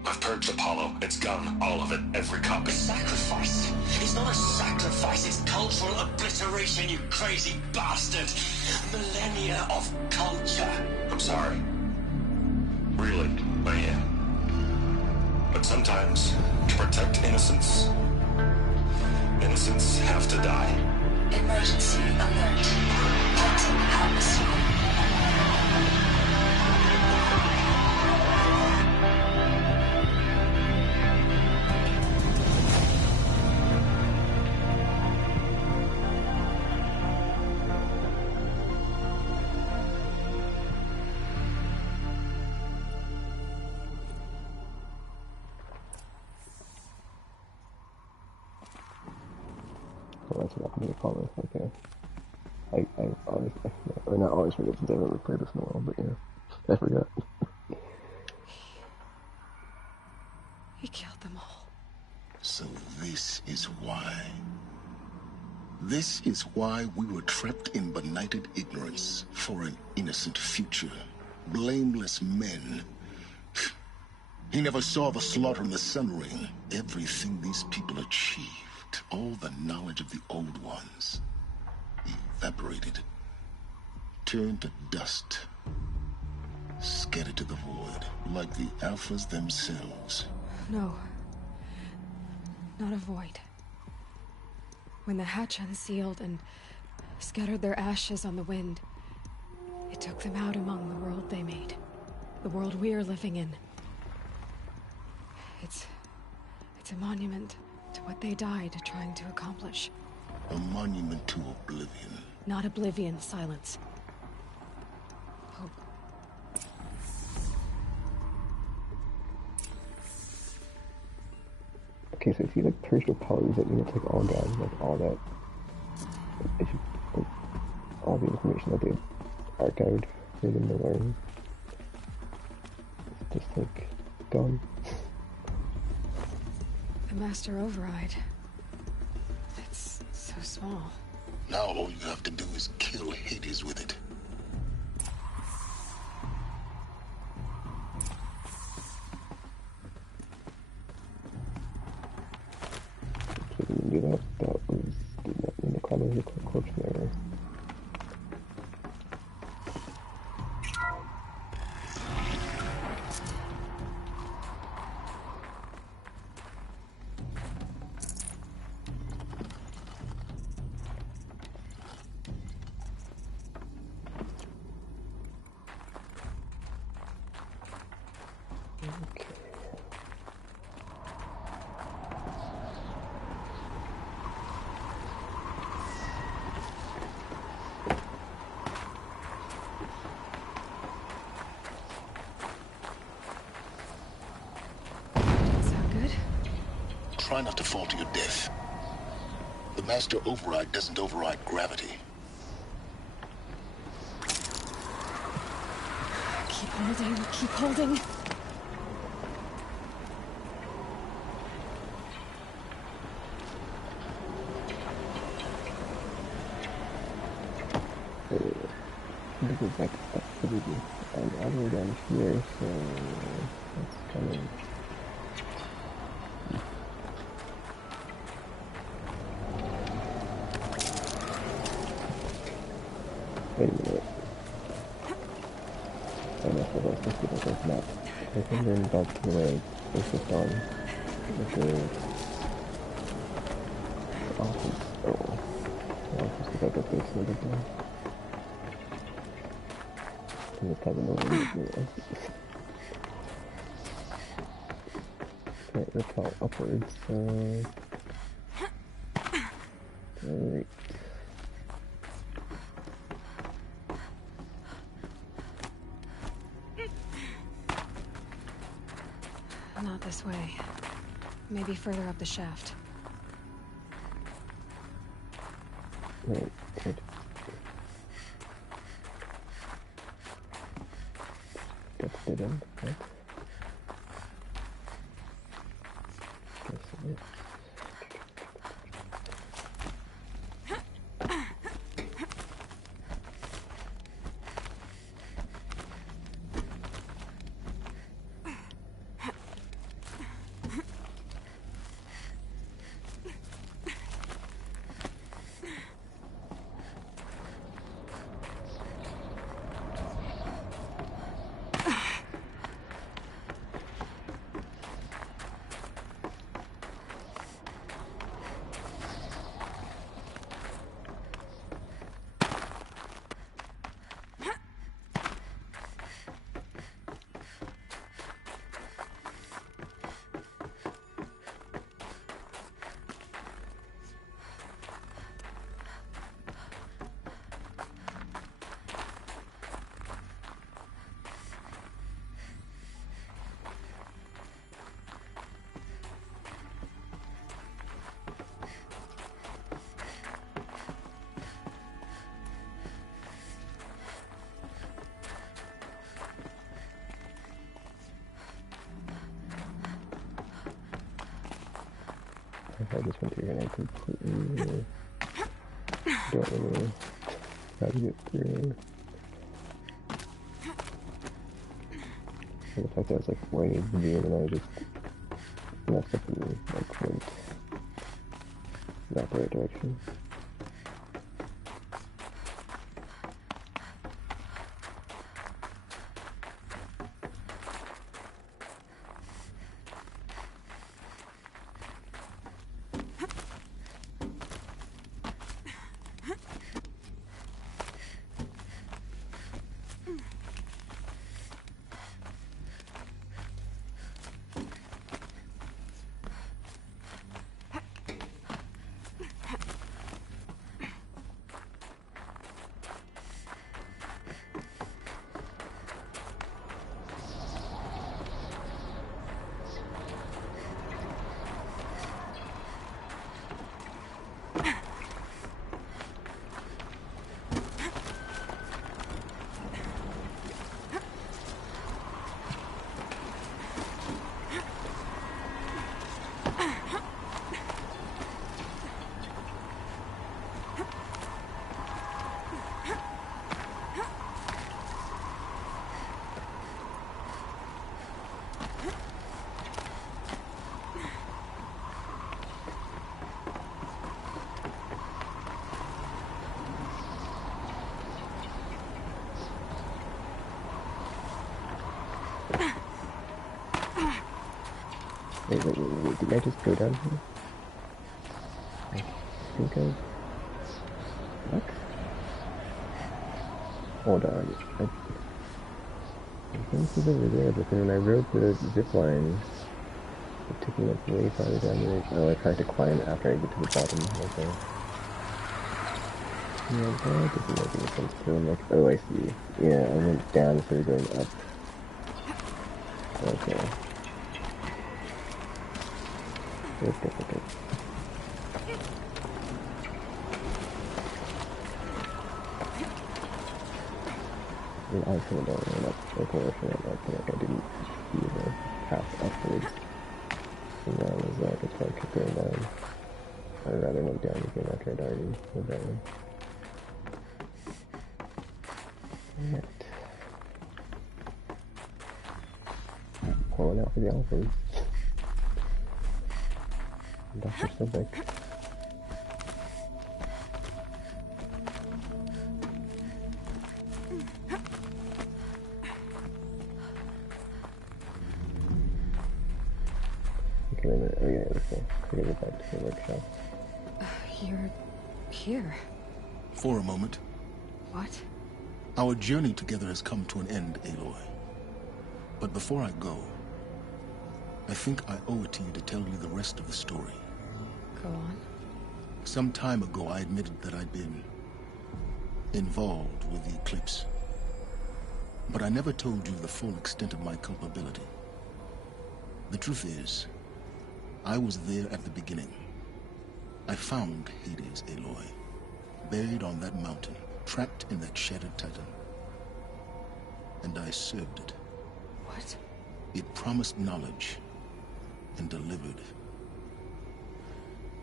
I've purged Apollo. It's gone. All of it. Every copy. Sacrifice? It's not a sacrifice. It's cultural obliteration, you crazy bastard. Millennia of culture. I'm sorry. Really, I am. But sometimes, to protect innocence, innocents have to die. Emergency alert. Titan atmosphere. So that's what I'm going to call this, okay. I always, or not always forget since I've never played this in a while, but yeah, I forgot. He killed them all. So this is why. This is why we were trapped in benighted ignorance for an innocent future. Blameless men. He never saw the slaughter in the Sun Ring. Everything these people achieved, all the knowledge of the old ones, evaporated, turned to dust, scattered to the void, like the Alphas themselves. No. Not a void. When the hatch unsealed and scattered their ashes on the wind, it took them out among the world they made. The world we're living in. It's a monument to what they died trying to accomplish. A monument to oblivion. Not oblivion, Silence. Hope. Okay, so if you like purge Apollo, does that mean it's like all down, like all that, if you, like, all the information that they archived for them to learn, it's just like gone. The Master Override. It's so small. Now all you have to do is kill Hades with it. So we can do that. That was in the corner of the corpse there. Try not to fall to your death. The Master Override doesn't override gravity. Keep holding, keep holding. to go back up to the and all the way down here, so that's kind of... Wait a minute. I don't know if I was thinking about this map. I think they're about to like push this on with the office. Oh, the office is like a big sort of thing. And it's having no way. Can't repel upwards, so... Great. Not this way. Maybe further up the shaft. Right, good. That's dead end, right? Guess it is. I just went through and I completely don't know how to get through. And the fact that I was like where I needed to be and then I just messed up and like went not the right direction. Wait, did I just go down here? I think I... What? Hold on. I think it's over there, but then when I rode the zip line, it took me like way farther down the... Oh, I tried to climb after I get to the bottom. Okay. Yeah, that doesn't make any sense too. I'm like, oh, I see. Yeah, I went down instead of going up. Okay. It's difficult. I mean, I feel about it up, like, where I feel like I didn't see the path upwards. And now I was like, it's probably kept going down. I'd rather went down again after I'd already went down. Alright. Pouring out for the alphas. Dr. Sobek. Okay, wait a minute. Oh yeah, okay. I gotta get back to the workshop. You're here. For a moment. What? Our journey together has come to an end, Aloy. But before I go, I think I owe it to you to tell you the rest of the story. Go on. Some time ago, I admitted that I'd been involved with the Eclipse. But I never told you the full extent of my culpability. The truth is, I was there at the beginning. I found Hades, Aloy, buried on that mountain, trapped in that shattered titan. And I served it. What? It promised knowledge and delivered.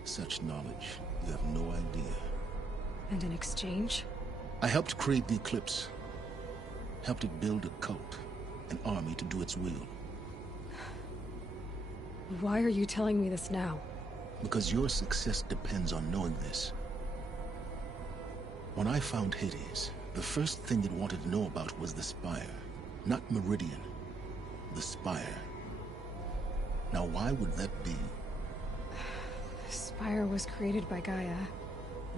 Such knowledge, you have no idea. And in exchange? I helped create the Eclipse. Helped it build a cult, an army to do its will. Why are you telling me this now? Because your success depends on knowing this. When I found Hades, the first thing it wanted to know about was the Spire. Not Meridian. The Spire. Now why would that be? The Spire was created by Gaia.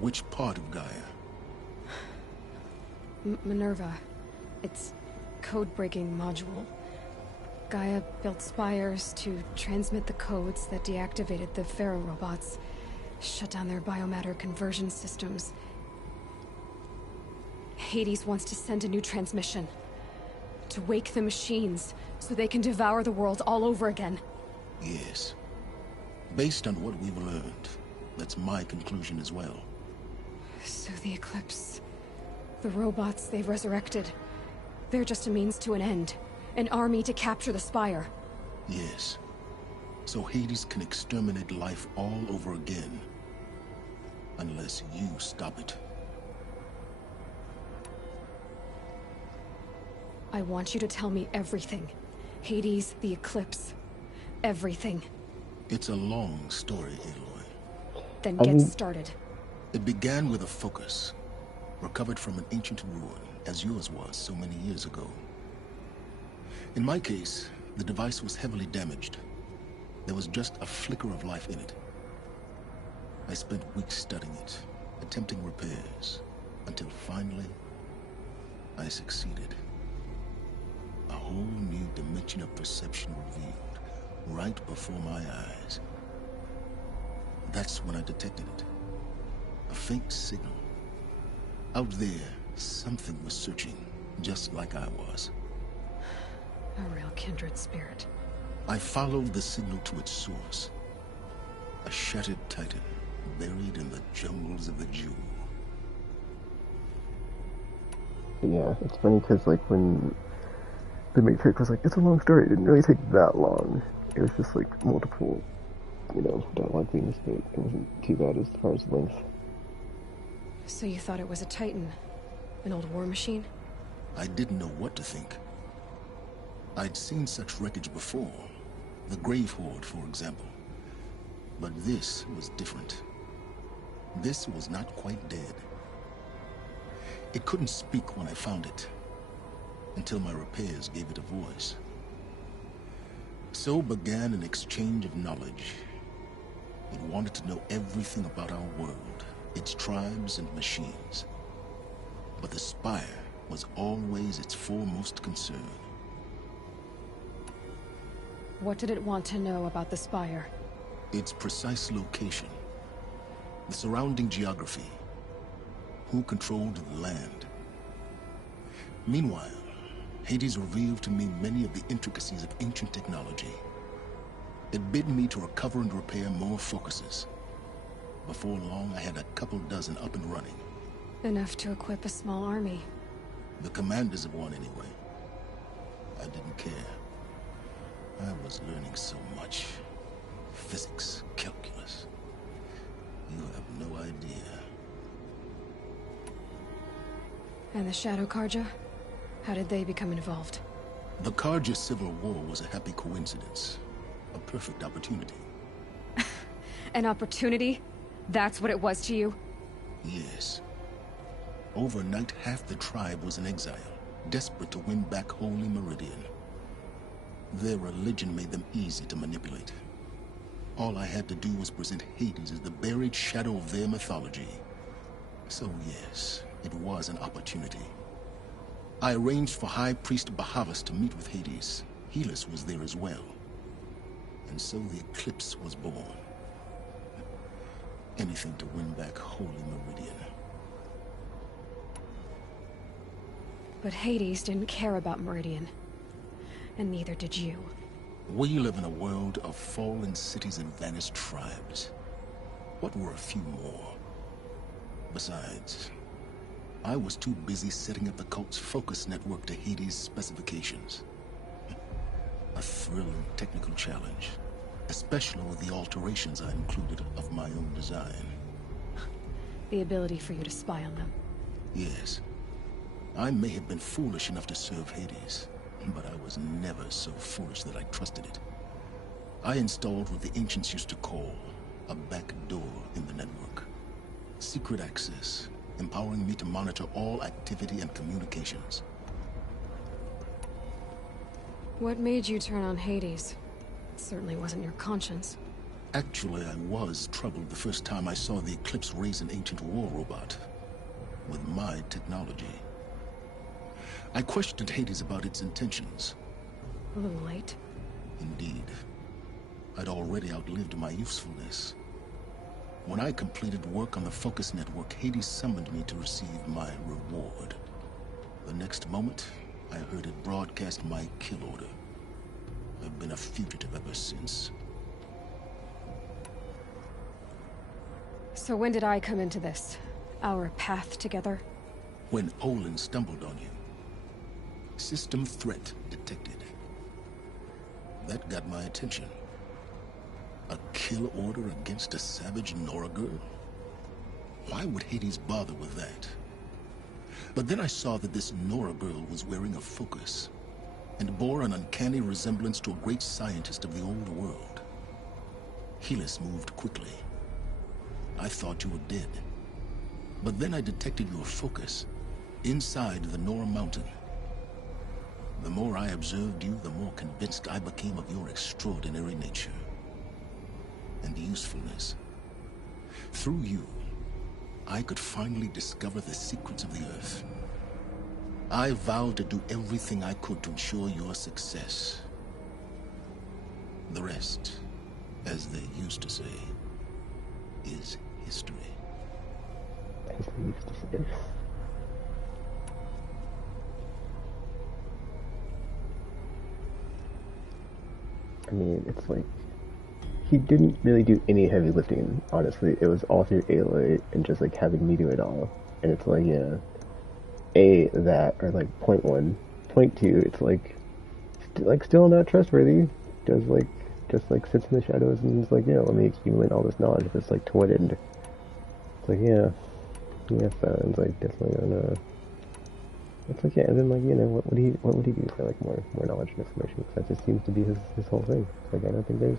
Which part of Gaia? Minerva. Its code-breaking module. Gaia built spires to transmit the codes that deactivated the Pharaoh robots, shut down their biomatter conversion systems. Hades wants to send a new transmission. To wake the machines, so they can devour the world all over again. Yes. Based on what we've learned, that's my conclusion as well. So the Eclipse... the robots they've resurrected... they're just a means to an end. An army to capture the Spire. Yes. So Hades can exterminate life all over again. Unless you stop it. I want you to tell me everything. Hades, the Eclipse. Everything. It's a long story, Aloy. Then get started. It began with a focus. Recovered from an ancient ruin, as yours was so many years ago. In my case, the device was heavily damaged. There was just a flicker of life in it. I spent weeks studying it, attempting repairs, until finally, I succeeded. A whole new dimension of perception revealed, right before my eyes. That's when I detected it. A faint signal. Out there, something was searching, just like I was. A real kindred spirit. I followed the signal to its source. A shattered titan, buried in the jungles of the Jewel. Yeah, it's funny because, like, when the Matrix was like, it's a long story, it didn't really take that long. It was just, like, multiple, you know, dialogue things, but it wasn't too bad as far as length. So you thought it was a Titan? An old war machine? I didn't know what to think. I'd seen such wreckage before. The Grave Horde, for example. But this was different. This was not quite dead. It couldn't speak when I found it, until my repairs gave it a voice. So began an exchange of knowledge. It wanted to know everything about our world, its tribes and machines. But the Spire was always its foremost concern. What did it want to know about the Spire? Its precise location. The surrounding geography. Who controlled the land. Meanwhile, Hades revealed to me many of the intricacies of ancient technology. It bid me to recover and repair more focuses. Before long, I had a couple dozen up and running. Enough to equip a small army. The commanders of one, anyway. I didn't care. I was learning so much. Physics, calculus. You have no idea. And the Shadow Carja? How did they become involved? The Carja Civil War was a happy coincidence. A perfect opportunity. An opportunity? That's what it was to you? Yes. Overnight, half the tribe was in exile, desperate to win back Holy Meridian. Their religion made them easy to manipulate. All I had to do was present Hades as the buried shadow of their mythology. So yes, it was an opportunity. I arranged for High Priest Bahavas to meet with Hades. Helis was there as well. And so the Eclipse was born. Anything to win back Holy Meridian. But Hades didn't care about Meridian. And neither did you. We live in a world of fallen cities and vanished tribes. What were a few more? Besides, I was too busy setting up the cult's focus network to Hades' specifications. A thrilling technical challenge, especially with the alterations I included of my own design. The ability for you to spy on them. Yes. I may have been foolish enough to serve Hades, but I was never so foolish that I trusted it. I installed what the ancients used to call a back door in the network. Secret access, empowering me to monitor all activity and communications. What made you turn on Hades? It certainly wasn't your conscience. Actually, I was troubled the first time I saw the Eclipse raise an ancient war robot with my technology. I questioned Hades about its intentions. A little late. Indeed. I'd already outlived my usefulness. When I completed work on the Focus Network, Hades summoned me to receive my reward. The next moment, I heard it broadcast my kill order. I've been a fugitive ever since. So when did I come into this? Our path together? When Olin stumbled on you. System threat detected. That got my attention. A kill order against a savage Nora girl? Why would Hades bother with that? But then I saw that this Nora girl was wearing a focus, and bore an uncanny resemblance to a great scientist of the old world. Helis moved quickly. I thought you were dead. But then I detected your focus inside the Nora mountain. The more I observed you, the more convinced I became of your extraordinary nature and usefulness. Through you, I could finally discover the secrets of the Earth. I vowed to do everything I could to ensure your success. The rest, as they used to say, is history. As they used to say. I mean, it's like, he didn't really do any heavy lifting, honestly. It was all through Aloy and just like having me do it all. And it's like, yeah, that, or like point one. Point two, it's like, still not trustworthy. Does like, just like sits in the shadows and is like, yeah, let me accumulate all this knowledge. But it's like, to what end? It's like, yeah, sounds like definitely gonna. It's like, yeah, and then like, you know, what would he do for like more knowledge and information? Because that just seems to be his whole thing. It's like, I don't think there's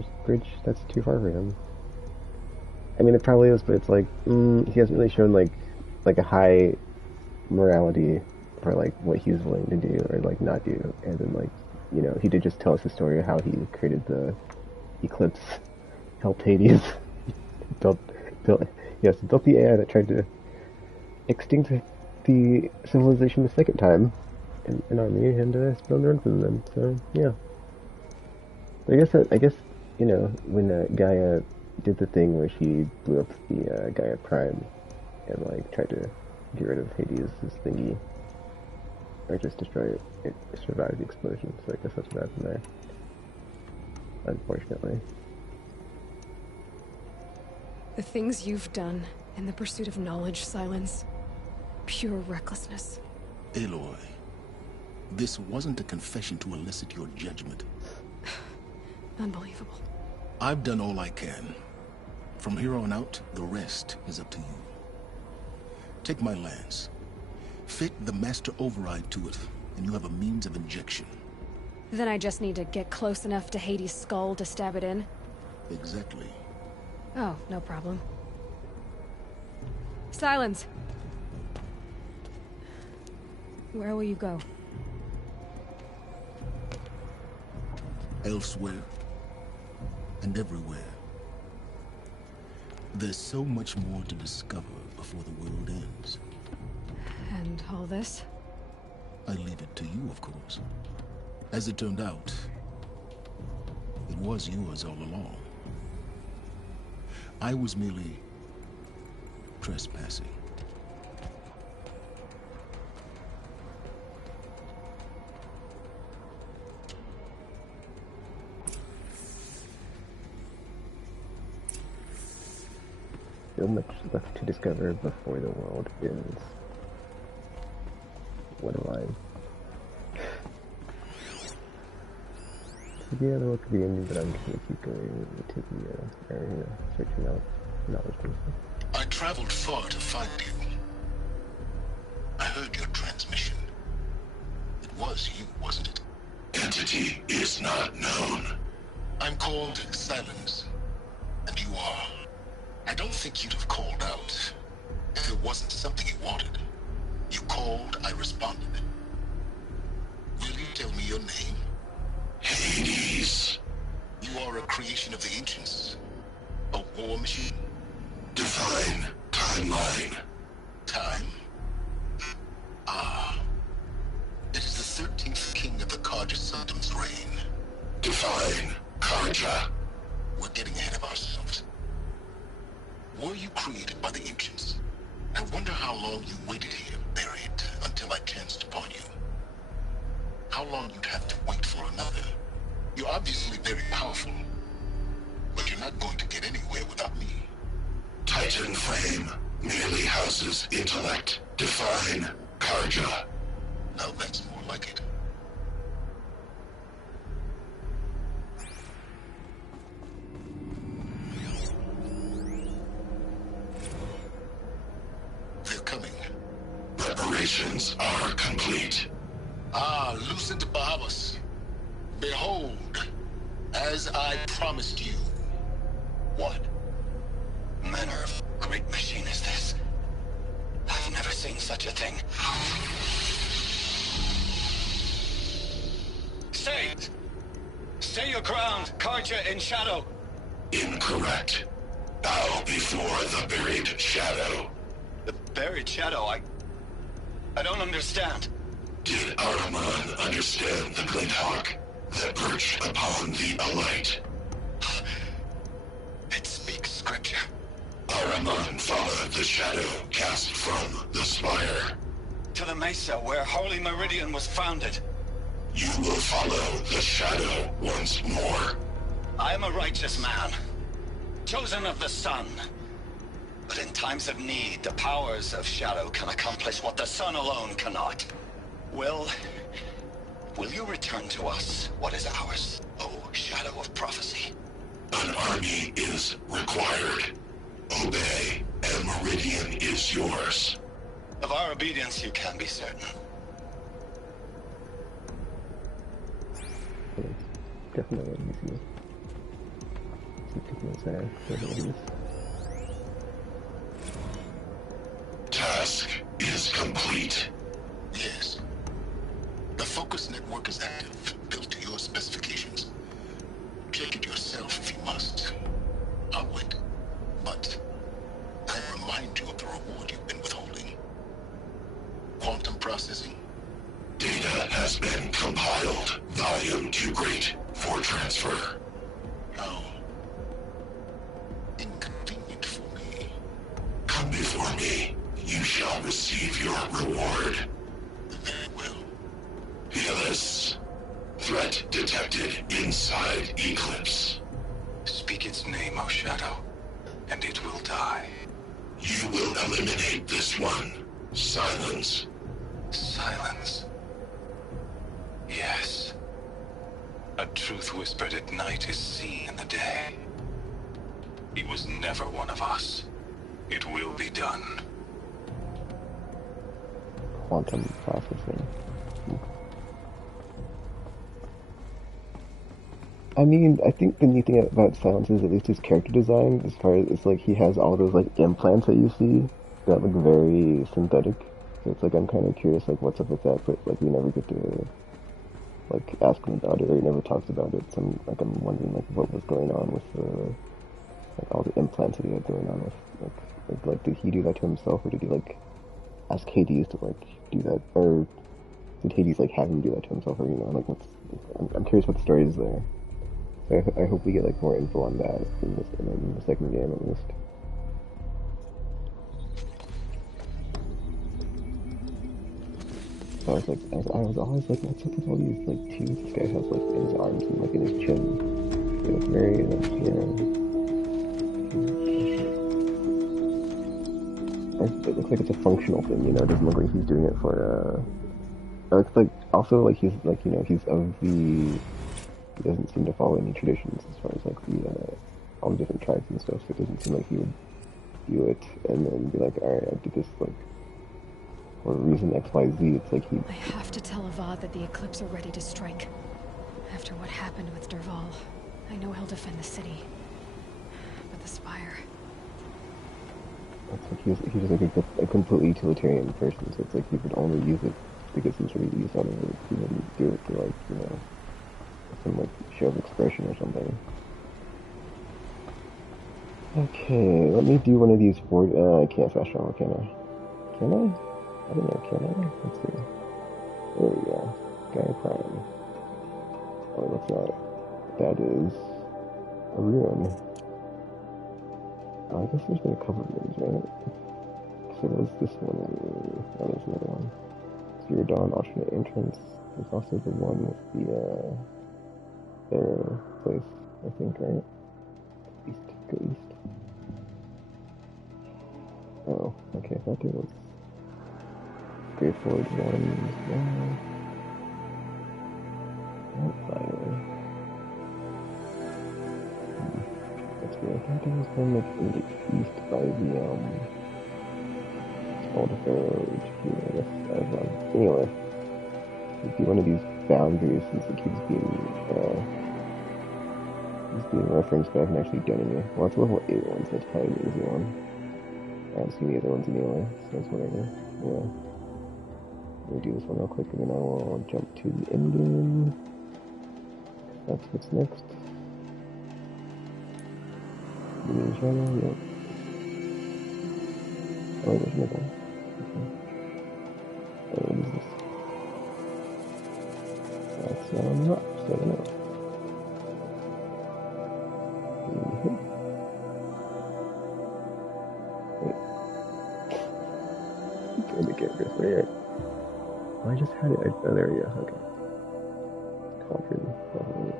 a bridge that's too far for him. I mean, it probably is, but it's like, he hasn't really shown like a high morality for like what he's willing to do or like not do. And then like, you know, he did just tell us the story of how he created the Eclipse, helped Hades, built the AI that tried to extinct the civilization the second time in army, and still learn from them. So yeah, I guess you know, when Gaia did the thing where she blew up the Gaia Prime and like tried to get rid of Hades' thingy, or just destroy it, it survived the explosion. So I guess that's what happened there, unfortunately. The things you've done in the pursuit of knowledge, Silence. Pure recklessness. Aloy, this wasn't a confession to elicit your judgment. Unbelievable. I've done all I can. From here on out, the rest is up to you. Take my lance. Fit the master override to it, and you have a means of injection. Then I just need to get close enough to Hades' skull to stab it in? Exactly. Oh, no problem. Silence! Where will you go? Elsewhere. And everywhere. There's so much more to discover before the world ends. And all this? I leave it to you, of course. As it turned out, it was yours all along. I was merely trespassing. So much left to discover before the world ends. What a line. Yeah, the world could be ending, but I'm just gonna keep going, taking, searching out knowledge and stuff. I traveled far to find you. I heard your transmission. It was you, wasn't it? Entity is not known. I'm called Silence, and you are. I don't think you'd have called out if it wasn't something you wanted. You called, I responded. Will you tell me your name? Hades. You are a creation of the ancients. A war machine. Divine timeline. Time? Ah. It is the 13th king of the Carja Sanctum's reign. Divine Carja. We're getting ahead of ourselves. Were you created by the ancients? I wonder how long you waited here, buried, until I chanced upon you. How long you'd have to wait for another. You're obviously very powerful, but you're not going to get anywhere without me. Titan Flame merely houses intellect. Divine Carja. Now that's more like it. They're coming. Preparations are complete. Ah, Lucent Bahavas. Behold, as I promised you. What manner of great machine is this? I've never seen such a thing. Stay! Stay your ground, Carja in shadow! Incorrect. Bow before the buried shadow. The buried shadow? I don't understand. Did Ahriman understand the Glinthawk that perched upon the Alight? It speaks scripture. Ahriman followed the shadow cast from the spire. To the mesa where Holy Meridian was founded. You will follow the shadow once more. I am a righteous man, chosen of the sun. But in times of need, the powers of shadow can accomplish what the sun alone cannot. Will you return to us what is ours, O Shadow of Prophecy? An army is required. Obey, and Meridian is yours. Of our obedience you can be certain. Definitely easy. Keep taking this there. Task is complete. Yes. The focus network is active, built to your specifications. Check it yourself if you must. I'll wait. But I remind you of the reward you've been withholding. Quantum processing. Data has been compiled. Volume too great for transfer. How inconvenient for me. Come before me. You shall receive your reward. Very well. Helis. Threat detected inside Eclipse. Speak its name, O Shadow, and it will die. You will eliminate this one. Silence. Silence. Yes. A truth whispered at night is seen in the day. He was never one of us. It will be done. quantum processing. I mean, I think the neat thing about Silence is at least his character design, as far as it's like he has all those like implants that you see that look very synthetic. So it's like I'm kind of curious like what's up with that, but like we never get to like ask him about it or he never talks about it. So I'm wondering like what was going on with the like all the implants that he had going on with like did he do that to himself or did he like ask Hades to like do that or did Hades like have him do that to himself or you know like what's I'm curious what the story is there. So I hope we get like more info on that in the second game at least. So I was always like, what's up with all these like teeth this guy has like in his arms and like in his chin? They look very like, you know. It looks like it's a functional thing, you know. It doesn't look like he's doing it for. It looks like also like he's like you know he's of the. He doesn't seem to follow any traditions as far as like the all the different tribes and stuff. So it doesn't seem like he would do it and then be like, all right, I did this like for reason X, Y, Z. It's like he. I have to tell Avad that the Eclipse are ready to strike. After what happened with Dervahl, I know he'll defend the city, but the Spire. It's like he's like a completely utilitarian person. So it's like he would only use it because he's really used on it. He wouldn't do it to like you know. Some like show of expression or something. Okay, let me do one of these I can't fast travel, can I? Can I? I don't know, can I? Let's see. There we go. Gaia Prime. Oh, what's that? That is a ruin. I guess there's been a couple of ruins, right? So there's this one. Oh, there's another one. Zero Dawn alternate entrance. There's also the one with the their place, I think, right? East, go east. Oh, okay, I thought there was Great Forge 1 as well. Fire. That's weird. I thought there was one like in the east by the Alderfarrow HQ, I guess. Anyway, it'd be one of these boundaries since it keeps being referenced, but I haven't actually done any. Well, it's level 8 one, so it's probably an easy one. I haven't seen the other ones anyway, so it's whatever. Yeah. Let me do this one real quick, and then I will jump to the end game. That's what's next. Mini channel, yep. Oh, there's another one. Okay. Oh, what is this? That's not 7 up. Wait. I just had it. Oh, there we go. Okay. Cauldron. Level 8.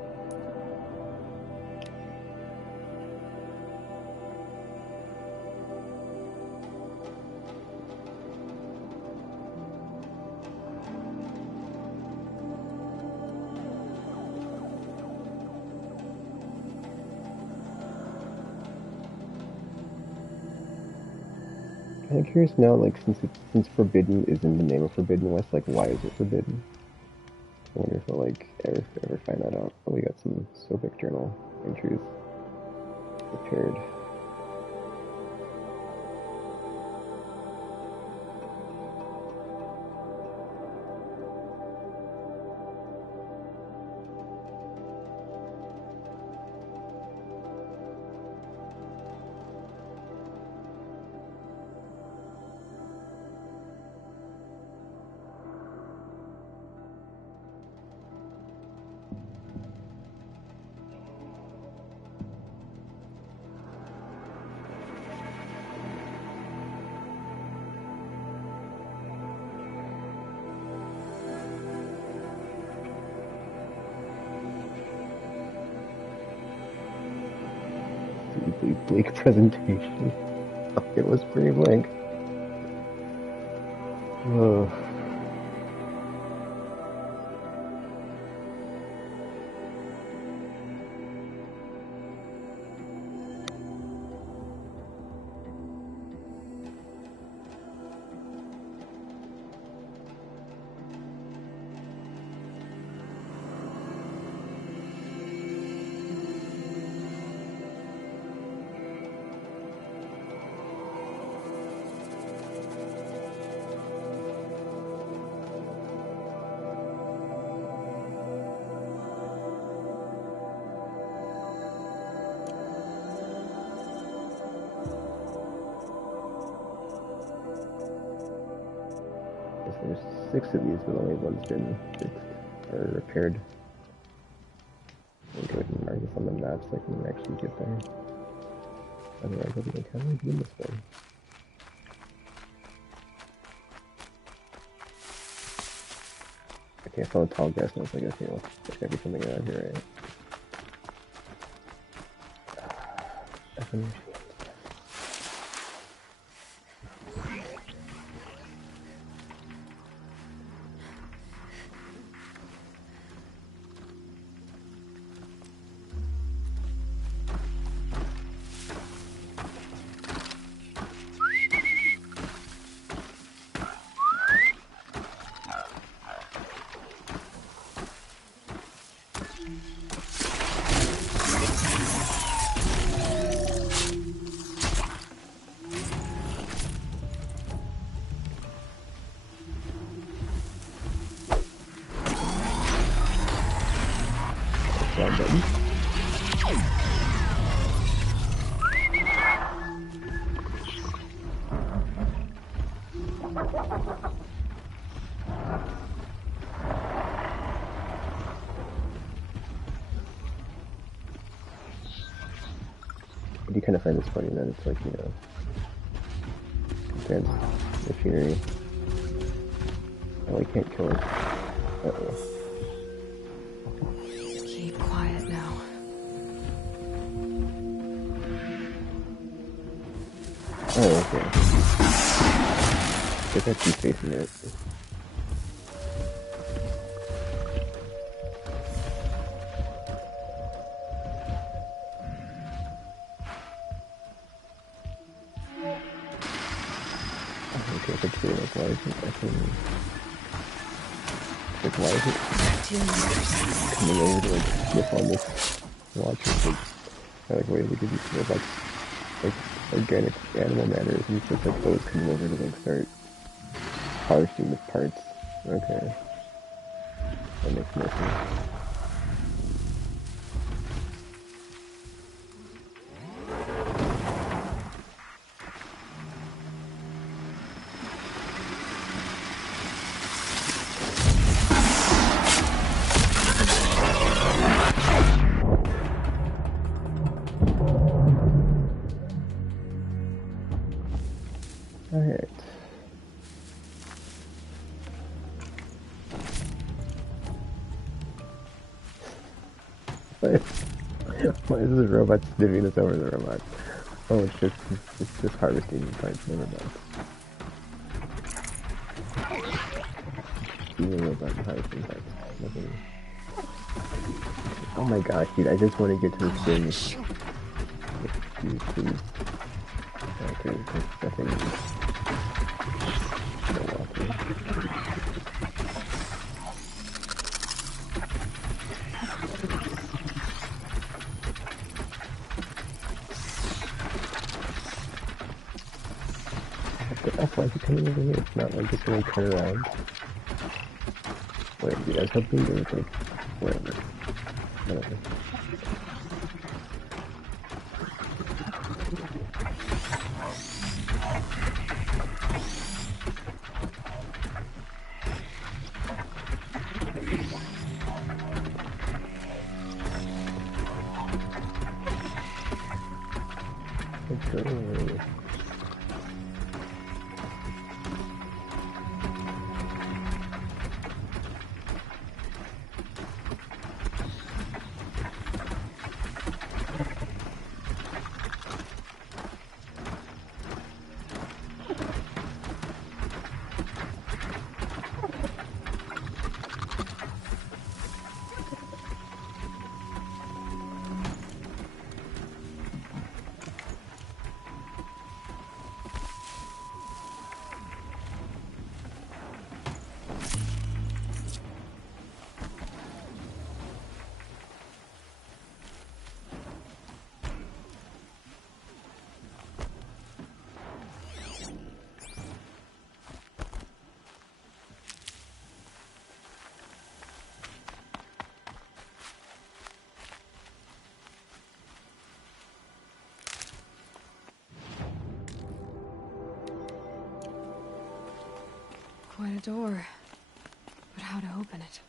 I'm curious now, like, since Forbidden is in the name of Forbidden West, like, why is it forbidden? I wonder if we'll, like, ever find that out. Oh, we got some Sobek journal entries prepared. Bleak presentation. It was pretty blank. Oh. There's 6 of these, but only one's been fixed or repaired. I'll go ahead and mark this on the map so I can actually get there. Otherwise, I'll be like, how do I do this way? Okay, I saw a tall grass and I was like, okay, well, there's gotta be something around here, right? I do kind of find this funny that it's like, you know, advanced machinery. Oh, I can't kill it. Uh-oh. Keep quiet now. Oh, okay. Guess I have to be facing it. Okay, let's see, like, why is it, why is it coming over to, like, sniff on this watch? Like, wait, we could use, like, organic animal matter, and just, like, those coming over to, like, start harvesting the parts. Okay. That makes more sense. Alright. Why is this robot sniffing us over the robot? Oh, it's just harvesting parts, never mind. Even robot harvesting parts. Nothing. Oh my gosh, dude, I just want to get to this thing. Please. Okay, there's nothing. No walking. Why is it coming over here? It's not like it's gonna turn around. Wait, dude, I was hoping there was like, whatever. Okay. quite a door. But how to open it?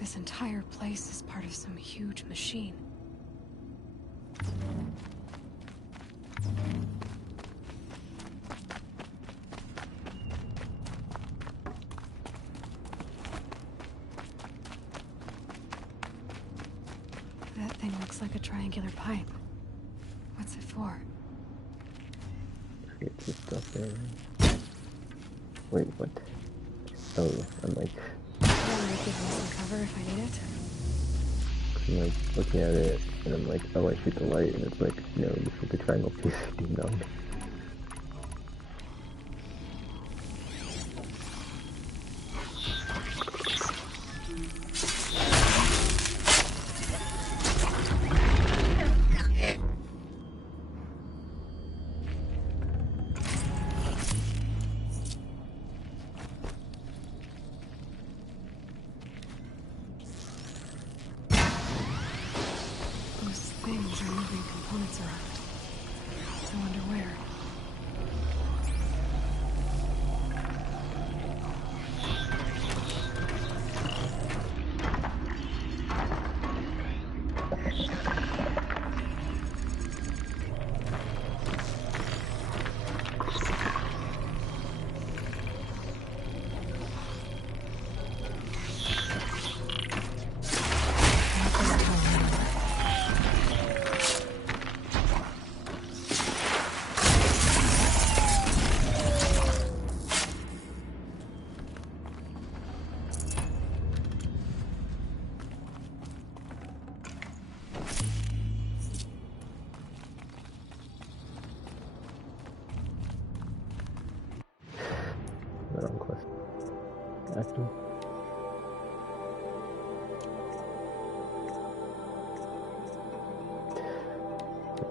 This entire place is part of some huge machine. That thing looks like a triangular pipe. What's it for? Create some stuff there. Wait, what? Oh, I'm like... Give me some cover if I need it. I'm like looking at it, and I'm like, oh, I shoot the light, and it's like, no, you shoot the triangle piece, ding dong.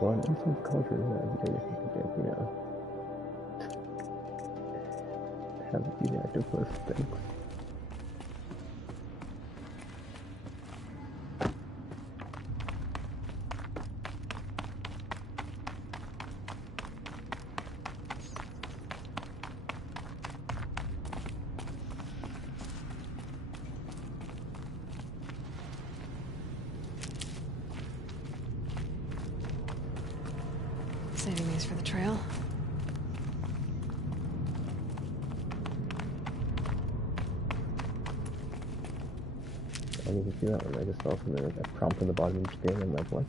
Well, in some cultures, you know, have these octopus things. Saving these for the trail. I didn't even see that one. I just saw something like a prompt on the bottom of each thing. I'm like, what?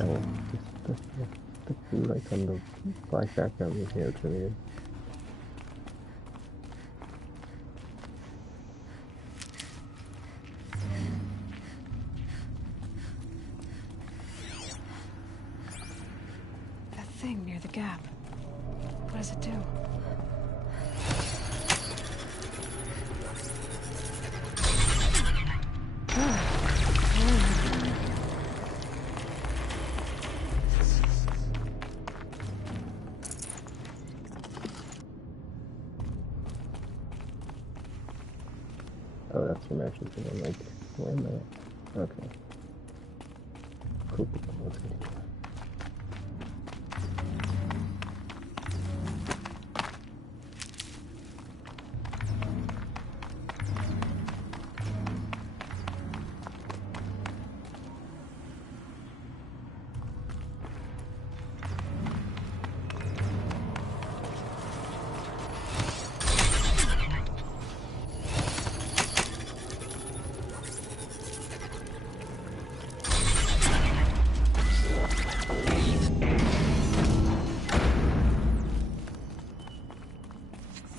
Oh, the blue light on the black background is here to me. That thing near the gap. What does it do? Oh, that's from actually something like, where am I? Okay. Cool. Let's continue.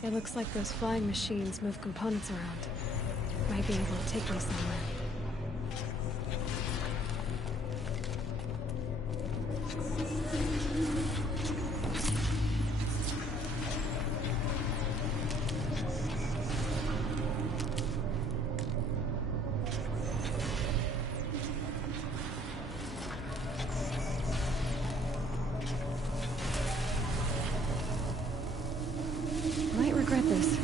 It looks like those flying machines move components around. Might be able to take me somewhere. Might regret this.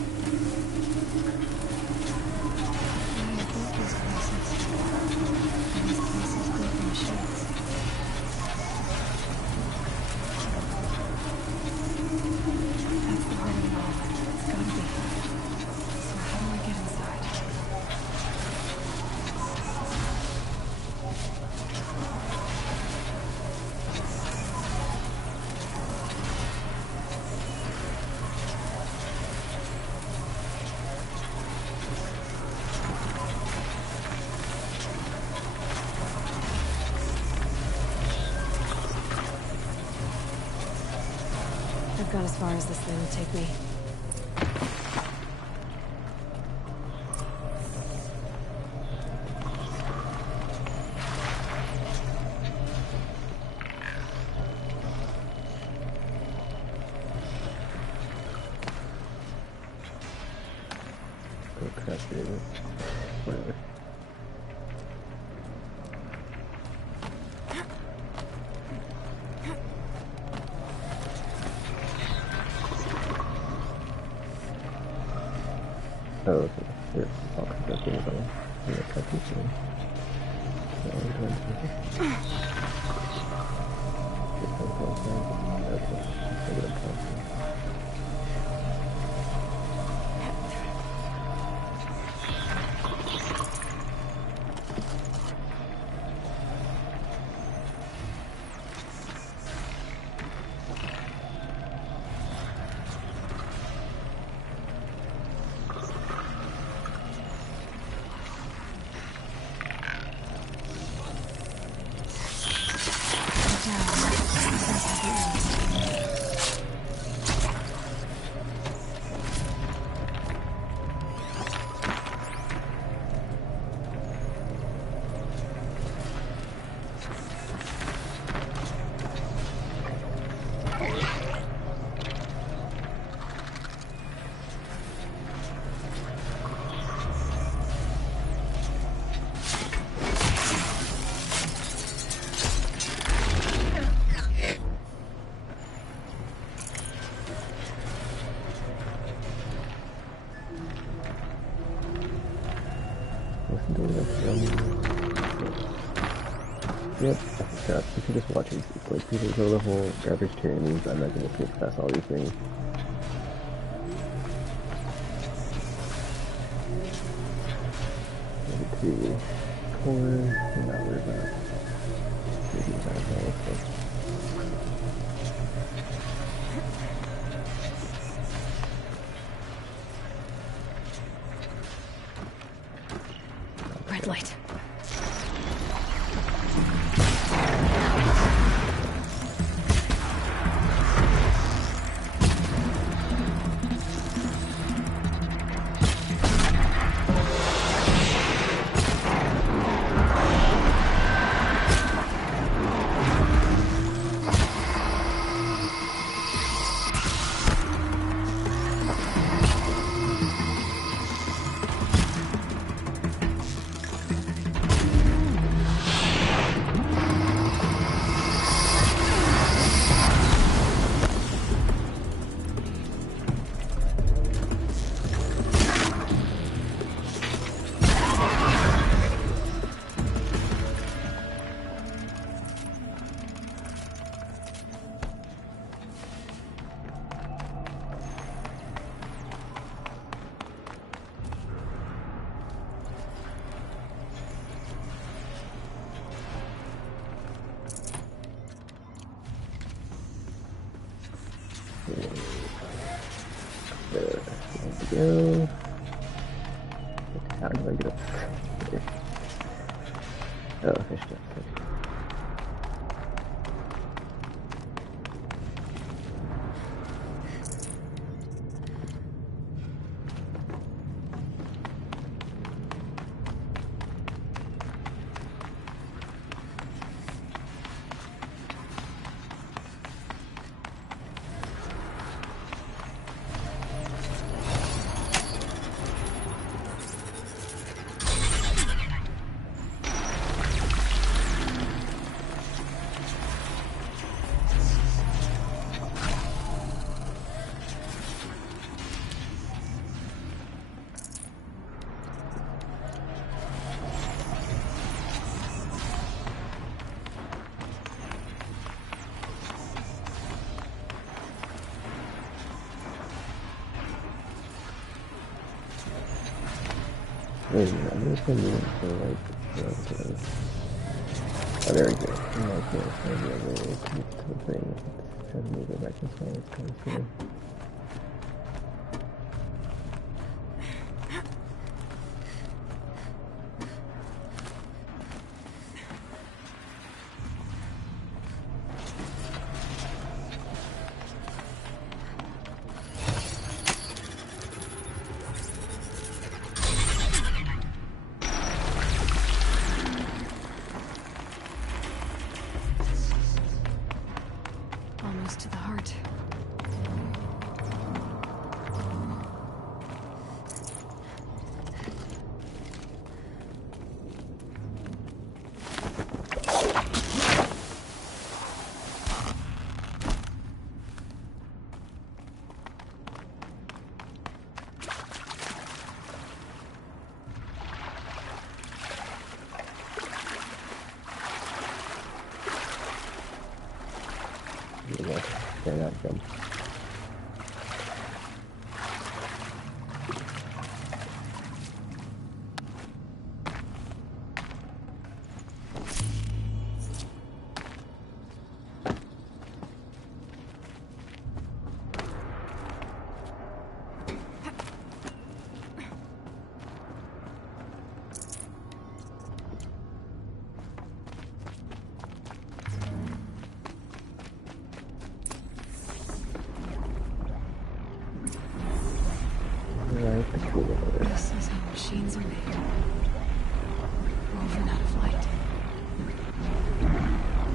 I've got as far as this thing will take me. Oh crap, dude. Whatever. Oh, okay. Here, I'll cut that thing on. I'm gonna cut this thing. Yep, I forgot. If you just watch it, it's like people go the whole garbage tyrannies. I'm not gonna get past all these things. Maybe 2, 4, I'm not worried about taking time for all this stuff. Red light. Go. How do I get up there? Oh, fish jump. Wait a minute, I'm just gonna move it so like, oh, there we go. I'm like, yeah, it's gonna be a way to the thing. Let's try to move it back this way. It's kind of cool. Almost to the heart. They're not good. This is how machines are made. Woven out of light.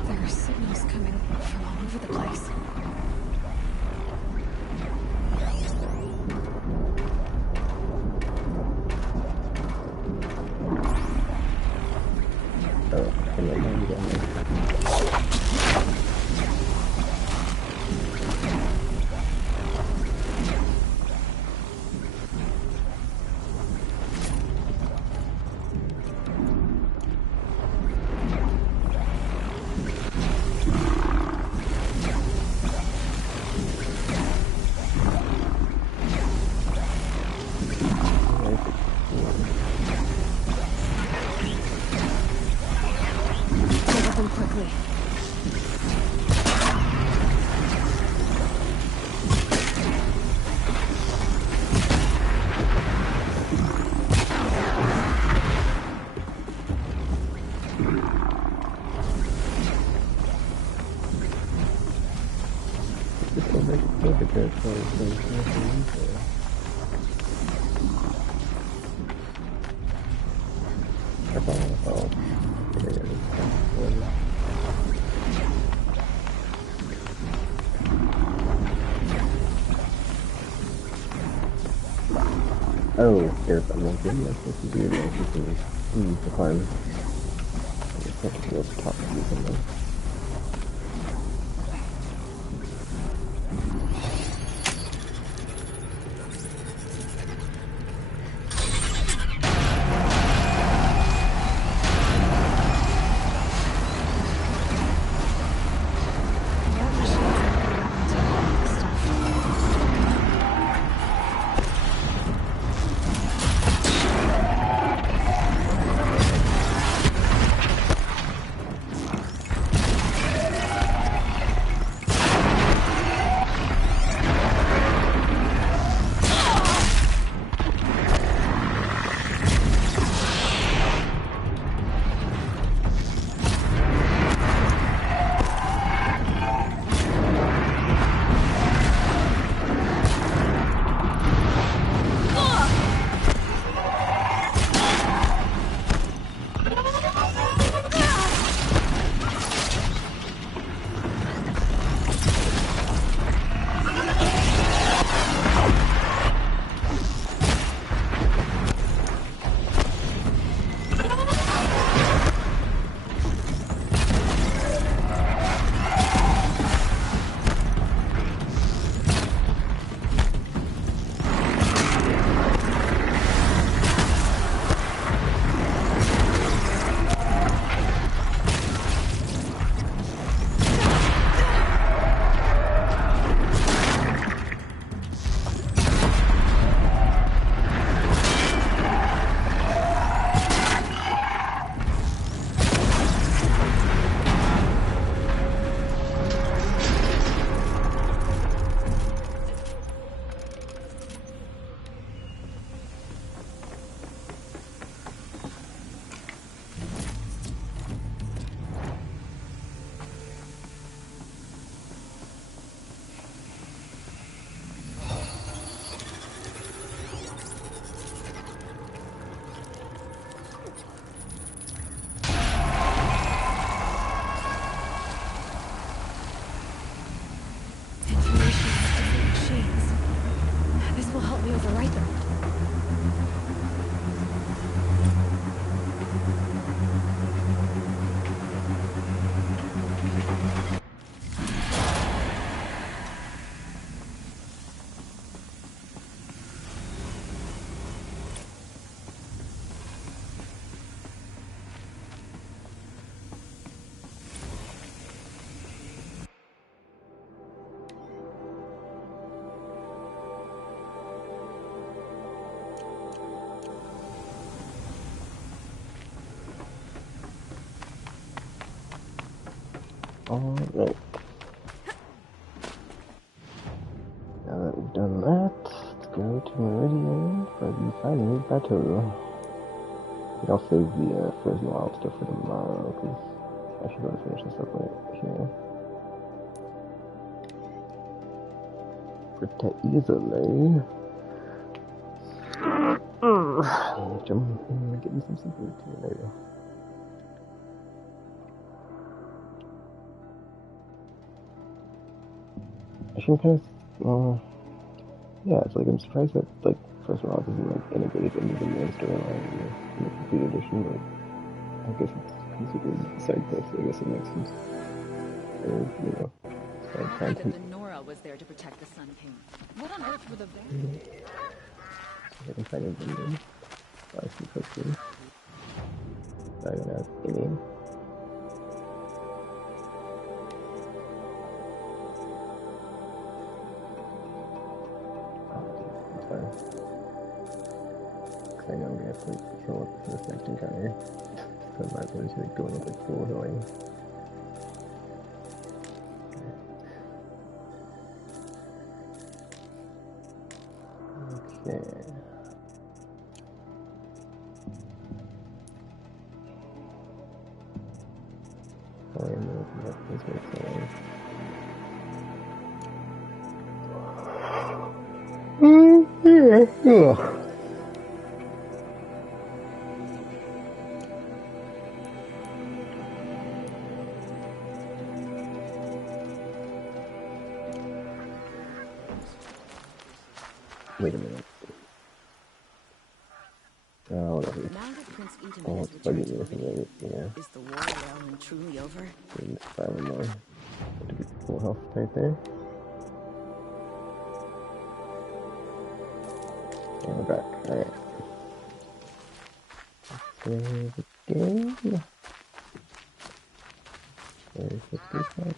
There are signals coming from all over the place. Oh, I'm like, I'm down there. Oh, there's a monkey. That's supposed to be a monkey to climb. I can't go to the top of something. Alright. Now that we've done that, let's go to Meridian for the final battle. I'll save the Frozen Wild stuff for tomorrow, because I should go to finish this up right here. Pretty easily. Get me some seafood too later. I should kind of, yeah, it's like I'm surprised that like Frozen Wild isn't like integrated into the main storyline in the complete edition, but I guess it's considered side quest, so I guess it makes sense. Or, you know, side content. The Nora was there to protect the Sun King. What on earth were the Vandals? I can find a video. I see quickly. I don't have any. It's fine. Cause I know I'm gonna have to like, kill up for this next encounter. So I might as well just like going up like full healing. Okay. I am looking up this way. Yeah. Wait a minute. Oh, whatever. Now that Prince Eden Oh, has it's returned bugging me with it, yeah. is the war of Elrond truly over? 5 more. To get full health right there. And we're back. Alright. Save again. There's 55.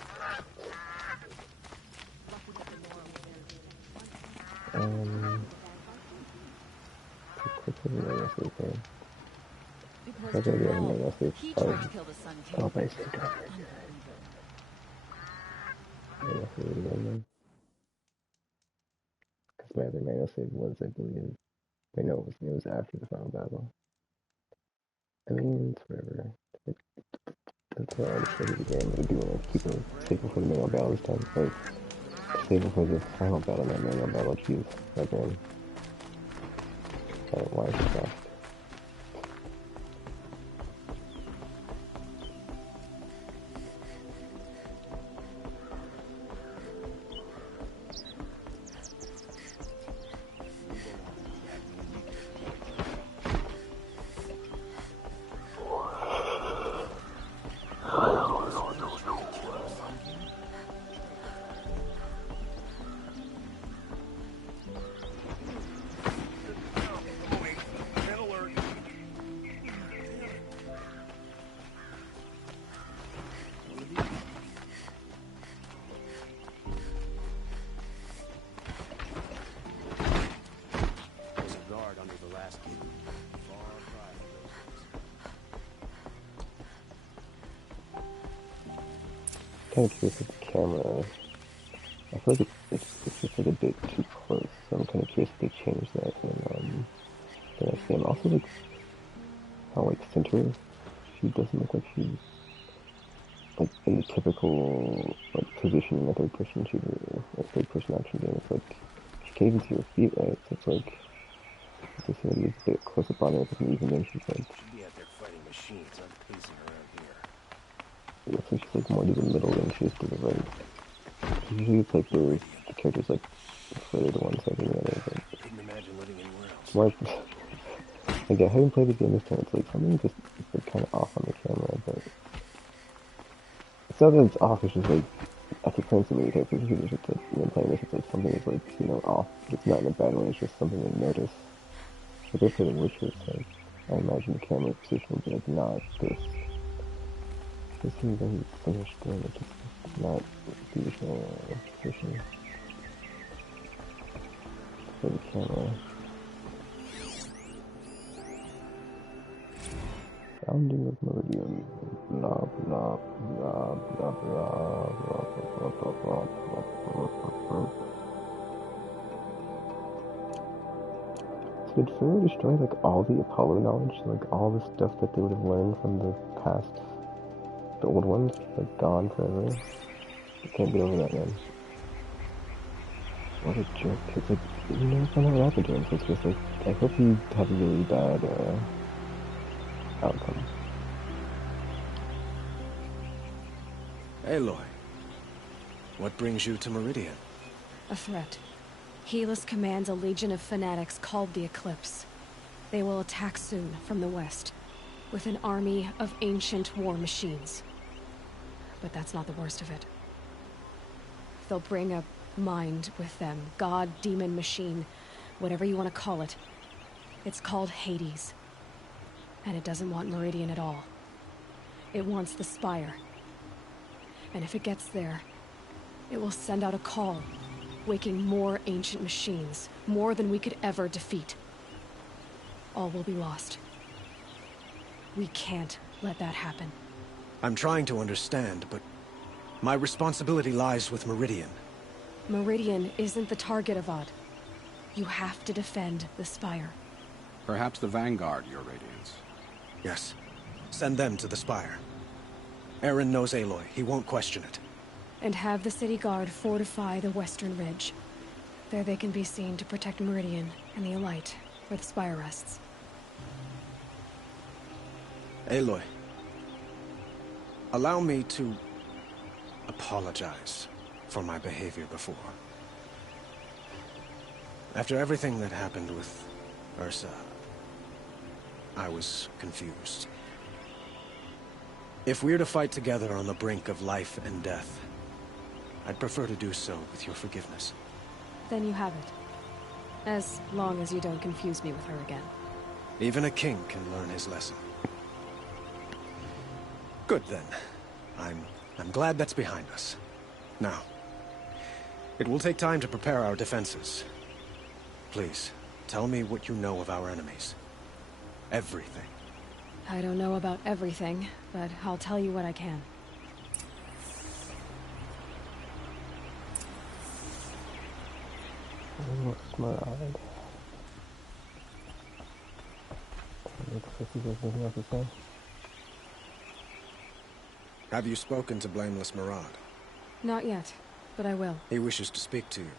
Quickly, I guess we can. Because I have no message of my state. Because my other manual save was, I believe, I know it was after the final battle. I mean, it's whatever. That's why I just played it again. I do want to keep it safer for the manual battle this time. Like, save it for the final battle, not manual battle. Jeez, my brain. Why is it fast? Kind of curious with the camera. I feel like it's just like a bit too close, so I'm kind of curious if they changed that in the next game. Also, like how like Center, she doesn't look like she's like in the typical like position in a third-person shooter, or third-person action game. It's like she can't even see her feet, right? So it's like just somebody is a bit close up on her, but even then she's like. She'd be out there fighting machines. I'm pacing around here. It looks like she's like more to the middle than she is to the right. Usually it's like the character's like further to one side than the other, but I couldn't imagine living anywhere else. more like I haven't played the game this time, it's like something just like kinda off on the camera, but it's not that it's off, it's just like after playing so many types of shooters, it's like when playing this it's like something is like, you know, off. It's not in a bad way, it's just something to notice. But if I play The Witcher, it's like I imagine the camera position would be like not this. This seems like it's so much good, it's just not the usual position for the camera. Sounding of Meridian. Blah blah blah blah blah blah blah blah blah blah blah. So did Pharaoh destroy like all the Apollo knowledge, like all the stuff that they would have learned from the past, the old ones, like gone forever? I can't get over that, man. What a jerk. It's like, you never find out what happened to him, so it's just like, I hope you have a really bad, outcome. Aloy, what brings you to Meridian? A threat. Helis commands a legion of fanatics called the Eclipse. They will attack soon from the west, with an army of ancient war machines. But that's not the worst of it. They'll bring a mind with them, god, demon, machine, whatever you want to call it. It's called Hades. And it doesn't want Meridian at all. It wants the Spire. And if it gets there, it will send out a call, waking more ancient machines, more than we could ever defeat. All will be lost. We can't let that happen. I'm trying to understand, but my responsibility lies with Meridian. Meridian isn't the target, Avad. You have to defend the Spire. Perhaps the Vanguard, Your Radiance. Yes. Send them to the Spire. Eren knows Aloy. He won't question it. And have the City Guard fortify the Western Ridge. There they can be seen to protect Meridian and the Elite, where the Spire rests. Aloy, allow me to apologize for my behavior before. After everything that happened with Ursa, I was confused. If we're to fight together on the brink of life and death, I'd prefer to do so with your forgiveness. Then you have it. As long as you don't confuse me with her again. Even a king can learn his lesson. Good then. I'm glad that's behind us. Now, it will take time to prepare our defenses. Please, tell me what you know of our enemies. Everything. I don't know about everything, but I'll tell you what I can. Looks smart-eyed. Looks like he has nothing else to say. Have you spoken to Blameless Marad? Not yet, but I will. He wishes to speak to you.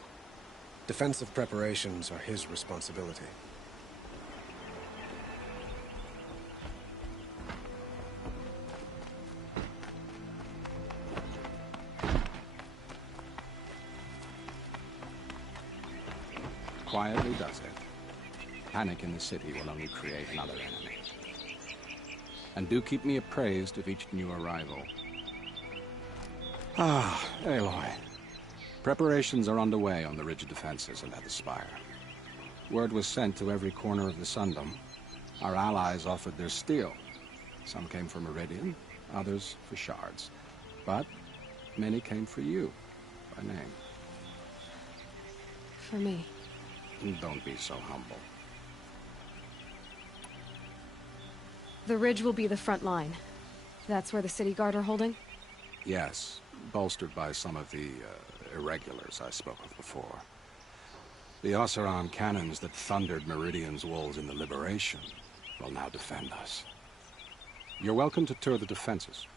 Defensive preparations are his responsibility. Quietly does it. Panic in the city will only create another enemy. And do keep me appraised of each new arrival. Ah, Aloy. Preparations are underway on the ridge defenses and at the Spire. Word was sent to every corner of the Sundom. Our allies offered their steel. Some came for Meridian, others for shards. But many came for you, by name. For me. Don't be so humble. The ridge will be the front line. That's where the City Guard are holding? Yes, bolstered by some of the irregulars I spoke of before. The Oseram cannons that thundered Meridian's walls in the Liberation will now defend us. You're welcome to tour the defenses.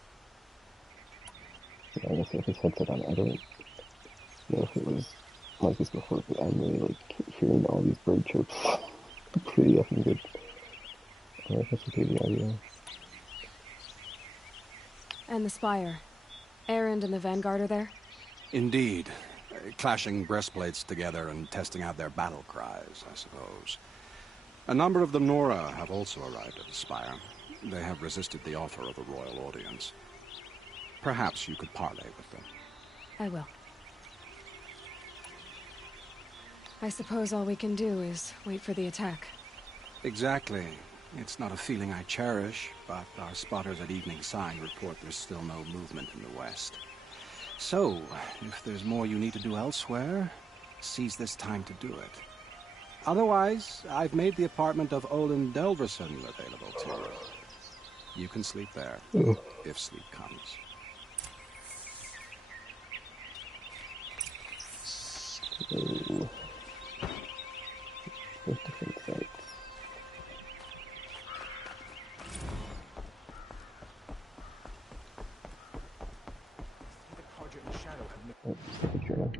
Yeah, I guess if his headset on, I don't know if it was like this before, but I'm really like hearing all these bird chirps. Pretty effing good. I like that's a pretty idea. And the Spire. Erend and the Vanguard are there? Indeed. Clashing breastplates together and testing out their battle cries, I suppose. A number of the Nora have also arrived at the Spire. They have resisted the offer of a royal audience. Perhaps you could parley with them. I will. I suppose all we can do is wait for the attack. Exactly. It's not a feeling I cherish, but our spotters at Evening Sign report there's still no movement in the west. So, if there's more you need to do elsewhere, seize this time to do it. Otherwise, I've made the apartment of Olin Delverson available to you. You can sleep there, if sleep comes. So, with different sites. Oh, just like a journal.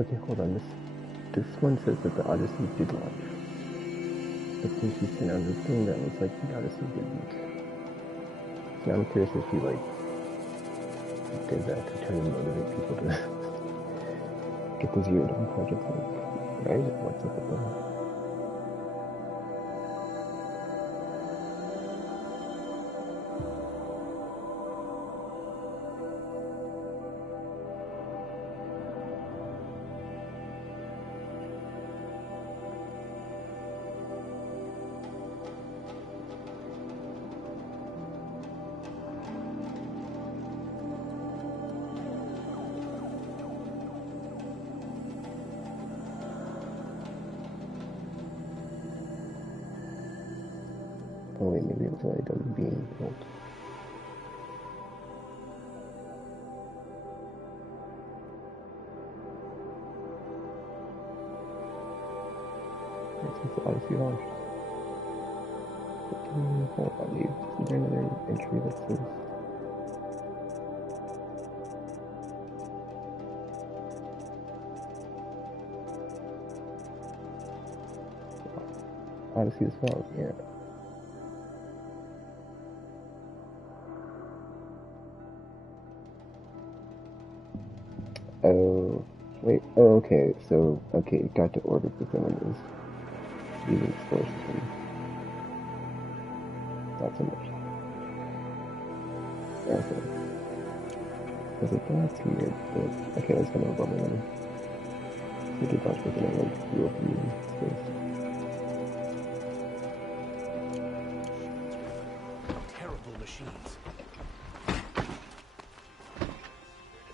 Okay, hold on. This one says that the Odyssey did launch. But then she sent out the thing that looks like the Odyssey didn't. So I'm curious if she did that to try to motivate people to get the Zero Dawn project right? What's up with that? Oh wait, maybe it was already done being built. Since the Odyssey launched. Hold on, dude. Is there another entry that says... Odyssey as well, yeah. Oh, wait, oh, okay, so, okay, it got to order with the Windows. Using Explorer system. Not so much. Okay. I was like, that's weird, but, okay, that's kind of a bummer then. We did launch with it, like, European space. Terrible machines.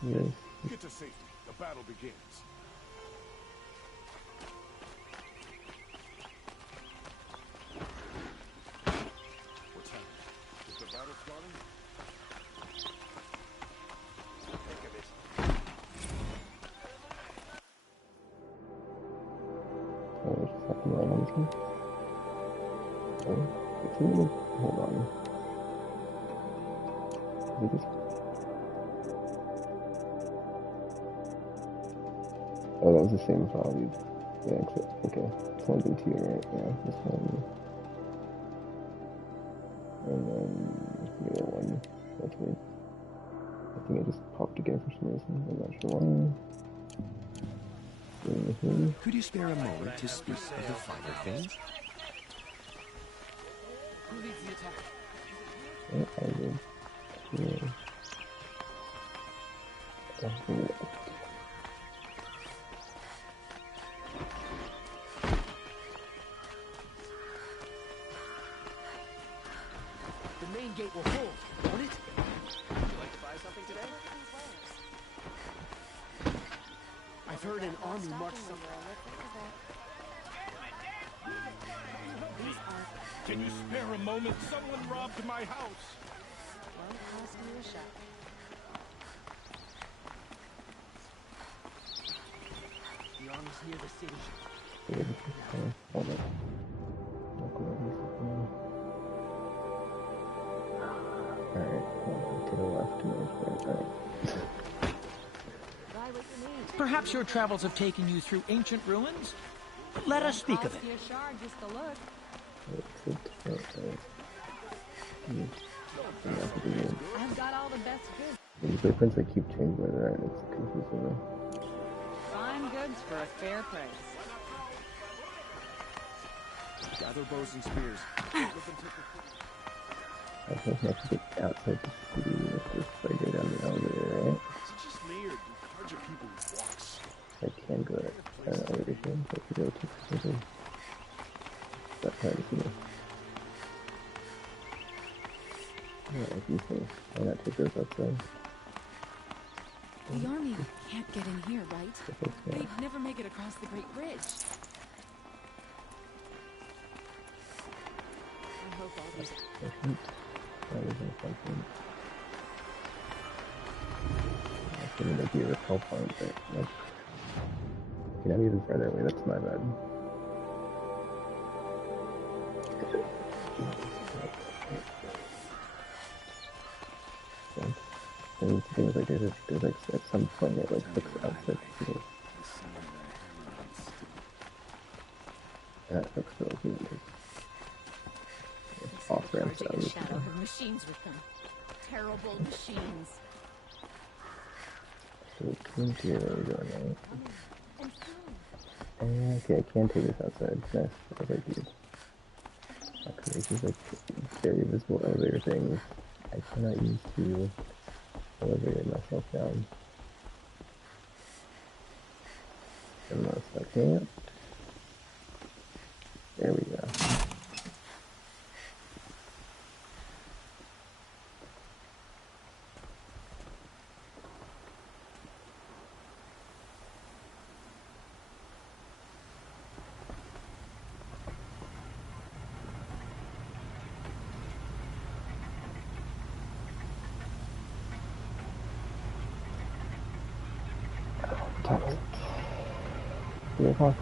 Yes. Get to safety. The battle begins. What's happening? Is the battle starting? Think of it. Oh, what just happened right on this one? Oh, it's a little... hold on. Is it this? Oh, that was the same file, dude. Yeah, except, okay. It's only been 2, right? Yeah, this one. And then the other one. That's weird. I think I just popped again for some reason. I'm not sure why. Could you spare a moment to speak of the finer things? Who leads the attack? Yeah, I did. Yeah. The main gate will hold, won't it? Would you like to buy something today? I've heard an army march somewhere. Can you spare a moment? Someone robbed my house. Won't cost you a shot. the city. Hold on. Alright, to the left, to the right. Alright. Perhaps your travels have taken you through ancient ruins? Let us speak of it. I've got all the best goods. These blueprints, they keep changing where they're at. It's confusing me. Fine goods for a fair price. Gather bows and spears. I think I have to get outside the city with this if I go down the elevator, right? Is it just me, or do Carja people walks? I can go to an elevator here, so I can go to something. That's hard to see. Yeah, if you say, why not take those outside? The army can't get in here, right? They'd never make it across the Great Bridge. I hope all these... That was something. I couldn't make you a repel point, but nope. You're not even further away, that's my bad. And things like there's like at some point it like looks outside the city. That looks really good. Off ramps out. Shadow have machines with them. Terrible machines. So we come to where we're going, right? Okay, I can take this outside. Nice. Okay, dude. Okay, this is like very visible elevator things. I cannot use to elevate myself down. Unless I can't. There we go. O'clock.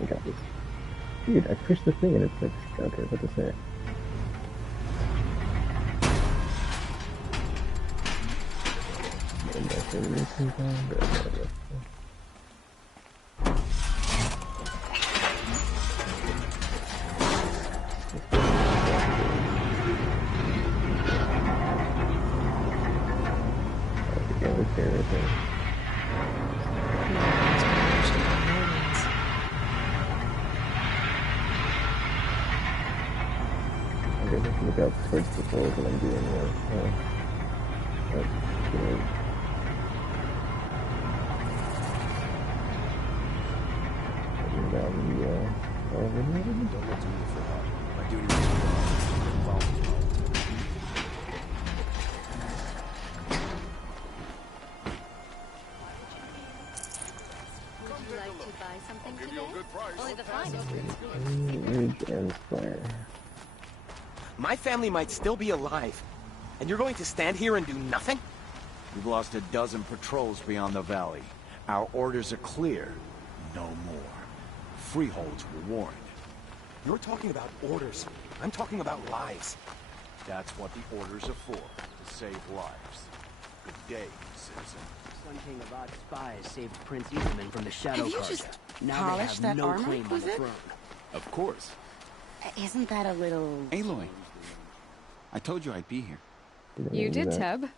We got this. Dude, I pushed the thing and it's like, okay, what to say? Look out towards the pole when I'm doing that. That's good. Down the elevator. Don't look to me for help. My duty was involved. Would you like to buy something today? Only the finest. Ridge and Square. My family might still be alive, and you're going to stand here and do nothing? We've lost a dozen patrols beyond the valley. Our orders are clear. No more. Freeholds were warned. You're talking about orders. I'm talking about lives. That's what the orders are for, to save lives. Good day, citizen. Sun King of Odd Spies saved Prince Ethelman from the Shadow Have you Carja. just Now polished they have that no armor, claim on was the it? throne. Of course. Isn't that a little... Aloy. I told you I'd be here. You did, Teb.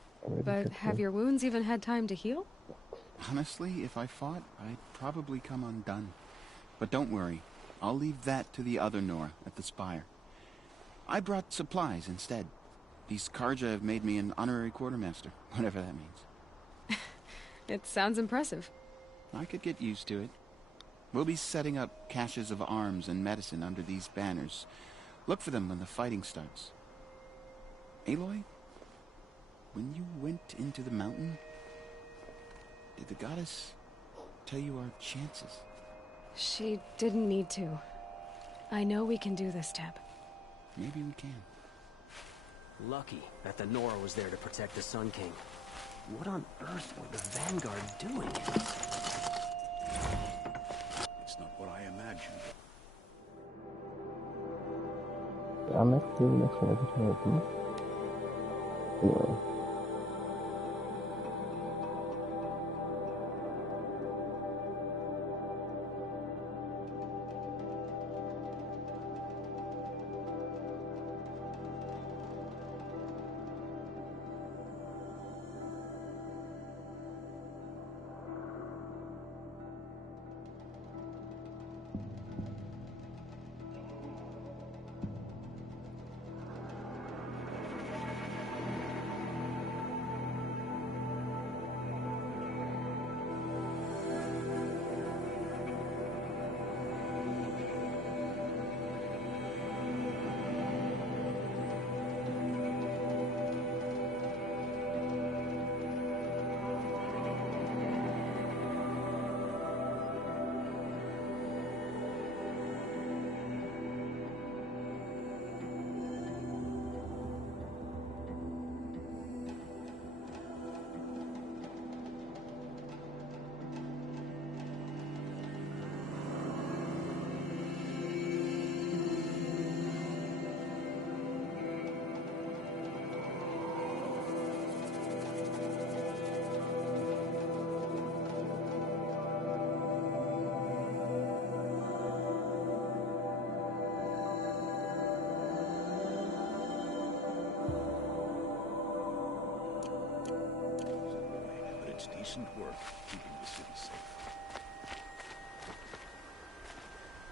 But have your wounds even had time to heal? Honestly, if I fought, I'd probably come undone. But don't worry. I'll leave that to the other Nora at the Spire. I brought supplies instead. These Carja have made me an honorary quartermaster, whatever that means. It sounds impressive. I could get used to it. We'll be setting up caches of arms and medicine under these banners. Look for them when the fighting starts. Aloy, when you went into the mountain, did the goddess tell you our chances? She didn't need to. I know we can do this, Teb. Maybe we can. Lucky that the Nora was there to protect the Sun King. What on earth were the Vanguard doing? I'm not doing the next one every time I do. Anyway. Decent work keeping the city safe.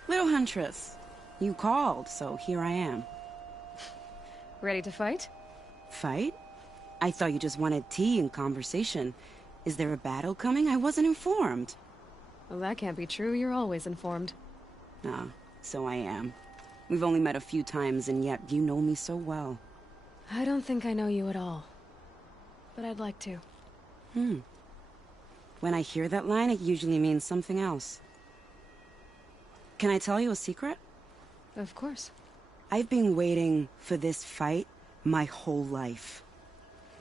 Little Huntress, you called, so here I am. Ready to fight? Fight? I thought you just wanted tea and conversation. Is there a battle coming? I wasn't informed. Well, that can't be true. You're always informed. Ah, so I am. We've only met a few times, and yet you know me so well. I don't think I know you at all. But I'd like to. When I hear that line, it usually means something else. Can I tell you a secret? Of course. I've been waiting for this fight my whole life.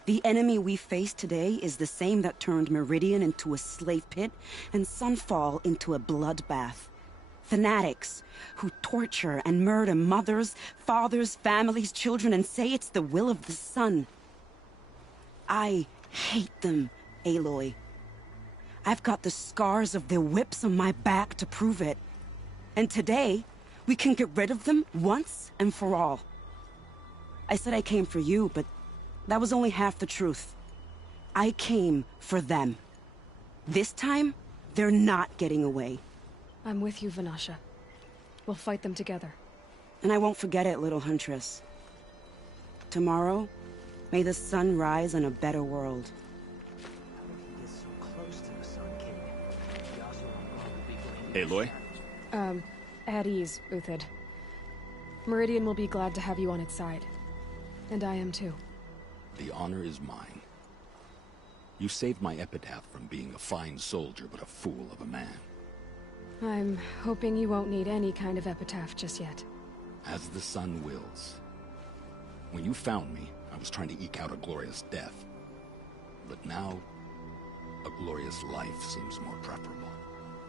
The enemy we face today is the same that turned Meridian into a slave pit and Sunfall into a bloodbath. Fanatics who torture and murder mothers, fathers, families, children, and say it's the will of the sun. I hate them, Aloy. I've got the scars of their whips on my back to prove it. And today, we can get rid of them once and for all. I said I came for you, but that was only half the truth. I came for them. This time, they're not getting away. I'm with you, Vanasha. We'll fight them together. And I won't forget it, Little Huntress. Tomorrow, may the sun rise in a better world. Aloy? At ease, Uthid. Meridian will be glad to have you on its side. And I am too. The honor is mine. You saved my epitaph from being a fine soldier, but a fool of a man. I'm hoping you won't need any kind of epitaph just yet. As the sun wills. When you found me, I was trying to eke out a glorious death. But now, a glorious life seems more preferable.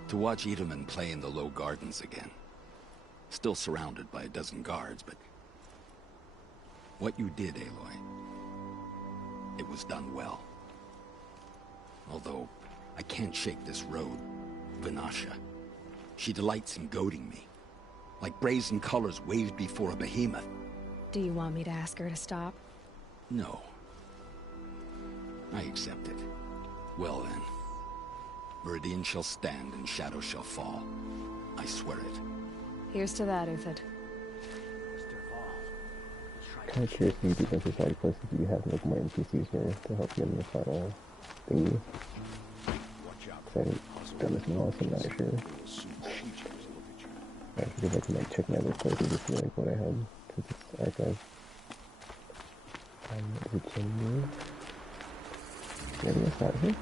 To watch Edelman play in the low gardens again. Still surrounded by a dozen guards, but... what you did, Aloy, it was done well. Although, I can't shake this road, Vanasha. She delights in goading me. Like brazen colors waved before a behemoth. Do you want me to ask her to stop? No. I accept it. Well then. Meridian shall stand and shadow shall fall. I swear it. Here's to that, Uthid. Kind of curious if you do the side quests if you have like more NPCs here to help you in the final thingy. Cause I haven't done this in a while, so I'm not sure. I figured I can like check my other places to see like what I had since it's archived. Is it changing? Maybe it's not here.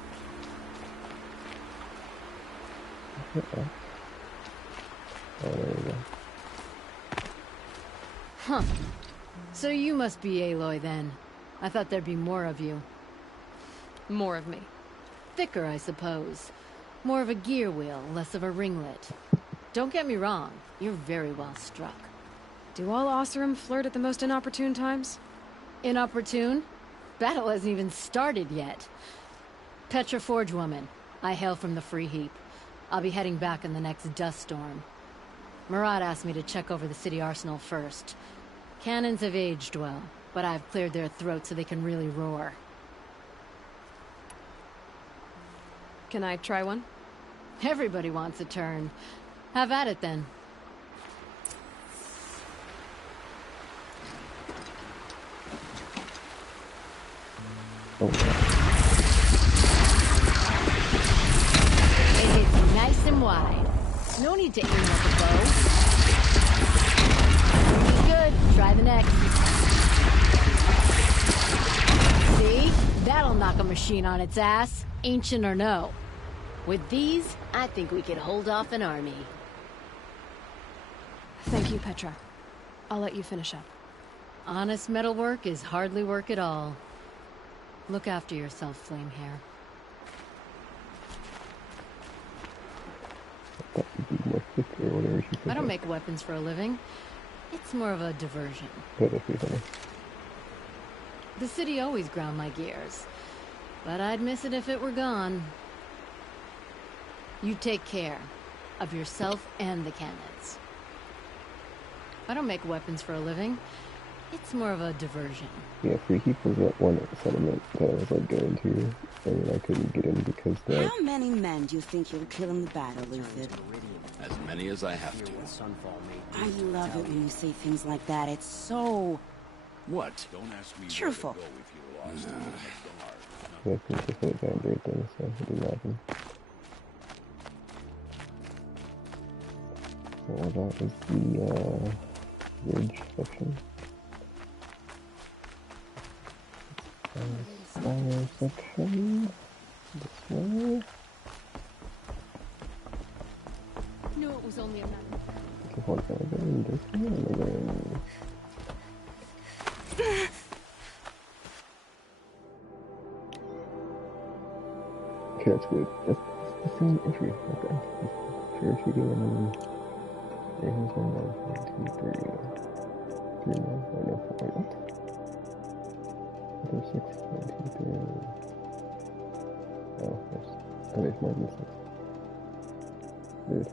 Oh, there we go. Huh. So you must be Aloy then. I thought there'd be more of you. More of me. Thicker, I suppose. More of a gear wheel, less of a ringlet. Don't get me wrong, you're very well struck. Do all Oseram flirt at the most inopportune times? Inopportune? Battle hasn't even started yet. Petra Forge woman. I hail from the Free Heap. I'll be heading back in the next dust storm. Murad asked me to check over the city arsenal first. Cannons have aged well, but I've cleared their throats so they can really roar. Can I try one? Everybody wants a turn. Have at it then. Oh. It hits nice and wide. No need to aim at the bow. Pretty good. Try the next. See? That'll knock a machine on its ass, ancient or no. With these, I think we could hold off an army. Thank you, Petra. I'll let you finish up. Honest metalwork is hardly work at all. Look after yourself, Flamehair. I don't make weapons for a living. It's more of a diversion. The city always ground my gears, but I'd miss it if it were gone. You take care of yourself and the cannons. I don't make weapons for a living. It's more of a diversion. Yeah, Free Heap was that one settlement that I was like going to, and I couldn't get in because that. How many men do you think you'll kill in the battle, Luthid? As many as I have to. I love it when you say things like that. It's so... What? cheerful. Yeah, I think that's what it got great thing, so it didn't happen. Well, that was the ridge section. Spire section. This way. No, it was only a matter. Okay, hold on. I'm going this way. I'm going. Okay, that's good. That's the same entry. Okay. Parachuting and then. Here's 1, 2, 3. 3 more. Oh no, wait, what? 6, 1, 2, 3. Oh, there's more than 6. Good.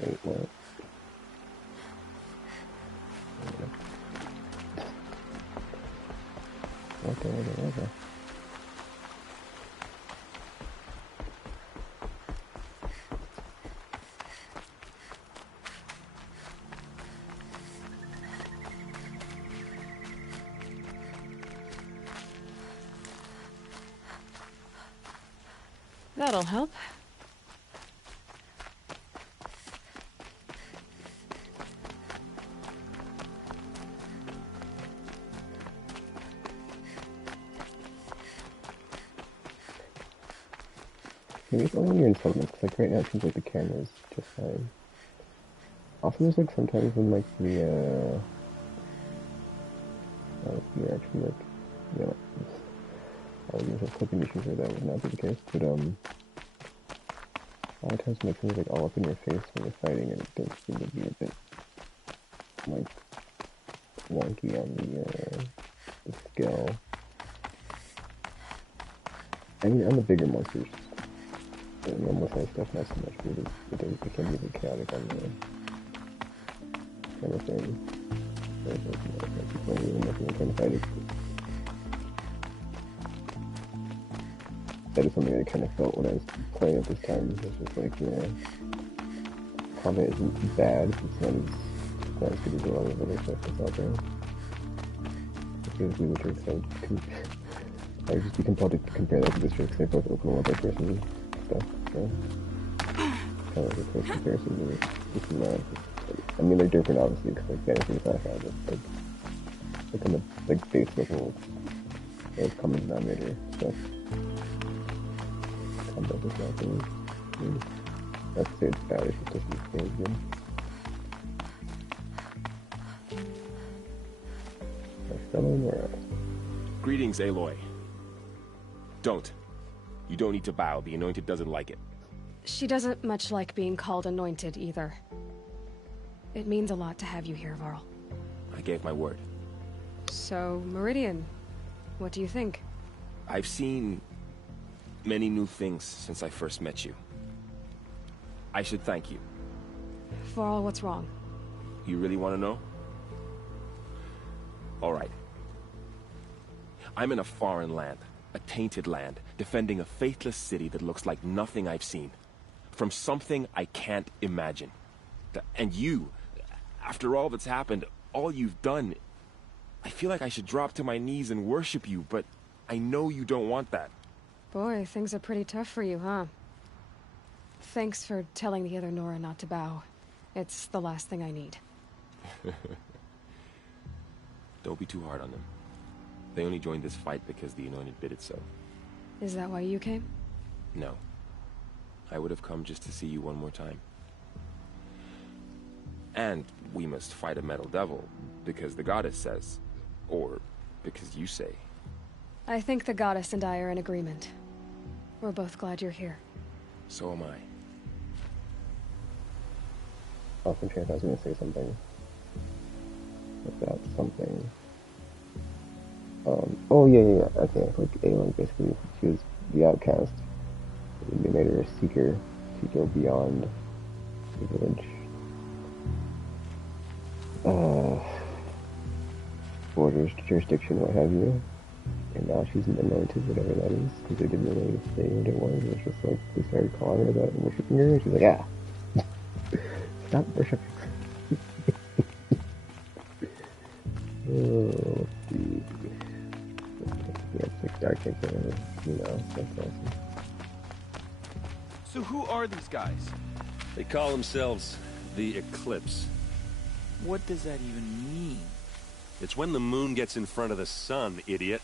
Wait, what? Okay. That'll help. Maybe it's only when you're in settlements, because like right now it seems like the camera's just fine. Also there's like sometimes when like the you're actually like, you know, I was just clipping issues where that would not be the case, but a lot of times when it's like all up in your face when you're fighting and it does seem to be a bit like wonky on the scale. I mean on the bigger monsters. The normal size stuff not so much, but it can be a bit chaotic on the kind of thing. People even nothing trying to fight it. That is something I kind of felt when I was playing at this time. It was just like, you know, combat isn't bad, it's not as good as a lot of other stuff that's out there. Because we would I would just be compelled to compare that to this because they both open world by person stuff, so kind of like a close comparison to this and that. I mean, they're different obviously because like Fantasy is not bad, but Like on the like base level, like common denominator stuff. Combat is nothing. Let's say it's bad if it doesn't stay good. Greetings, Aloy. Don't. You don't need to bow. The Anointed doesn't like it. She doesn't much like being called Anointed, either. It means a lot to have you here, Varl. I gave my word. So, Meridian, what do you think? I've seen many new things since I first met you. I should thank you. Varl, what's wrong? You really want to know? All right. I'm in a foreign land, a tainted land, defending a faithless city that looks like nothing I've seen. From something I can't imagine. And you, after all that's happened, all you've done, I feel like I should drop to my knees and worship you, but I know you don't want that. Boy, things are pretty tough for you, huh? Thanks for telling the other Nora not to bow. It's the last thing I need. Don't be too hard on them. They only joined this fight because the Anointed bid it so. Is that why you came? No. I would have come just to see you one more time. And we must fight a metal devil, because the goddess says. Or because you say. I think the goddess and I are in agreement. We're both glad you're here. So am I. Often Trent, I was going to say something. About something. Oh yeah. Okay, like Aloy, basically, she was the outcast. They made her a seeker to go beyond the village. Borders, jurisdiction, what have you. And now she's an Anointed, whatever that is, because they didn't really say what it was. It was just like, they started calling her that and worshiping her, and she's like, ah! Stop worshiping. Oh, let's see. Yeah, it's like Dark Emperor, you know, that's awesome. So who are these guys? They call themselves the Eclipse. What does that even mean? It's when the moon gets in front of the sun, idiot.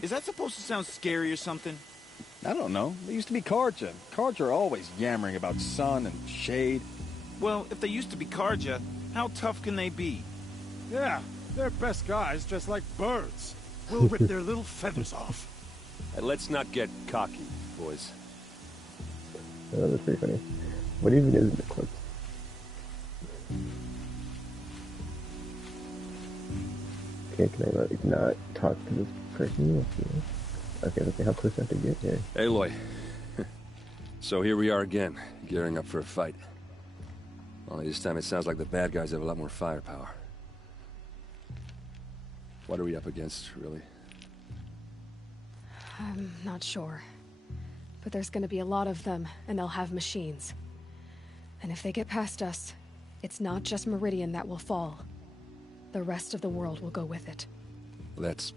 Is that supposed to sound scary or something? I don't know. They used to be Carja. Carja are always yammering about sun and shade. Well, if they used to be Carja, how tough can they be? Yeah, they're best guys just like birds. We'll rip their little feathers off. And let's not get cocky, boys. Oh, that's pretty funny. What even is an eclipse? Okay, can I like not talk to this person? Okay, let's see how close I have to get here. Aloy. So here we are again, gearing up for a fight. Only this time it sounds like the bad guys have a lot more firepower. What are we up against, really? I'm not sure. But there's gonna be a lot of them, and they'll have machines. And if they get past us, it's not just Meridian that will fall. The rest of the world will go with it. That's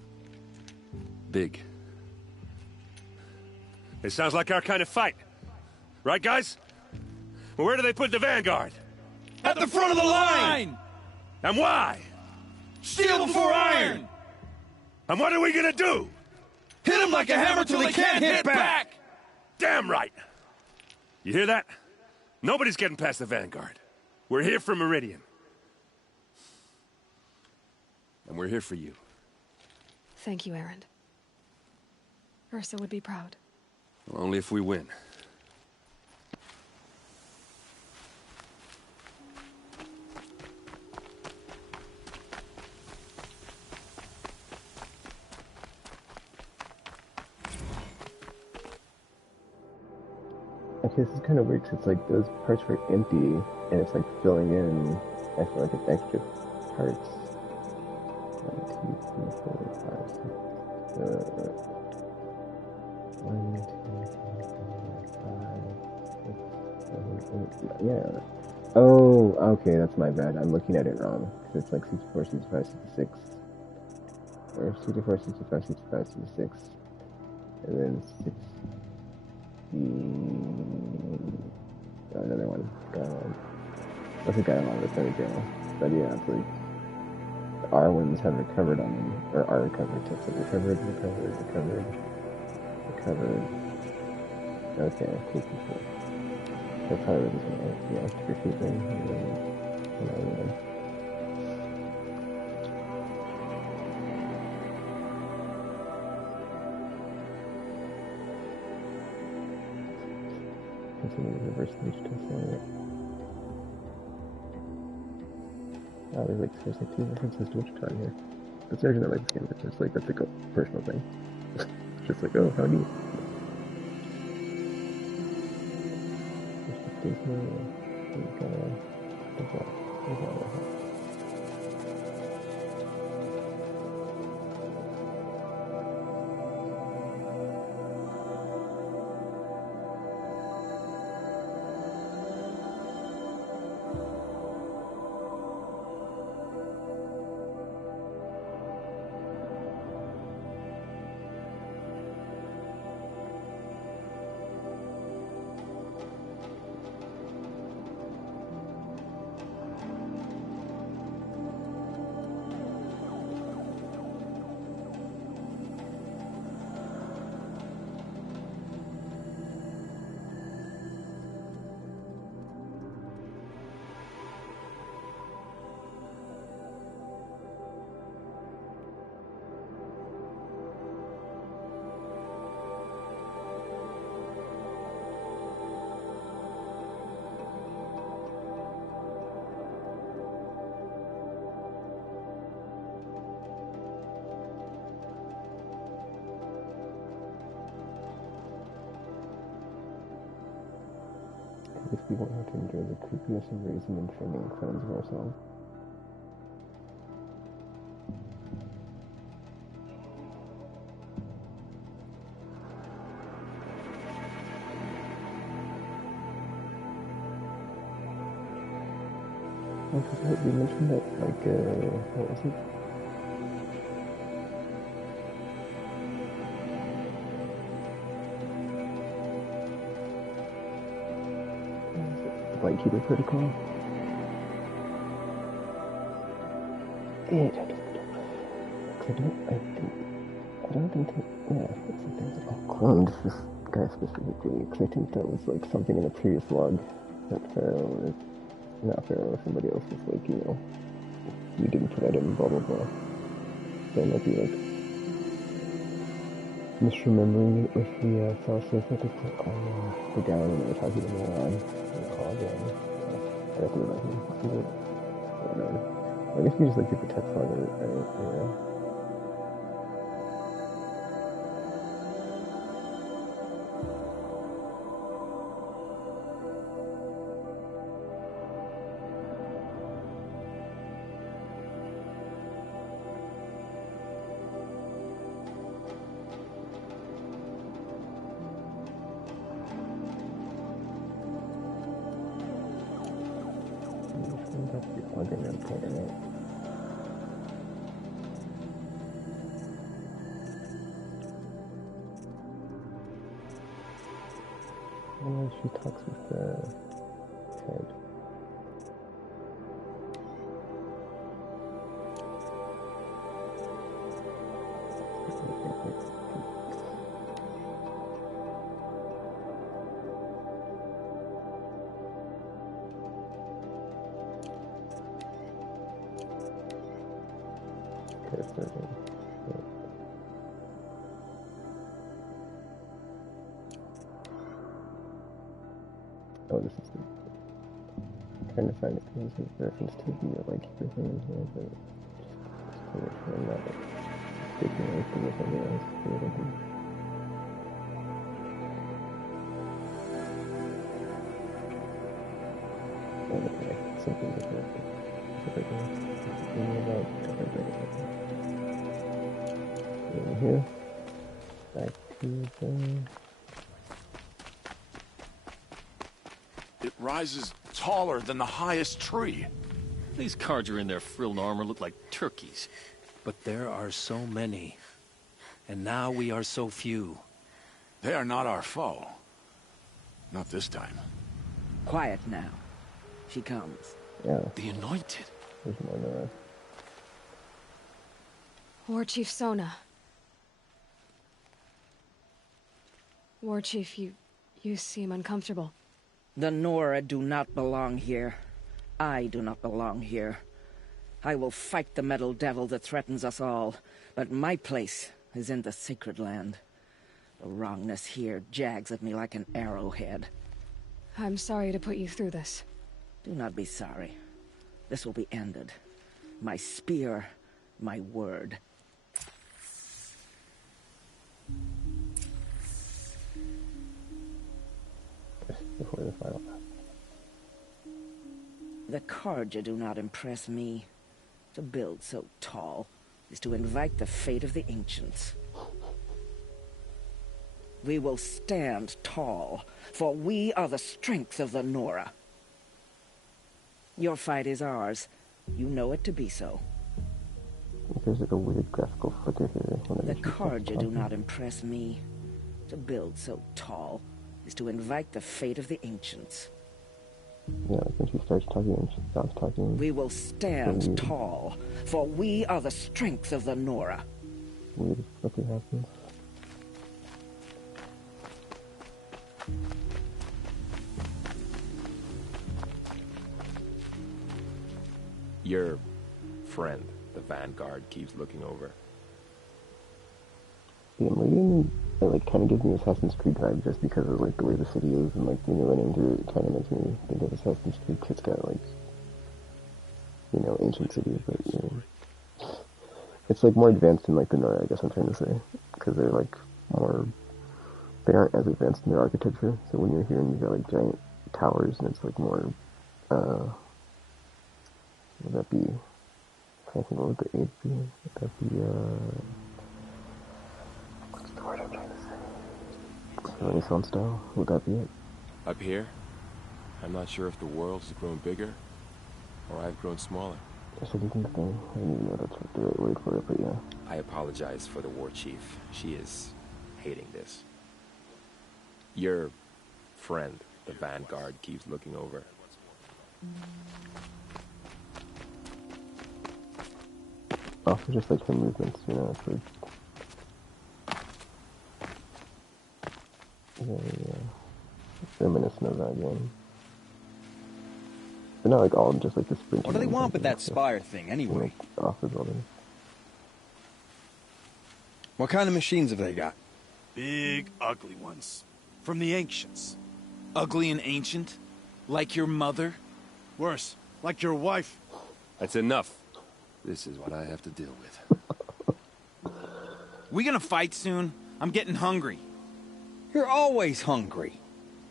big. It sounds like our kind of fight. Right, guys? Well, where do they put the Vanguard? At the front of the line! And why? Steel before iron! And what are we gonna do? Hit them like a hammer till they can't hit back! Damn right! You hear that? Nobody's getting past the Vanguard. We're here for Meridian. And we're here for you. Thank you, Erend. Ursa would be proud. Well, only if we win. Okay, this is kind of weird because it's like those parts were empty and it's like filling in, I feel like, it's extra parts. 1, 2, 3, 4, 5, 6, 1, 2, 3, 4, 5, 6, 7, 8, yeah. Oh, okay, that's my bad. I'm looking at it wrong. Because it's like 64, 65, 66. Or 64, 65, 65, 66. And then 60. Another one. That's a guy along with there we go. But yeah, it's like our ones have recovered on them, or are recovered. So it's like recovered. Okay, cool. That's how it is, yeah, refusing. Continue the reverse speech test on it. Oh, there's like 2 references to Wichita in here. That's the reason I like this game. It's like, that's like a personal thing. It's just like, oh, how do you... If we want to enjoy the creepiness of raising and training clones of ourselves. I forgot we mentioned that, like, what was it? Lightkeeper Protocol. I don't think that, yeah, it's like cloned this guy specifically, because I think that was like something in a previous log that Pharaoh, not Pharaoh, somebody else was like, you know, you didn't put that in, blah blah blah. That might be like misremembering it with the Celsius that they put on the ground when they were talking to Milan. I have to go back and see it. I guess we just like get the text log of it, right? Yeah. She talks with Ted. Oh, this is the... I'm trying to find it because it's a reference to the Lightkeeper thing in here, but just to make sure I'm not taking anything with anything else. Okay, something different. In here. Back to the... It rises taller than the highest tree. These Carja in their frilled armor look like turkeys. But there are so many. And now we are so few. They are not our foe. Not this time. Quiet now. She comes. Yeah. The Anointed. There's more there. War Chief Sona. War Chief, you seem uncomfortable. The Nora do not belong here. I do not belong here. I will fight the metal devil that threatens us all, but my place is in the sacred land. The wrongness here jags at me like an arrowhead. I'm sorry to put you through this. Do not be sorry. This will be ended. My spear, my word. Before the final. The Carja do not impress me. To build so tall is to invite the fate of the ancients. We will stand tall, for we are the strength of the Nora. Your fight is ours. You know it to be so. There's like a weird graphical flicker here. The Carja do not impress me. To build so tall is to invite the fate of the ancients. Yeah, like when she starts talking and she stops talking. We will stand weird. tall, for we are the strength of the Nora. Weird flicker happens. Your friend, the Vanguard, keeps looking over. Yeah, Meridian, it like kind of gives me Assassin's Creed vibe just because of like the way the city is, and like when you run into it, it kind of makes me think of Assassin's Creed. 'Cause it's got like, you know, ancient cities, but you know, it's like more advanced than like the Nora, I guess I'm trying to say, because they're like more, they aren't as advanced in their architecture. So when you're here and you've got like giant towers, and it's like more, would that be? I can't think what would the age be. Would that be what's the word I'm trying to say? Renaissance style? Would that be it? Up here, I'm not sure if the world's grown bigger or I've grown smaller. That's a decent thing. I don't even know that's the right word for it, but yeah. I apologize for the war chief. She is hating this. Your friend, the Vanguard, keeps looking over. Also just like her movements, you know, it's like very reminiscent of that game. But not like all just like the sprinting. What do they want with that Spire thing, anyway? Like, off the building. What kind of machines have they got? Big, ugly ones. From the ancients. Ugly and ancient? Like your mother? Worse, like your wife. That's enough. This is what I have to deal with. We gonna fight soon? I'm getting hungry. You're always hungry.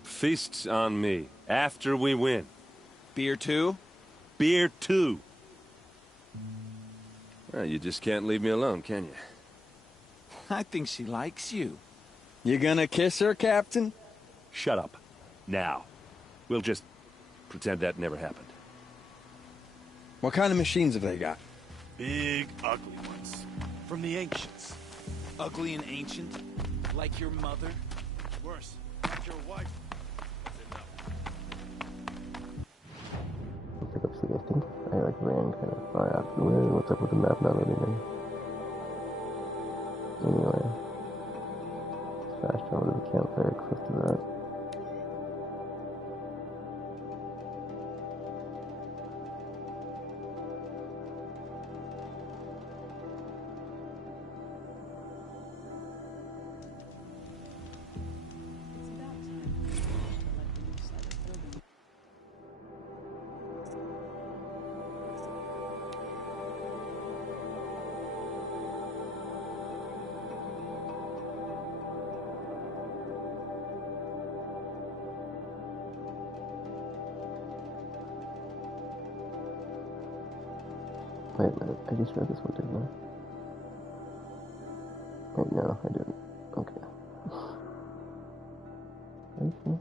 Feast's on me. After we win. Beer too? Beer too. Well, you just can't leave me alone, can you? I think she likes you. You gonna kiss her, Captain? Shut up. Now. We'll just pretend that never happened. What kind of machines have they got? Big, ugly ones. From the ancients. Ugly and ancient? Like your mother? Worse, like your wife. Pick up city, I think I like ran kind of far out. What's up with the map not letting me? Anyway. Fast over to the campfire close to that. Wait a minute, I just read this one, didn't I? Wait, no, I didn't. Okay. Are you sure?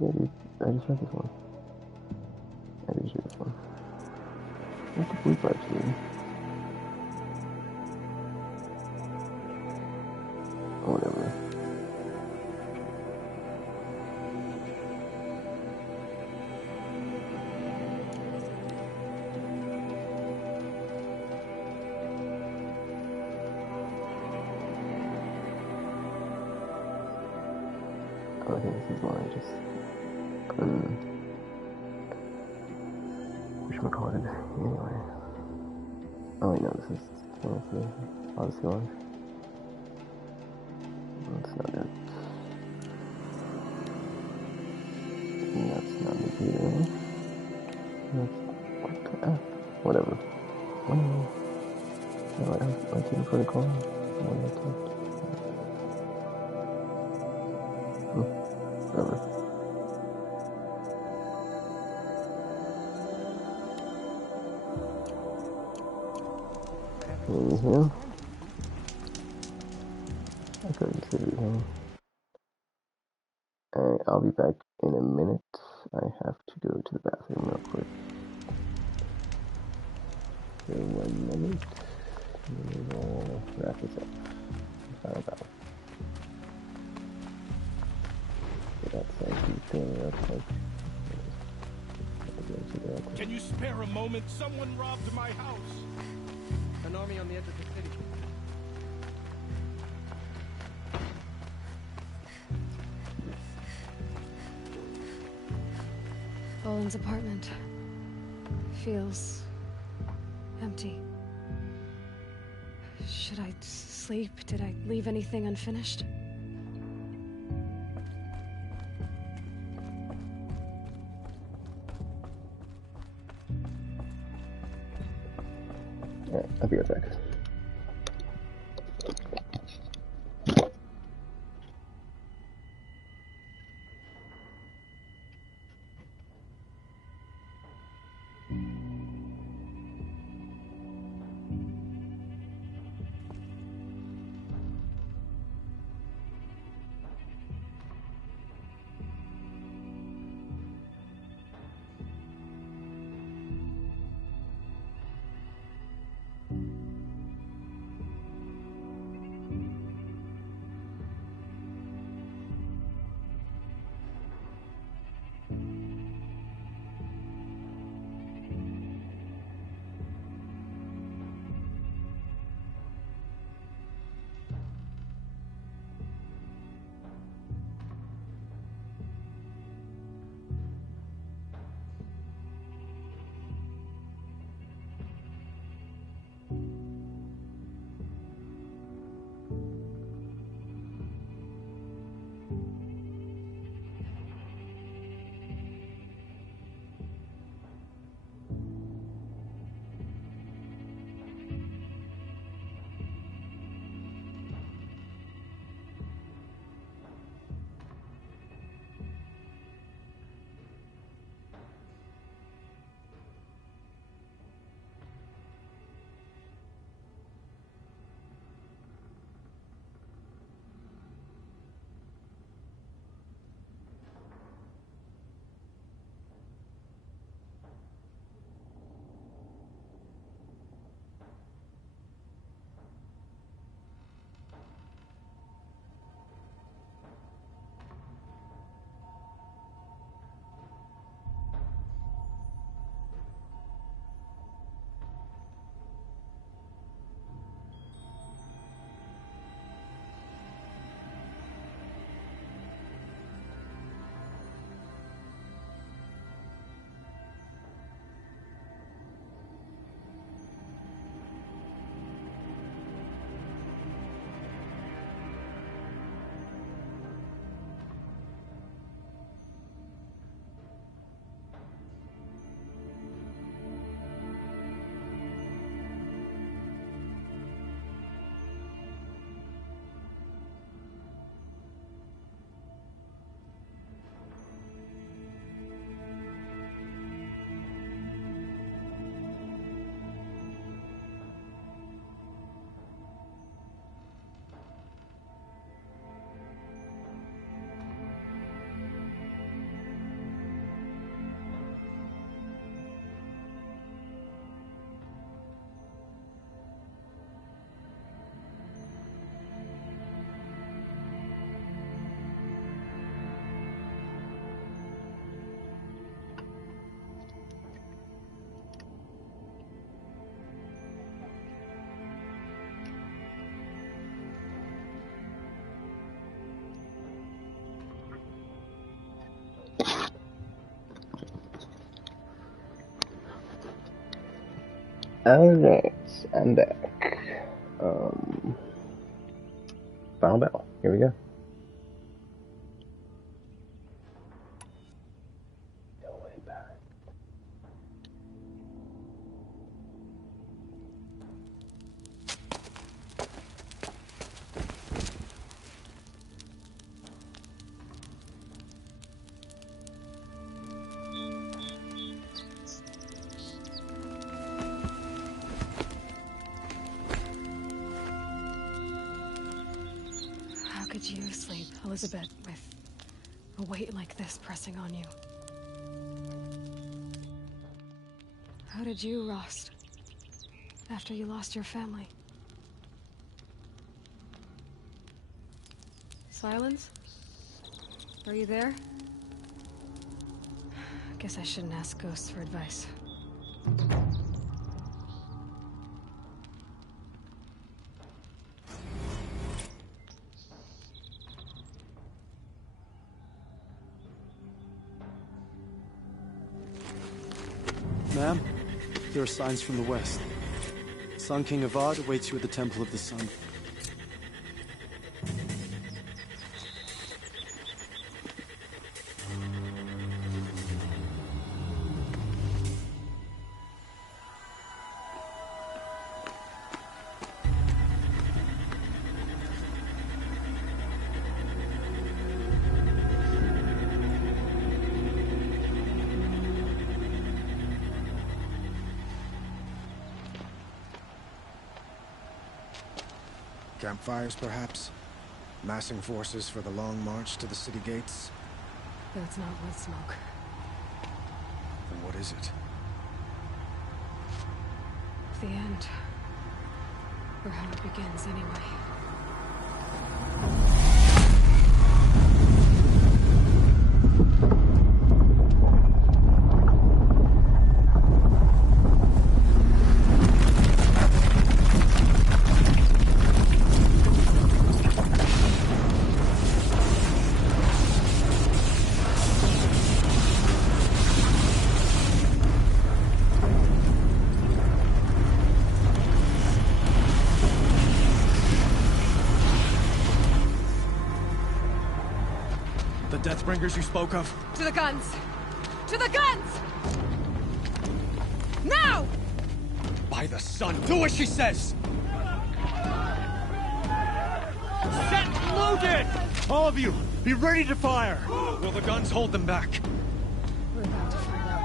Yeah, dude, I just read this one. I did read this one. What's the blue parts, dude? Whatever. Oh, I think this is one. Just whatchamacallit. Anyway. Oh wait, no, this is Odyssey Lounge. That's not it. That's not it either. That's what the F? Whatever. No, I keep for the call. Whatever. Here. I couldn't see anything. Alright, I'll be back in a minute. I have to go to the bathroom real quick. So 1 minute. And we'll wrap this up. Final battle. So that's like the thing real quick. Can you spare a moment? Someone robbed my house. An army on the edge of the city. Boland's apartment feels empty. Should I sleep? Did I leave anything unfinished? Alright, I'll be right back. Alright, I'm back. Final battle. Here we go. No way back. How could you sleep, Elizabeth, with a weight like this pressing on you? How did you rest after you lost your family? Silence? Are you there? Guess I shouldn't ask ghosts for advice. Ma'am, there are signs from the west. Sun King Avad awaits you at the Temple of the Sun. Campfires, perhaps? Massing forces for the long march to the city gates? That's not wood smoke. Then what is it? The end. Or how it begins, anyway. Deathbringers you spoke of? To the guns! To the guns! Now! By the sun, do as she says! Set loaded! All of you, be ready to fire! Will the guns hold them back? We're about to find out.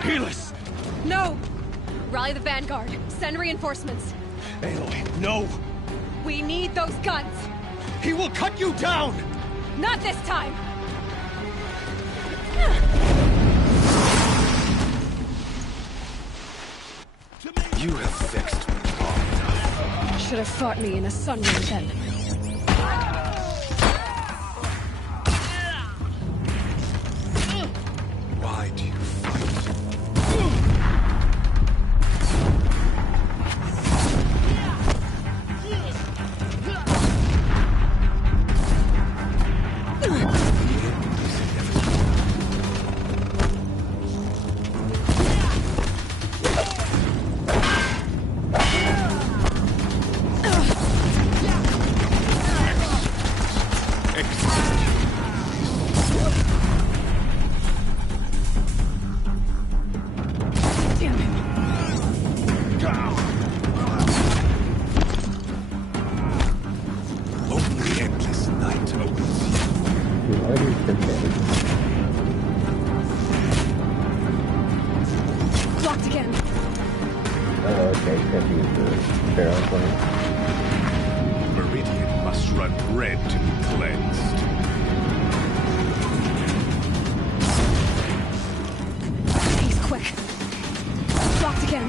Helis! No! Rally the Vanguard. Send reinforcements. Aloy, no! We need those guns! He will cut you down! Not this time! You have fixed me long enough. Should have fought me in a sun ring then. Why do you fight? Blocked again. Oh, okay. Can't use the barrel point. Meridian must run red to be cleansed. He's quick. Blocked again.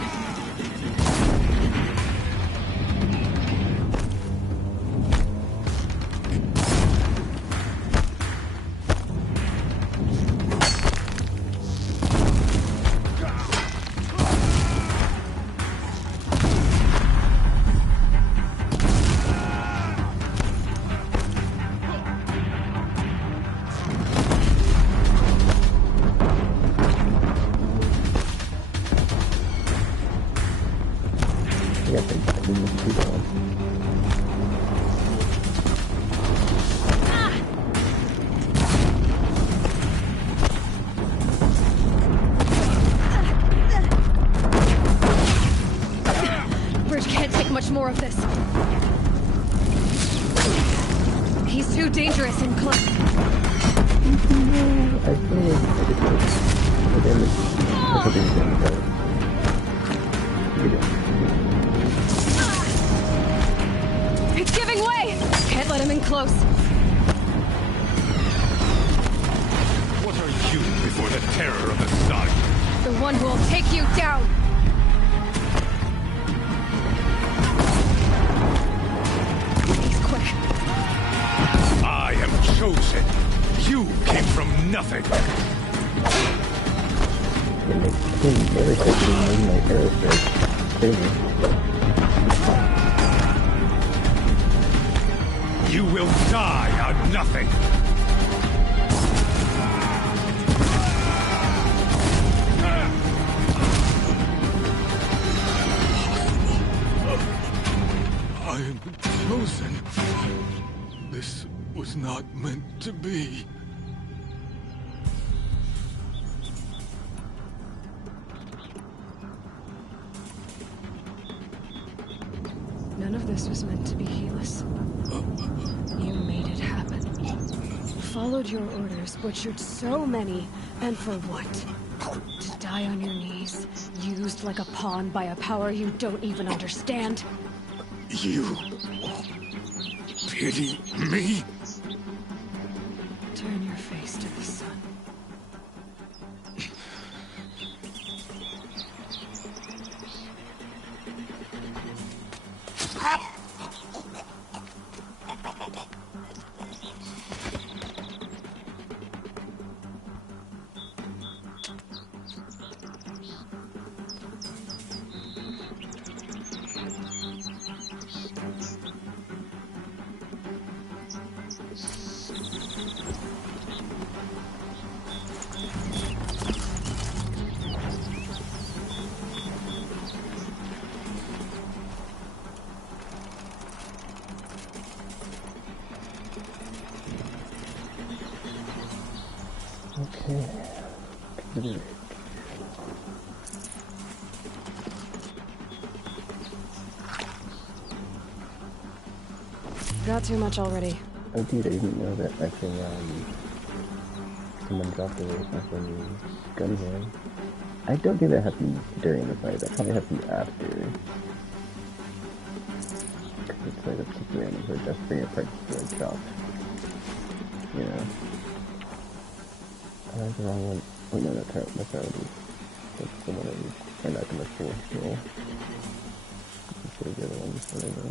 too dangerous and close. I feel like the damage. That's what these things do. It's giving way! Can't let him in close. What are you before the terror of the sun? The one who will take you down! He's quick. I am chosen. You came from nothing. Very quickly in my aerospace. Crazy. You will die on nothing. I am chosen. This was not meant to be. None of this was meant to be, Helis. You made it happen. Followed your orders, butchered so many, and for what? To die on your knees, used like a pawn by a power you don't even understand? You pity me? Turn your face to the sun. Okay. Got too much already. Oh dude, I didn't know that I can, someone dropped a fucking gun here. I don't think that happened during the fight, that probably happened after. Cause it's like, it's just random for just bring it apart to like drop. You know. I like the wrong one. Wait, no, that's already, that's the one that we are not gonna full scale. Let's see the other ones, whatever.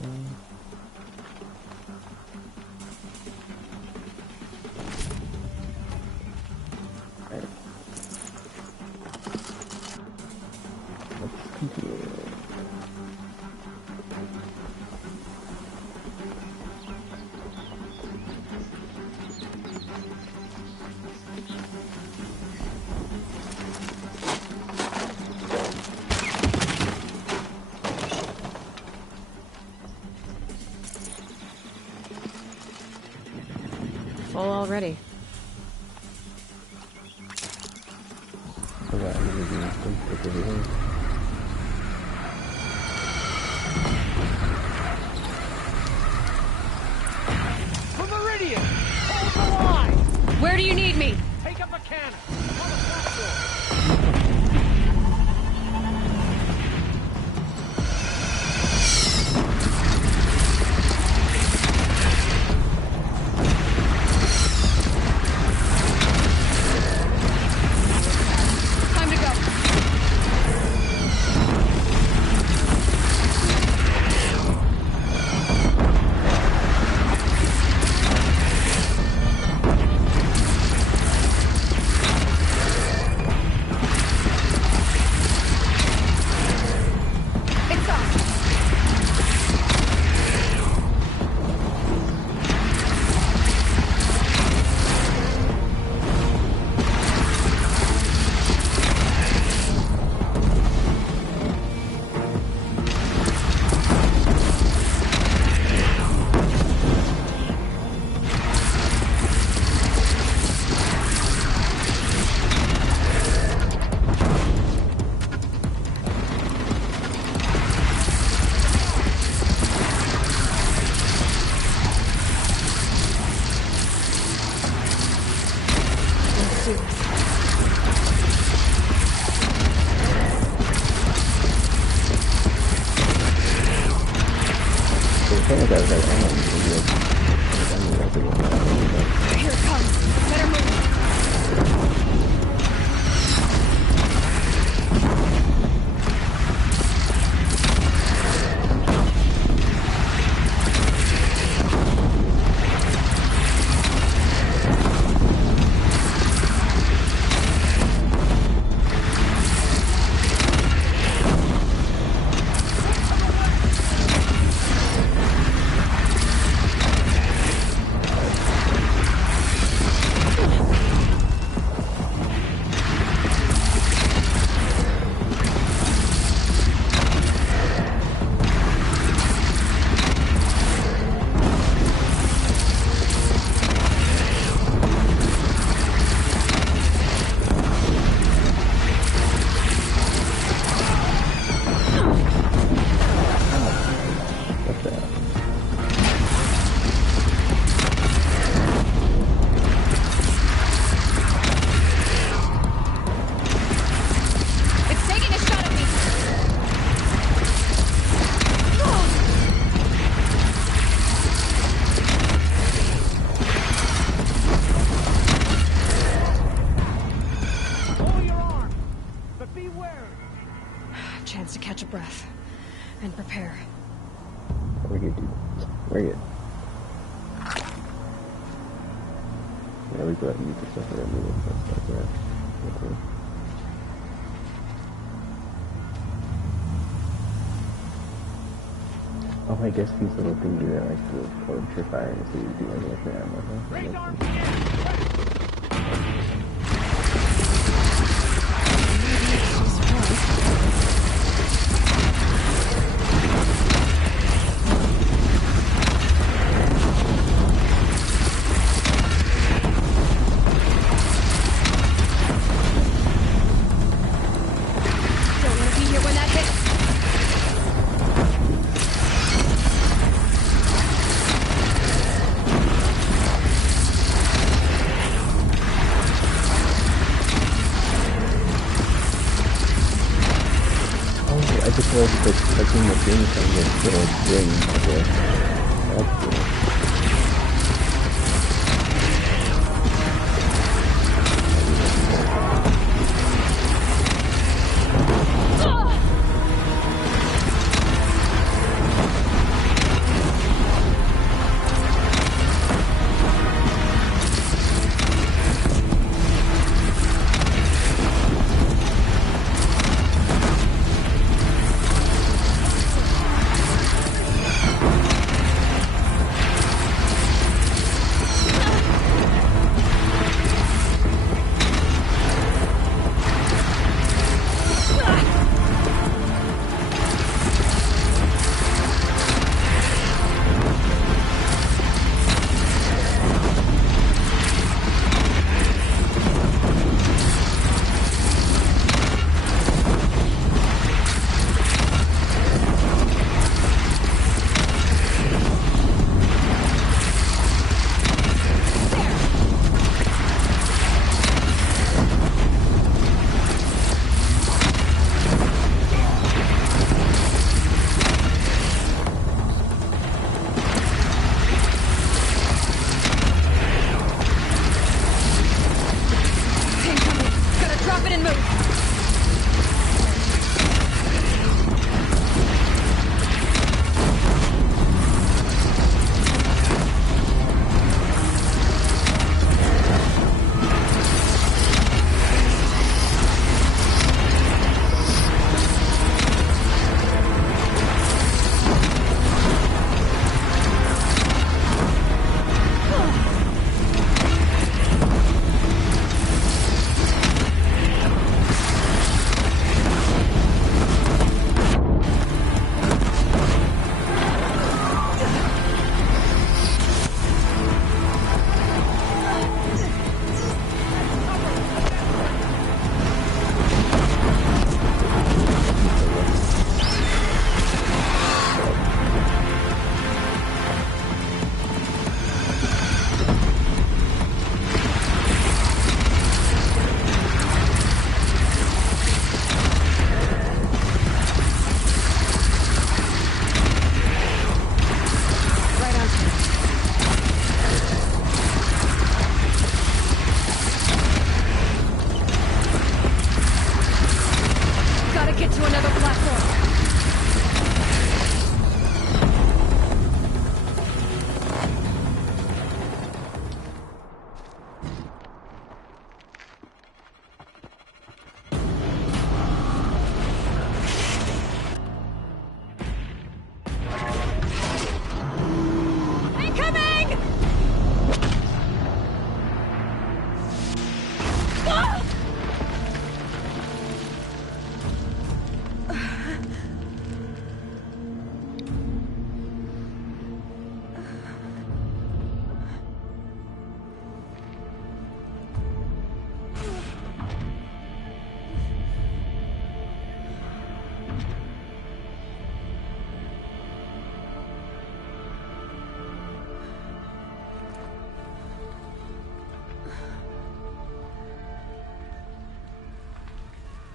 Full already. For Meridian! Hold the line! Where do you need me? Take up a cannon! On the platform! Time to go. Here it comes. Better move. Chance to catch a breath and prepare. We're good, dude. We're good. Yeah, we got you for stuff around me and stuff like that. Okay. Oh, I guess these little things are like the electrify, so you do like the ammo. I just was expecting the thing from the little ring. That's cool.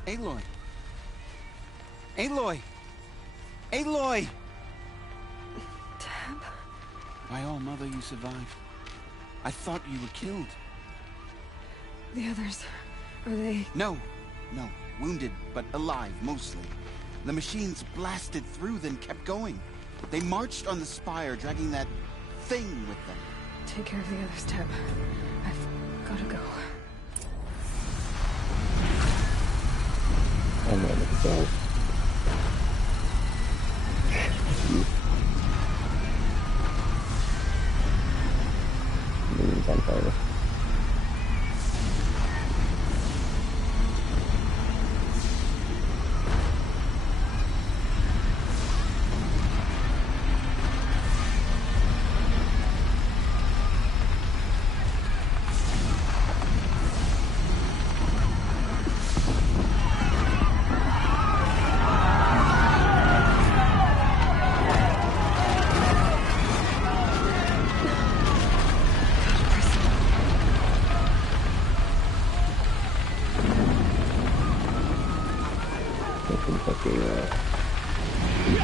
Aloy! Aloy! Aloy! Teb? By all mother, you survived. I thought you were killed. The others, are they... No. Wounded, but alive, mostly. The machines blasted through, then kept going. They marched on the spire, dragging that thing with them. Take care of the others, Teb. I've gotta go. I'm gonna look at that. Moon's on fire.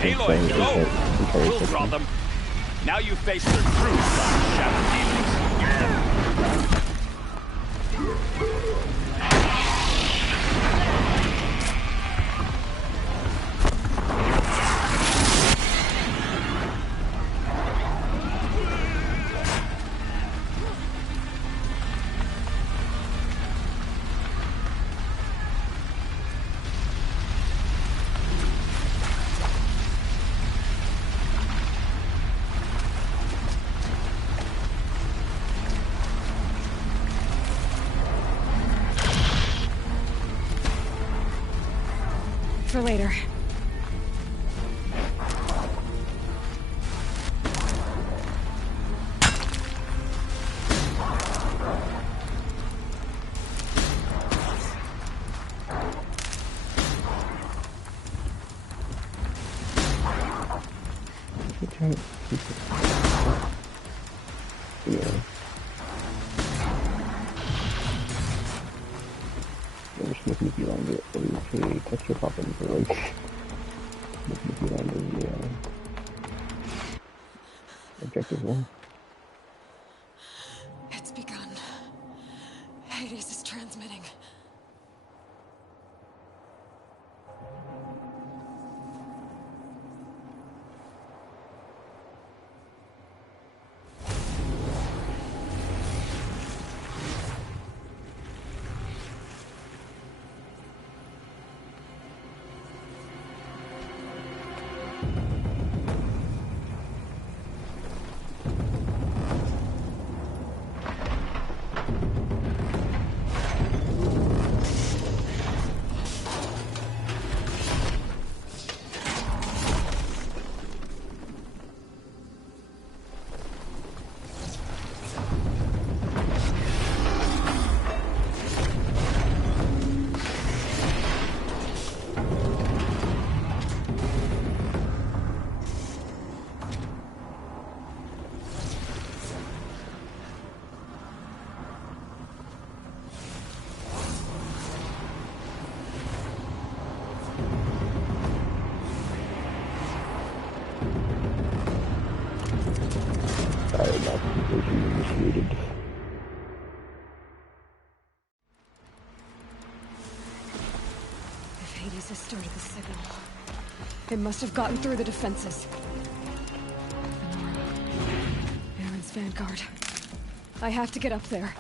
Aloy, go! We'll draw them. Now you face their true side, Shadow Demons. For later. Objective one. It's begun. Hades is transmitting. Initiated. If Hades has started the signal, it must have gotten through the defenses. Aaron's vanguard. I have to get up there.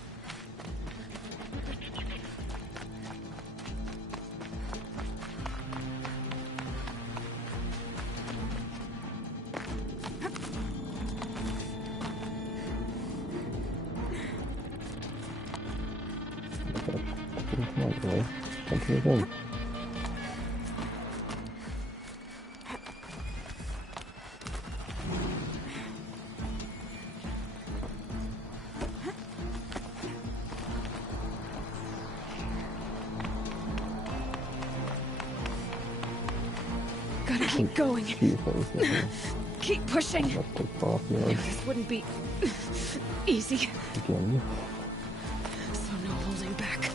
Gotta keep going. Keep pushing. This wouldn't be easy. Again. So no holding back.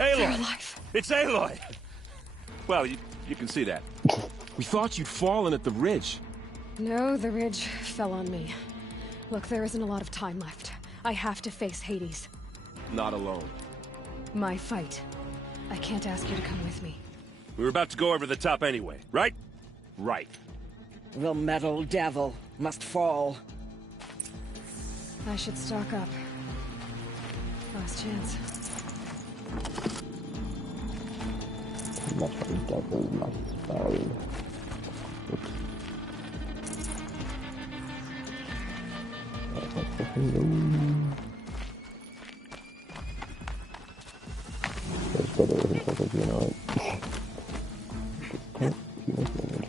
Aloy! alive. It's Aloy! Well, you can see that. We thought you'd fallen at the ridge. No, the ridge fell on me. Look, there isn't a lot of time left. I have to face Hades. Not alone. My fight. I can't ask you to come with me. We were about to go over the top anyway, right? Right. The metal devil must fall. I should stock up. Last chance. Metal devil must fall. Oops. There's better isn't supposed to be on it. Can't see this image.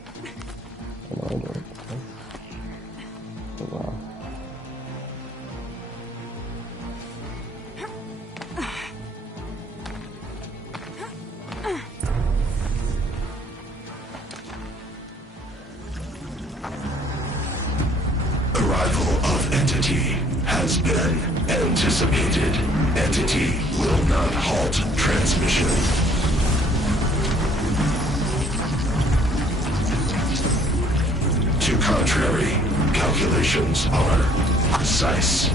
I know I do it. Oh wow. Arrival of Entity has been anticipated. Entity will not halt transmission. To contrary, calculations are precise.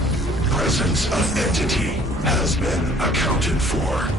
Presence of Entity has been accounted for.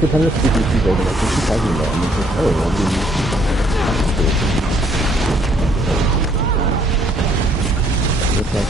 Good time to speak with you guys, and I think she's talking about, and it's like, oh, well, looks like...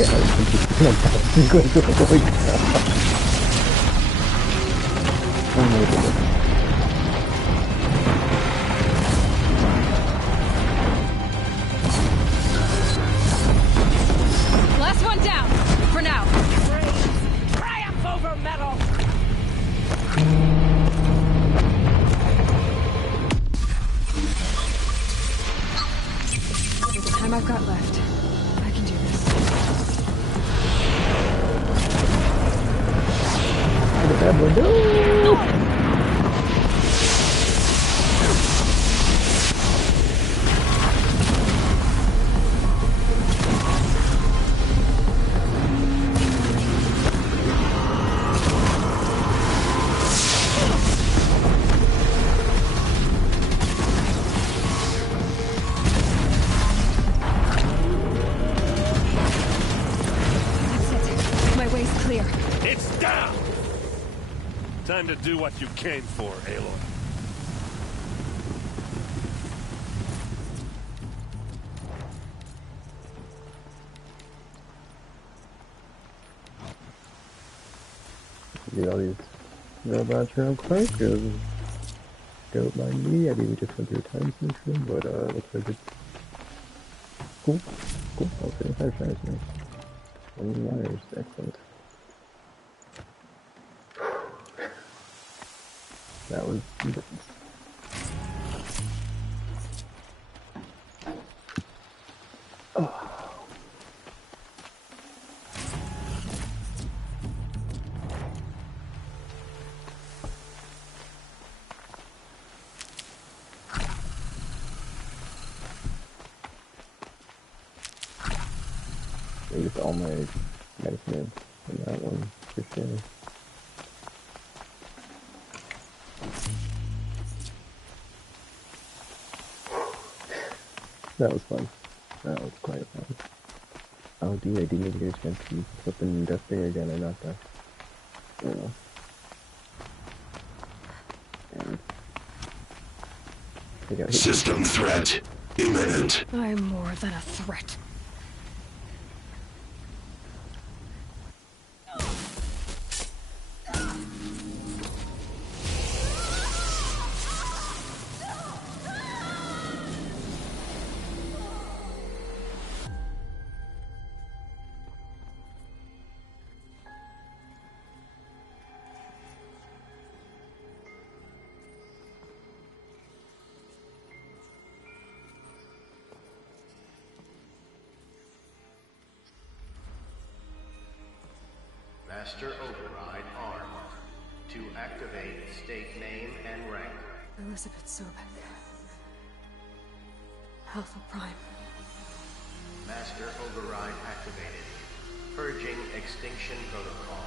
Oh my goodness. Last one down, for now. Triumph over metal! With the time I've got left, I can do this. The bad one, no! Time to do what you came for, Aloy. Get all these robots real quick. Don't mind me. I mean, we just went through a time station, but looks like it's cool. Cool. Okay, 5 stars, nice. 20 wires, excellent. That was intense. Oh. I used all my medicine in that one for sure. That was fun. That was quite fun. Oh, dude, I didn't even get a chance to flip in Death Day again. I knocked that. Oh. And System threat imminent. I'm more than a threat. Master Override armed. To activate, state name and rank. Elizabeth Sobek. Alpha Prime. Master Override activated. Purging extinction protocol.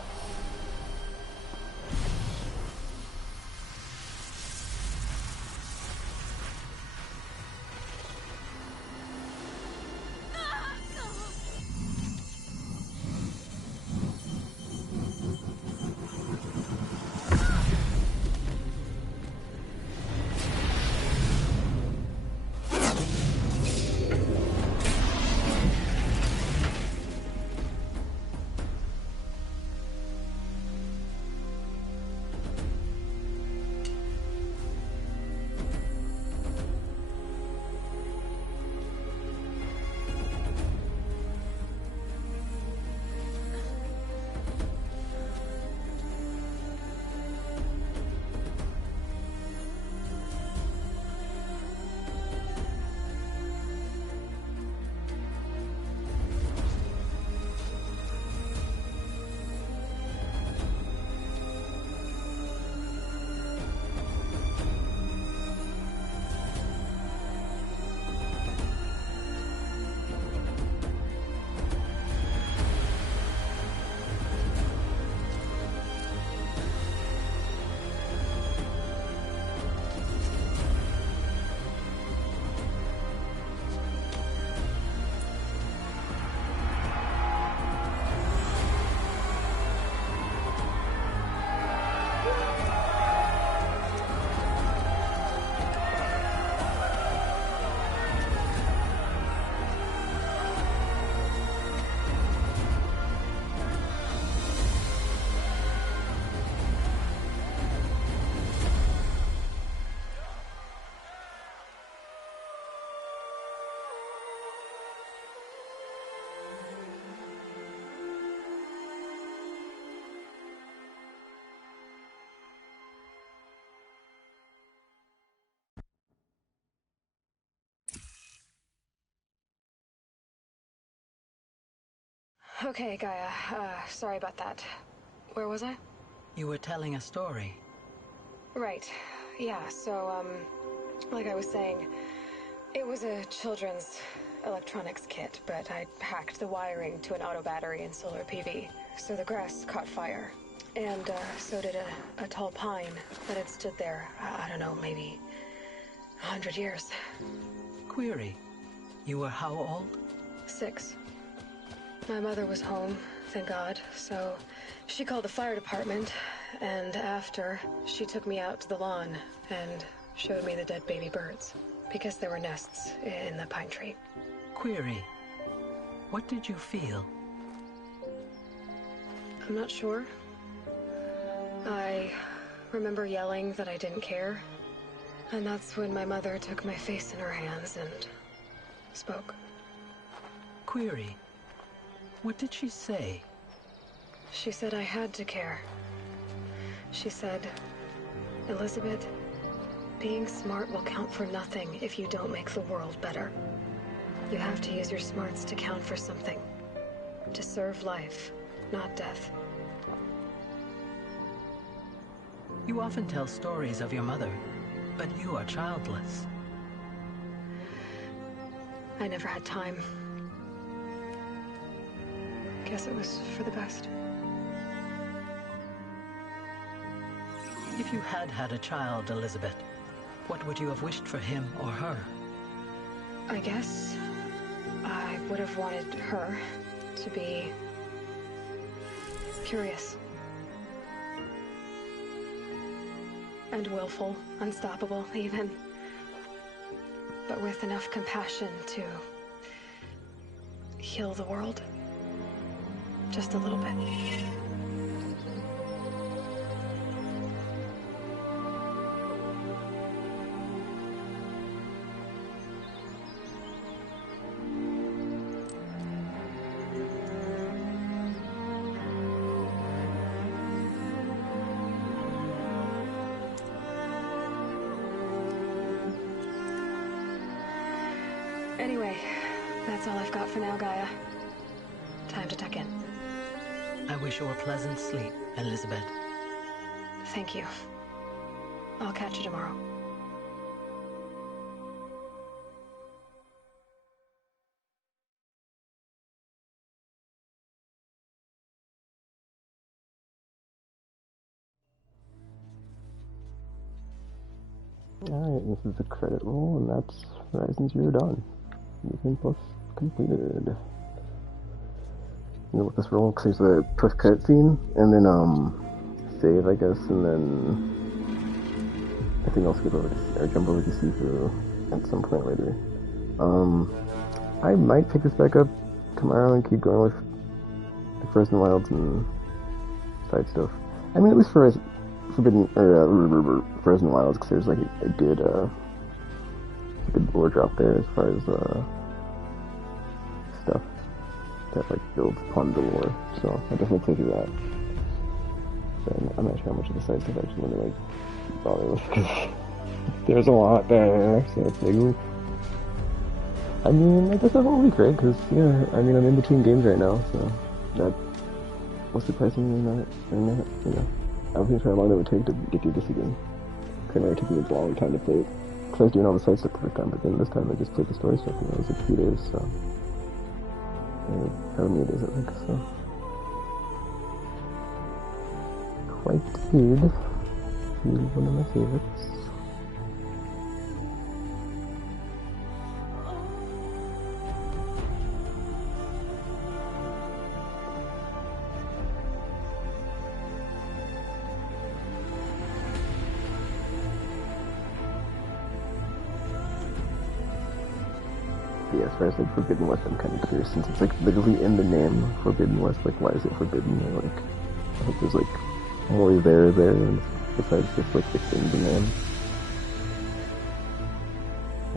Okay, Gaia. Sorry about that. Where was I? You were telling a story. Right. Yeah, so, like I was saying, it was a children's electronics kit, but I hacked the wiring to an auto battery and solar PV. So the grass caught fire. And, so did a tall pine that had stood there, I don't know, maybe 100 years. Query. You were how old? 6. My mother was home, thank God, so she called the fire department, and after, she took me out to the lawn and showed me the dead baby birds, because there were nests in the pine tree. Query. What did you feel? I'm not sure. I remember yelling that I didn't care, and that's when my mother took my face in her hands and spoke. Query. What did she say? She said I had to care. She said, Elizabeth, being smart will count for nothing if you don't make the world better. You have to use your smarts to count for something. To serve life, not death. You often tell stories of your mother, but you are childless. I never had time. Guess it was for the best. If you had had a child, Elizabeth, what would you have wished for him or her? I guess I would have wanted her to be curious. And willful, unstoppable, even. But with enough compassion to heal the world. Just a little bit. Anyway, that's all I've got for now, Gaia. Time to tuck in. I wish you a pleasant sleep, Elizabeth. Thank you. I'll catch you tomorrow. Alright, this is the credit roll, and that's Horizon Zero Dawn. Mission plus completed. You know what this roll, because there's a post credit scene, and then save, I guess, and then I think I'll skip over to, or jump over to Sifu at some point later. I might pick this back up tomorrow and keep going with the Frozen Wilds and side stuff. I mean, at least for Frozen Wilds, because there's like a good lore drop there as far as stuff that like builds upon the lore. So I definitely play through that. So I'm not sure how much of the side stuff actually want to like bother with, because there's a lot there. So it's like, ooh. I mean, I guess that won't be great, because yeah, I mean I'm in between games right now, so that was surprisingly not, you know. I was thinking how long that would take to get through this again. Couldn't really take me a long time to play it. Because I was doing all the side stuff for the time, but then this time I just played the story stuff, and it was like 2 days, so. Yeah, how many days I think, so. Quite good. Really one of my favorites. Yeah, as far as like Forbidden West, I'm kind of curious, since it's like literally in the name, Forbidden West, like why is it forbidden? Or, like, I think there's like more there, besides just like it's in the name.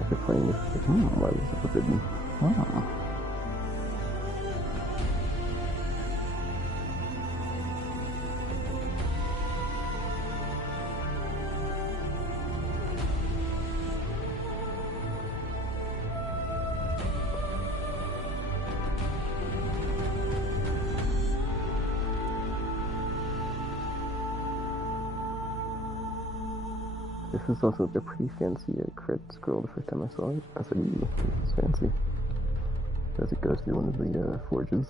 After playing this, like, why is it forbidden? This is also like a pretty fancy crit scroll the first time I saw it. I said, ooh, it's fancy. As it goes through one of the forges.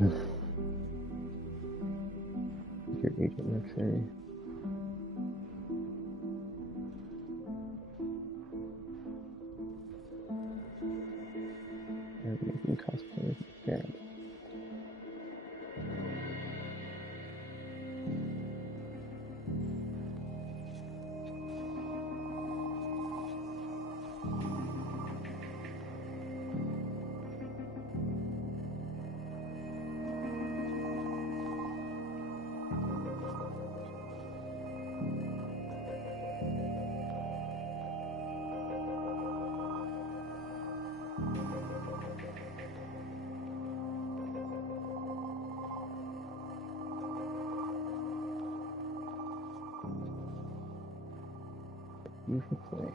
know. Your agent Mercenary. I'm making cosplay with my parents. You can play.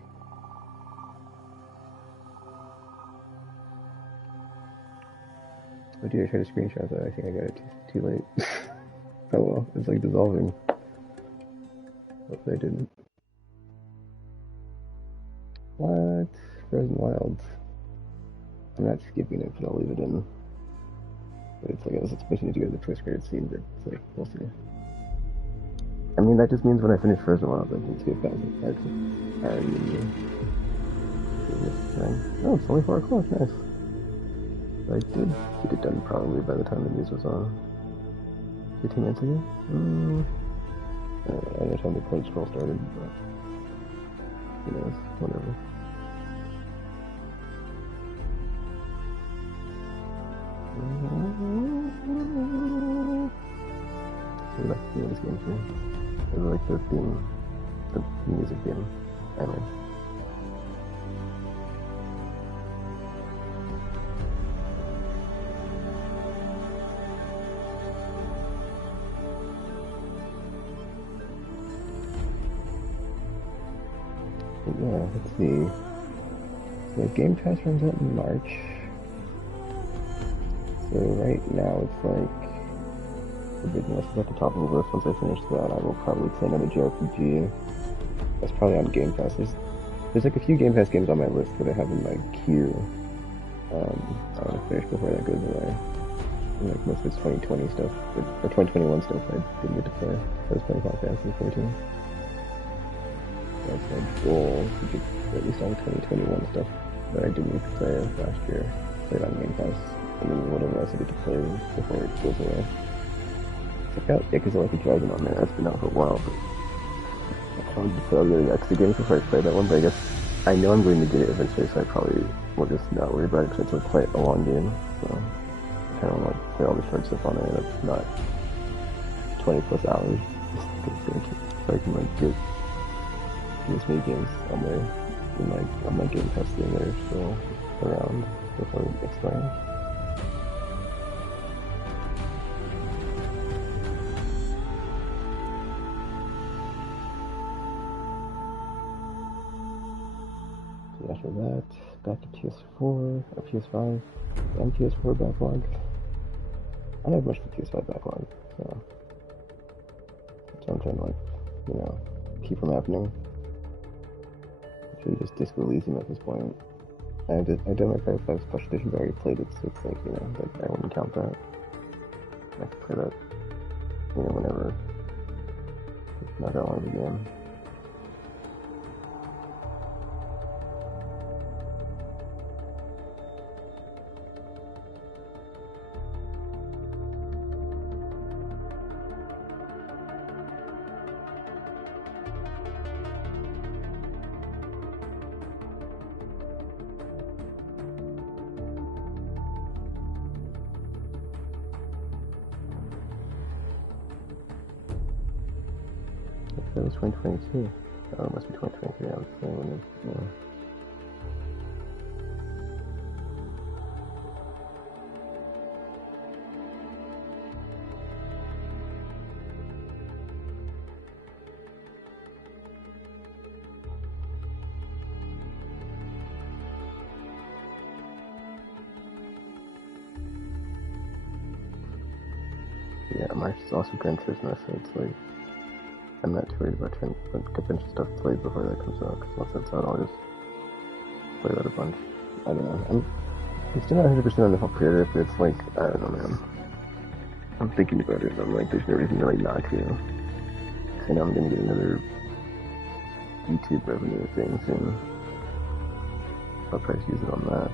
Oh dude, I tried to screenshot that. I think I got it too late. Oh well, it's like dissolving. Hopefully I didn't. What? Frozen Wilds. I'm not skipping it, but I'll leave it in. But it's like I was expecting to go to the post credit scene, but it's like, we'll see. I mean, that just means when I finish Frozen Wilds, I can skip past it. That's already in here. Oh, it's only 4 o'clock, nice. I did get it done probably by the time the news was on. 15 minutes ago? I don't know how the credit scroll started, but who knows, whatever. I like the this game too. I like the theme, the music theme. I mean. Yeah, let's see. The Game Pass runs out in March. So right now it's like the big list is at the top of the list. Once I finish that, I will probably play another JRPG. That's probably on Game Pass. There's like a few Game Pass games on my list that I have in my queue. I want to finish before that goes away. And like most of it's 2020 stuff, or 2021 stuff I didn't get to play. I was playing Final Fantasy 14. That's my goal, to get at least all the 2021 stuff that I didn't get to play last year. Played on Game Pass, and then whatever else I get to play before it goes away. Check out Yakuza Like a Dragon on there. That's been out for a while, but I wanted to play all the other Yakuza games before I play that one, but I guess I know I'm going to get it eventually, so I probably will just not worry about it because it's quite a long game. So I kind of want to play all the short stuff on it, and it's not 20 plus hours. So I can like get as many games on there, on my Game Pass thing that are still around before it expires. So after that, back to PS4, or PS5, and PS4 backlog. I don't have much for PS5 backlog, so I'm trying to like, keep from happening. Should just disco Elysium at this point. I did my 5 special edition, but I already played it, so it's like, like I wouldn't count that. I can play that, whenever. It's not that long of a game. That was 2022. Oh, it must be 2023. I would say when it, Yeah, March is also Gran Turismo, so it's like I'm not too worried about trying to get a bunch of stuff played before that comes out, because once that's out, I'll just play that a bunch. I don't know. I'm still not 100% on the whole pre-order, but it's like, I don't know, man. I'm thinking about it, and I'm like, there's no reason really not to. Because I know I'm gonna get another YouTube revenue thing soon. I'll try to use it on that.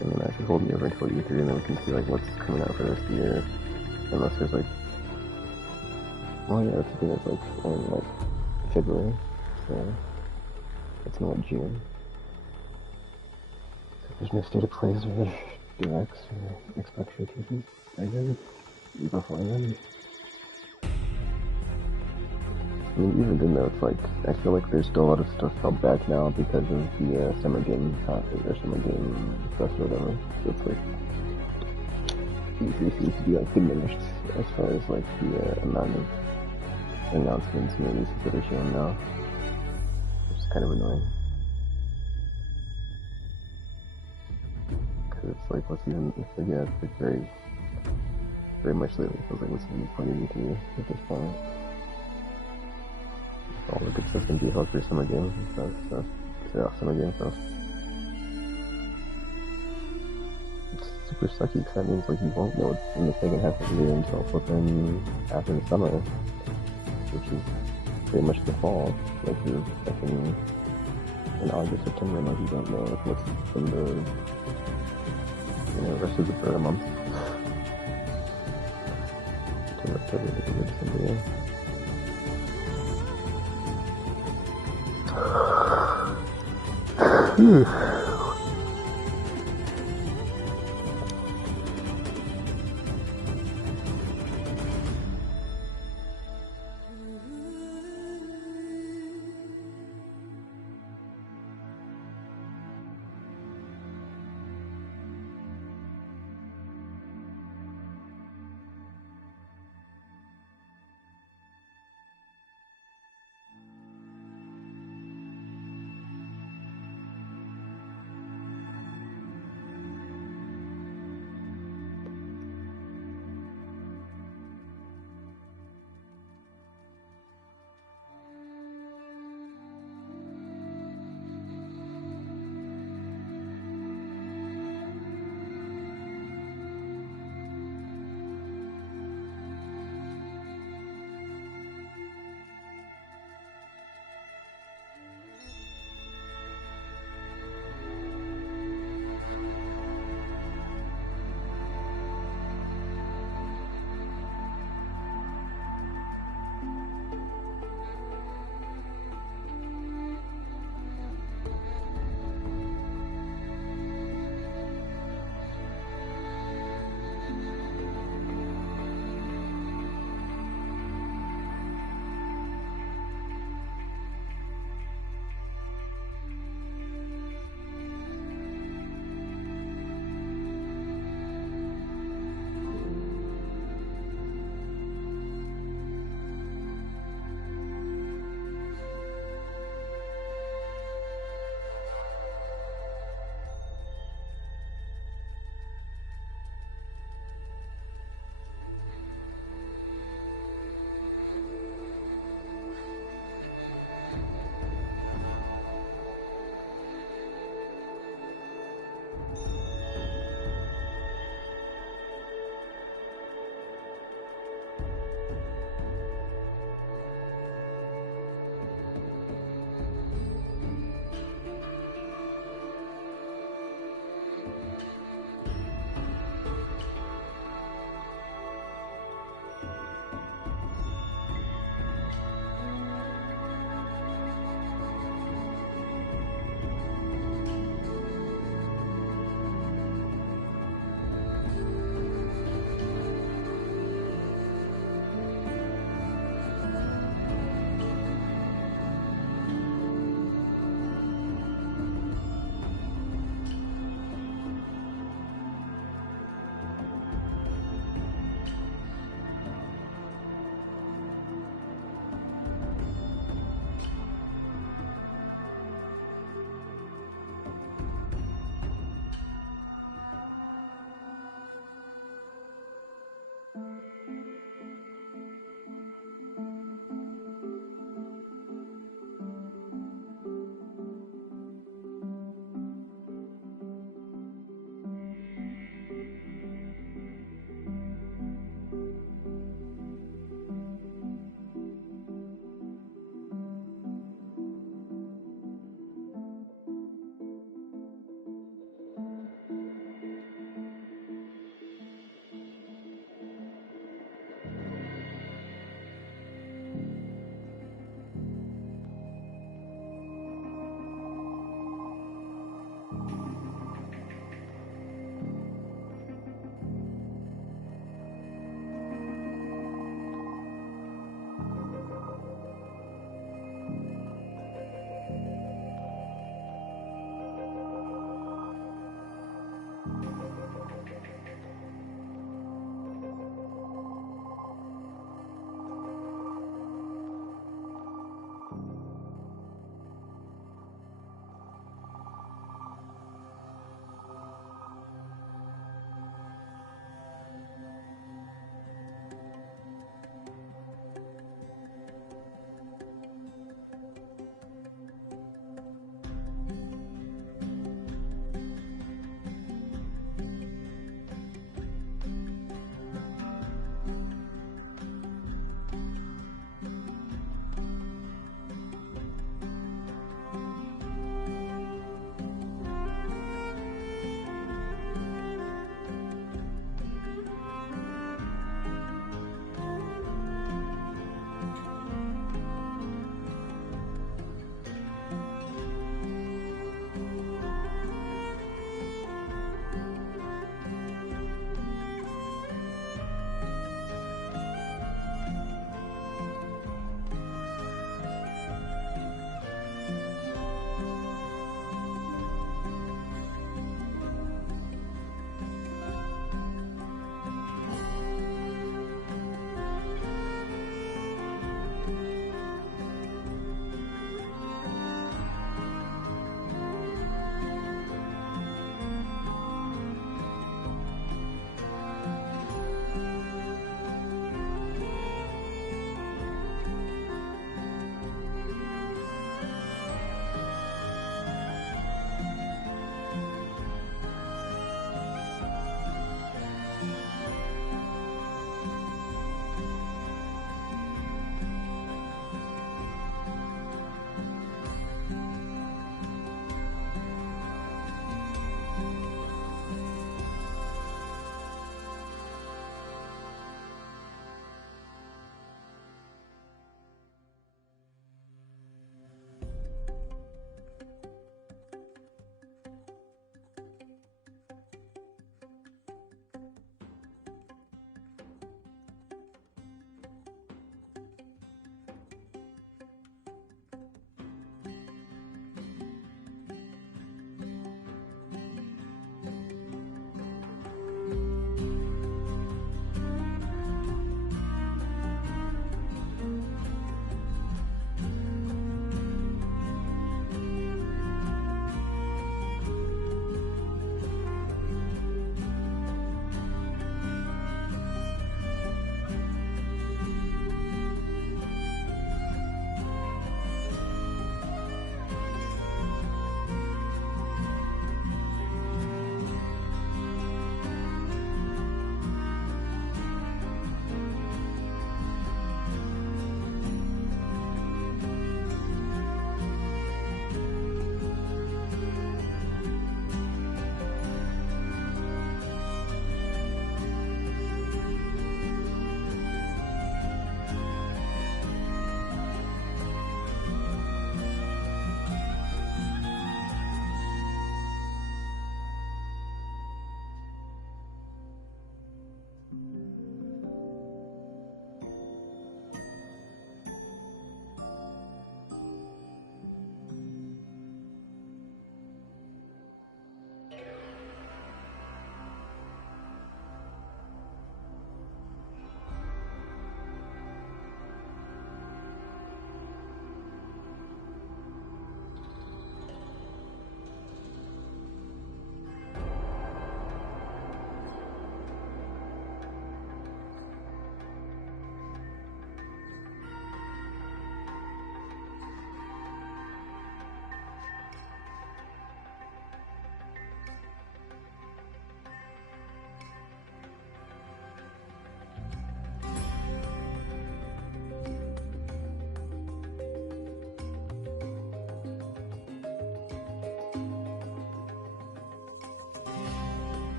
And then I should hold me over until E3, and then we can see like what's coming out for the rest of the year. Unless there's like, well yeah, that's the thing, it's like only like February, so it's not June. So there's no state of plays or directs or Xbox showcases. I guess before then. I mean, even then though, it's like, I feel like there's still a lot of stuff held back now because of the Summer Game Conference, or Summer Game Fest or whatever. So it's like, E3 seems to be like diminished as far as like the amount of announcements and releases that are shown now. Which is kind of annoying. Because it's like, what's even, it's like, yeah, it's like very much lately, it feels like what's even the point of E3 at this point. All the good stuff's gonna be held for Summer Games and stuff, so yeah, Summer Game Fest. It's super sucky because that means like you won't know what's in the second half of the year until flipping after the summer, which is pretty much the fall. Like you're fucking in August, September, like you don't know what's in the rest of the third month. September, October, November, December, yeah.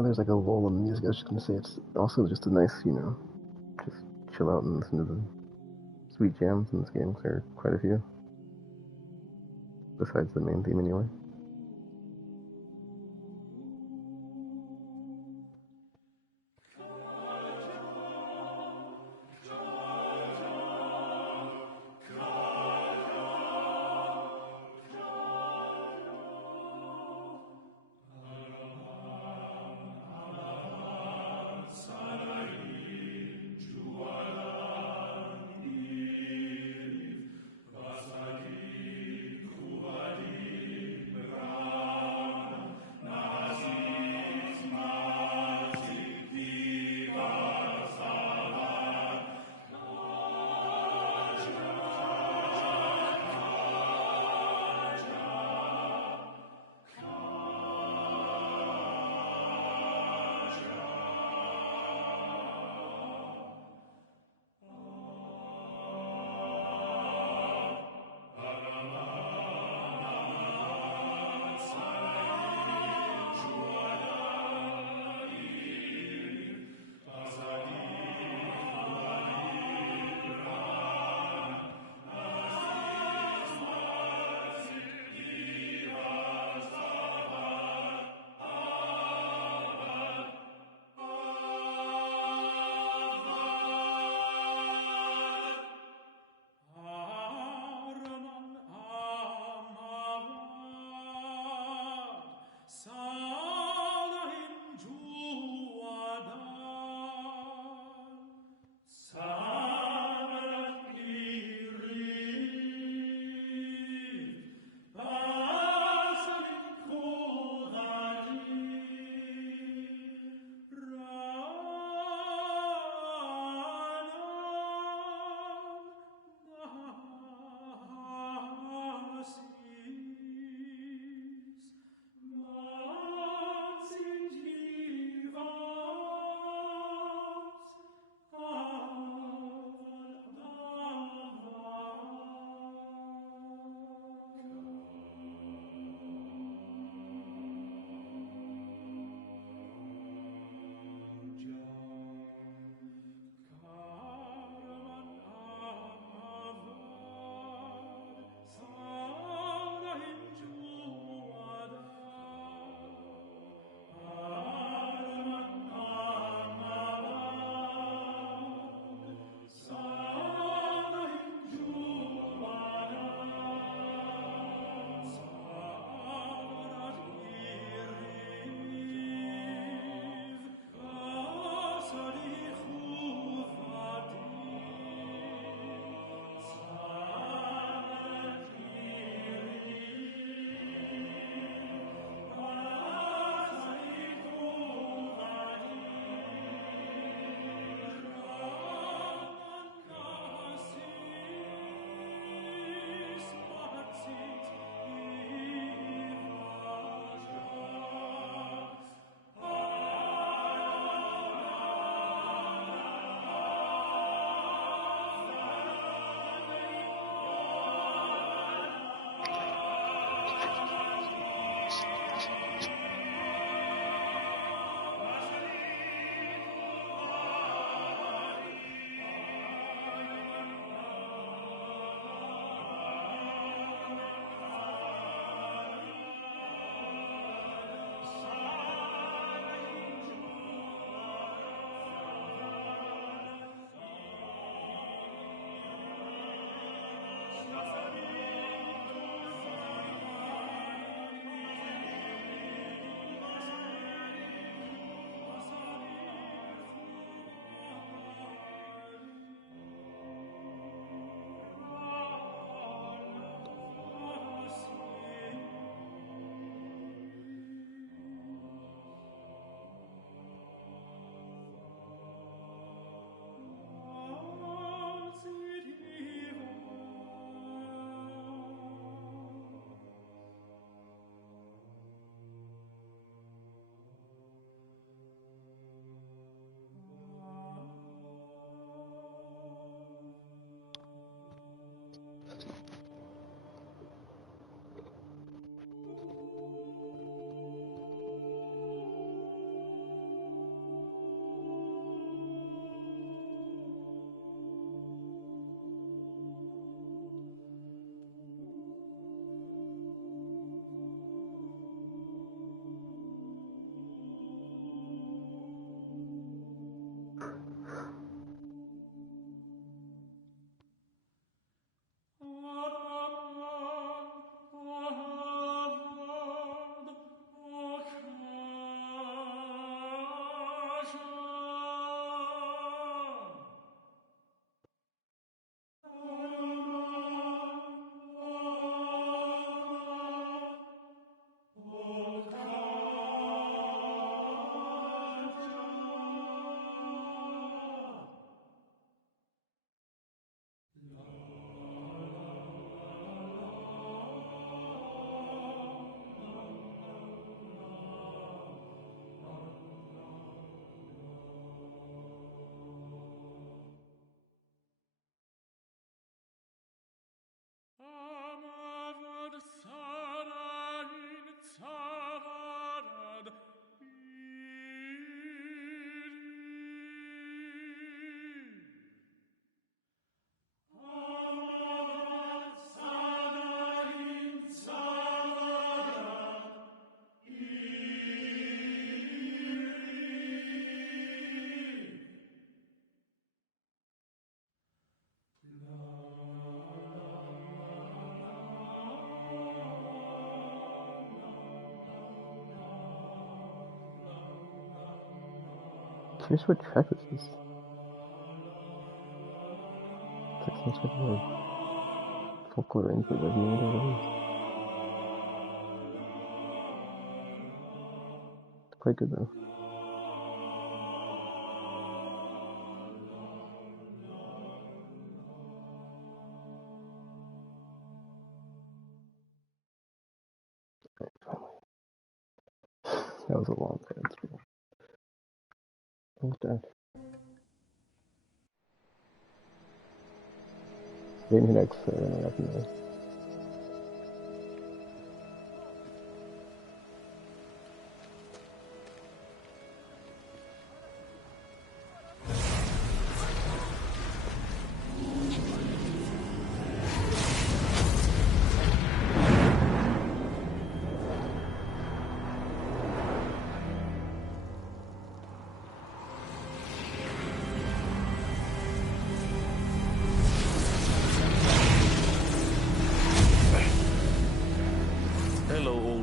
There's like a lull in the music. I was just gonna say it's also just a nice, just chill out and listen to the sweet jams in this game. There are quite a few, besides the main theme anyway. curious what track this is. It's like some type of like folklore arrangement. I have no idea what it is. It's quite good though. That was a long dance. Almost done. Maybe next, then I got the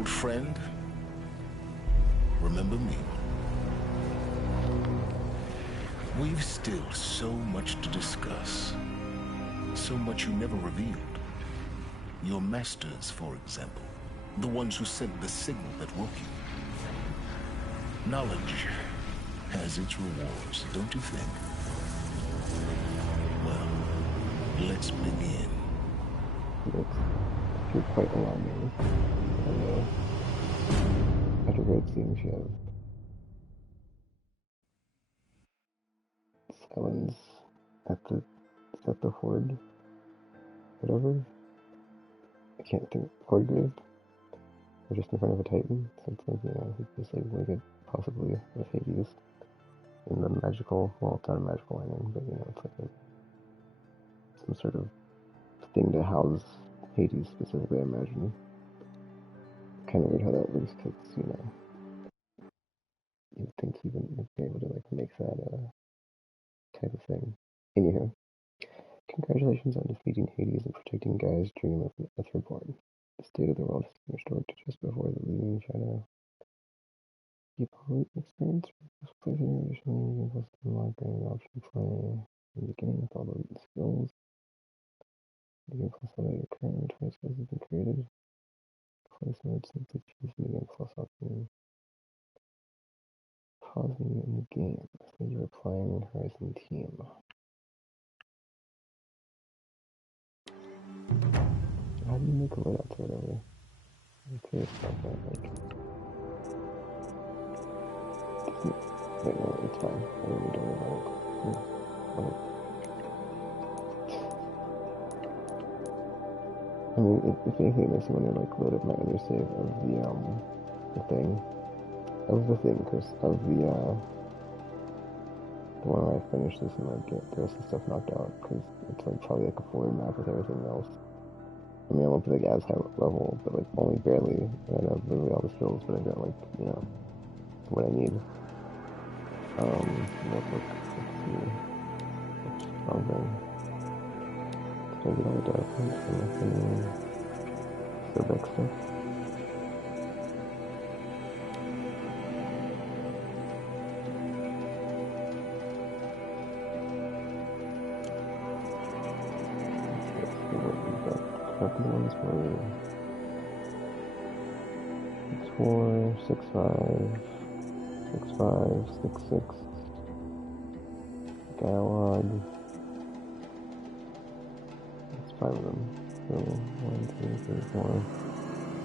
friend, remember me? We've still so much to discuss. So much you never revealed. Your masters, for example. The ones who sent the signal that woke you. Knowledge has its rewards, don't you think? Well, let's begin. You're quite alarming. After great scenes, you have Skyland's at the Horde, whatever. I can't think. Horde Grave. Or just in front of a Titan. So it's like, you know, just like it possibly with Hades in the magical. Well, it's not a magical landing, but you know, it's like some sort of thing to house Hades specifically, I imagine. Kind of weird how that works, because, you know, you'd think he wouldn't be able to, like, make that, type of thing. Anywho, congratulations on defeating Hades and protecting Gaia's dream of Earthreborn. The state of the world has been restored to just before the leading shadow. The opponent experience placing additionally plus unlock an option play in the game with all the skills. The game plus all your current inventory skills have been created. Place mode simply choose medium plus option. Pausing in the game. So you're playing Horizon Team. How do you make a loadout or whatever? I'm curious about that. Like, wait, no, it's fine. I don't need to worry about it. I mean, if anything, it makes me want to like load up my other save of the thing, Chris, of the one where I finished this and like get the rest of the stuff knocked out, because it's like probably like a fuller map with everything else. I mean, I won't be like as high level, but like only barely. I have literally all the skills, but I got like, you know, what I need. Let's see. Wrong thing. Maybe all the documents and nothing. So back stuff. The ones were 6-4, 6-5, 6-5, 6-6, Dialogue. That's 5 of them. So 1, 2, 3, 4.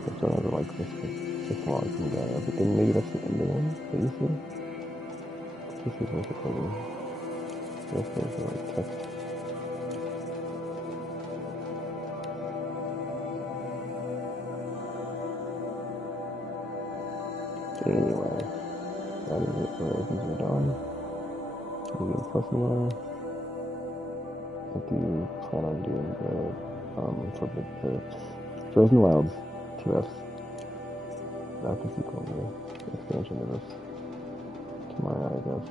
That's one of the like this logs from Gaia, but then maybe that's the ending one that you see. This is like a photo. This is like text. Anyway, that is it for Horizon Zero Dawn. Medium plus more. I do plan on doing the Frozen Wilds 2Fs. Not the sequel, the expansion of this. Tomorrow, I guess.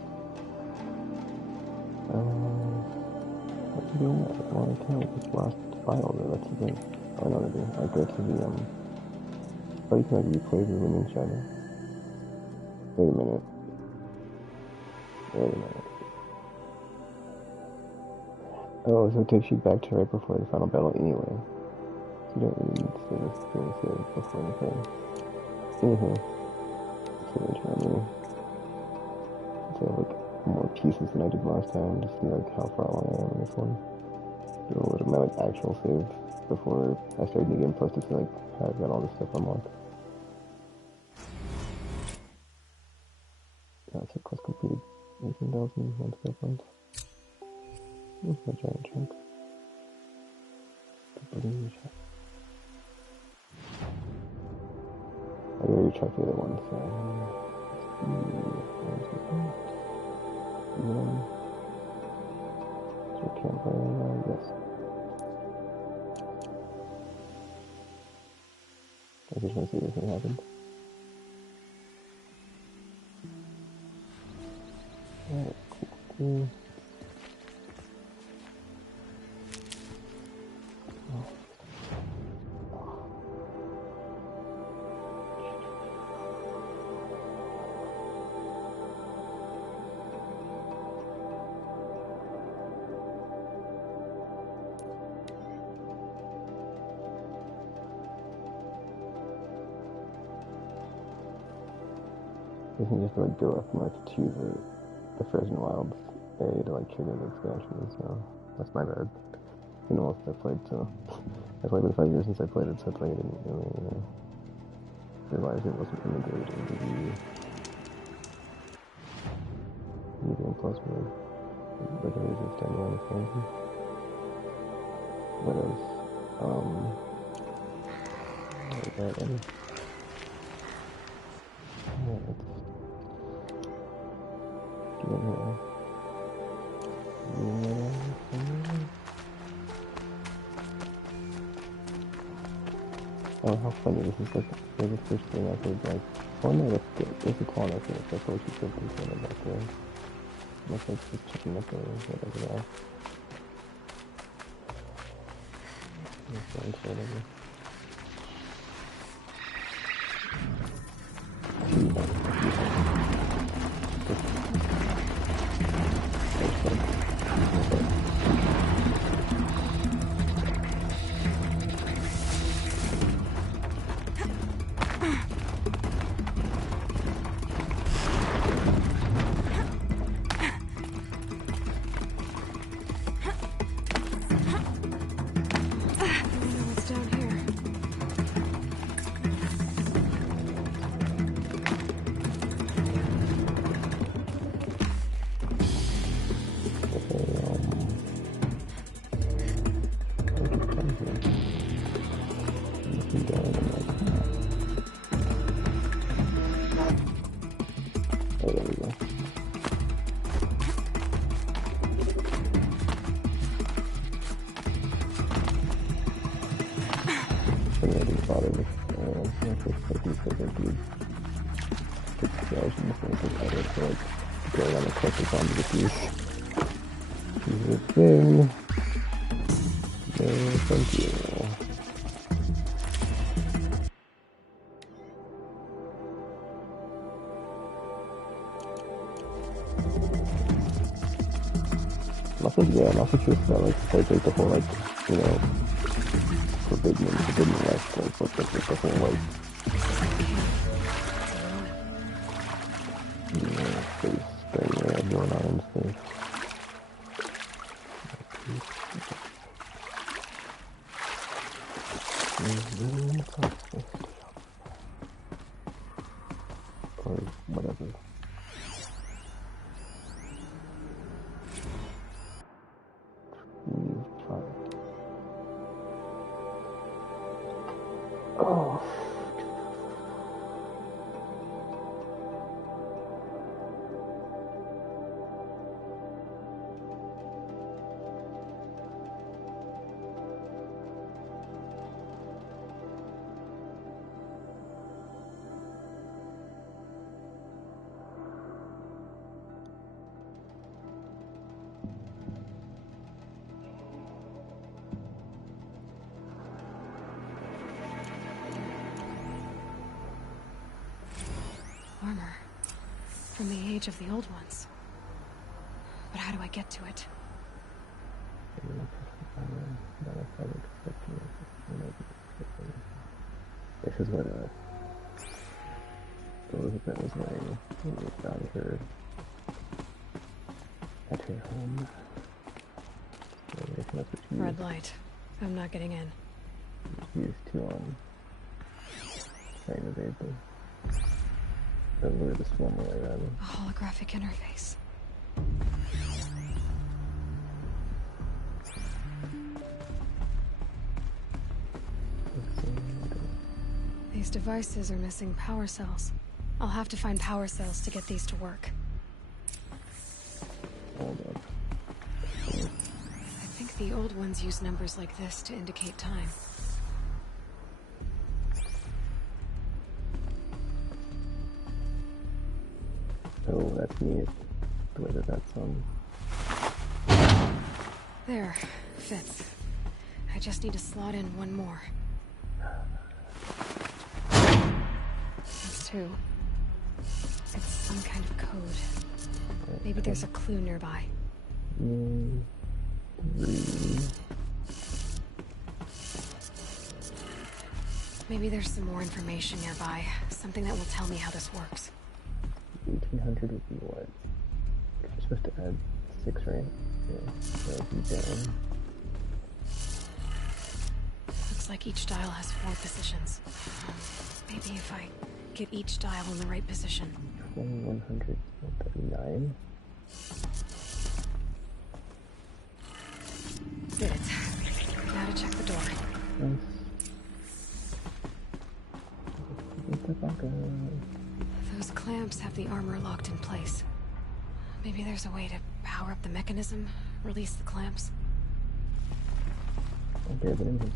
What's he doing that? Well, I can't with this last file there, that's the thing. Oh, I know what I do. I go to the, oh, you can like replay the Looming Shadow. Wait a minute. Wait a minute. Oh, so it takes you back to right before the final battle anyway. So you don't really need to save this thing before anything. Anywho. So I have like more pieces than I did last time to see like how far along I am in this one. Do a little bit of my like actual save before I start new game plus to see like how I've got all this stuff unlocked. That's a quest completed. 18,000 skill points. That's a giant chunk. I already checked the other one, so yes. I just want to see if anything happened. Alright, cool. You can just like go up north to the Frozen Wilds area to like trigger the expansion, so that's my bad. You know what I played, so it's like been 5 years since I played it, so it's like I didn't really realize it wasn't integrated into the New Game Plus mode. Like it was a standalone expansion. What else? Like that, and oh, how funny, this is like the first thing I heard, like, oh no, that's good, there's a call I think that's what you said something about there. Looks like just checking up or whatever else. Whatever. Thing. No, thank you. I'm also curious about like the whole like, you know, Forbidden West, like what's like the whole like space thing they have going on in space. Or whatever. Oh. Armor. From the age of the old ones. But how do I get to it? This is what Elizabeth was wearing when we found her at her home. Red light. I'm not getting in. Used to trying to evade the lure the swarm away rather. A holographic interface. These devices are missing power cells. I'll have to find power cells to get these to work. Hold up. I think the old ones use numbers like this to indicate time. Oh, that's neat. The way that's There. Fits. I just need to slot in one more. That's 2. It's some kind of code. Maybe there's a clue nearby. 3. Maybe there's some more information nearby. Something that will tell me how this works. 1800 would be what? You're supposed to add 6, right? Yeah, so it'd be down. Looks like each dial has 4 positions. Maybe if I get each dial in the right position. 2139. Did it. Now to check the door. Nice. Those clamps have the armor locked in place. Maybe there's a way to power up the mechanism, release the clamps. Okay, but in his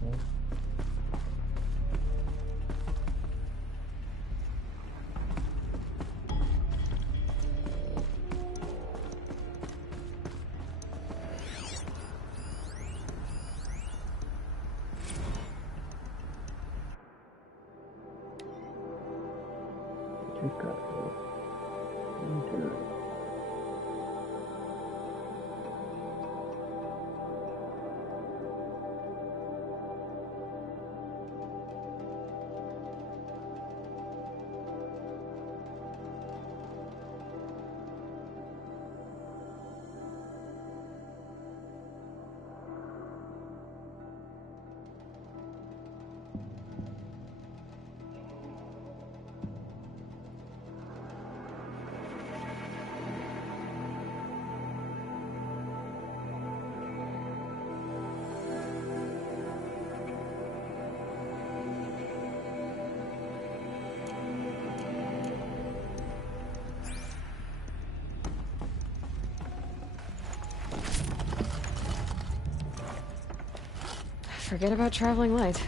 Forget about traveling light.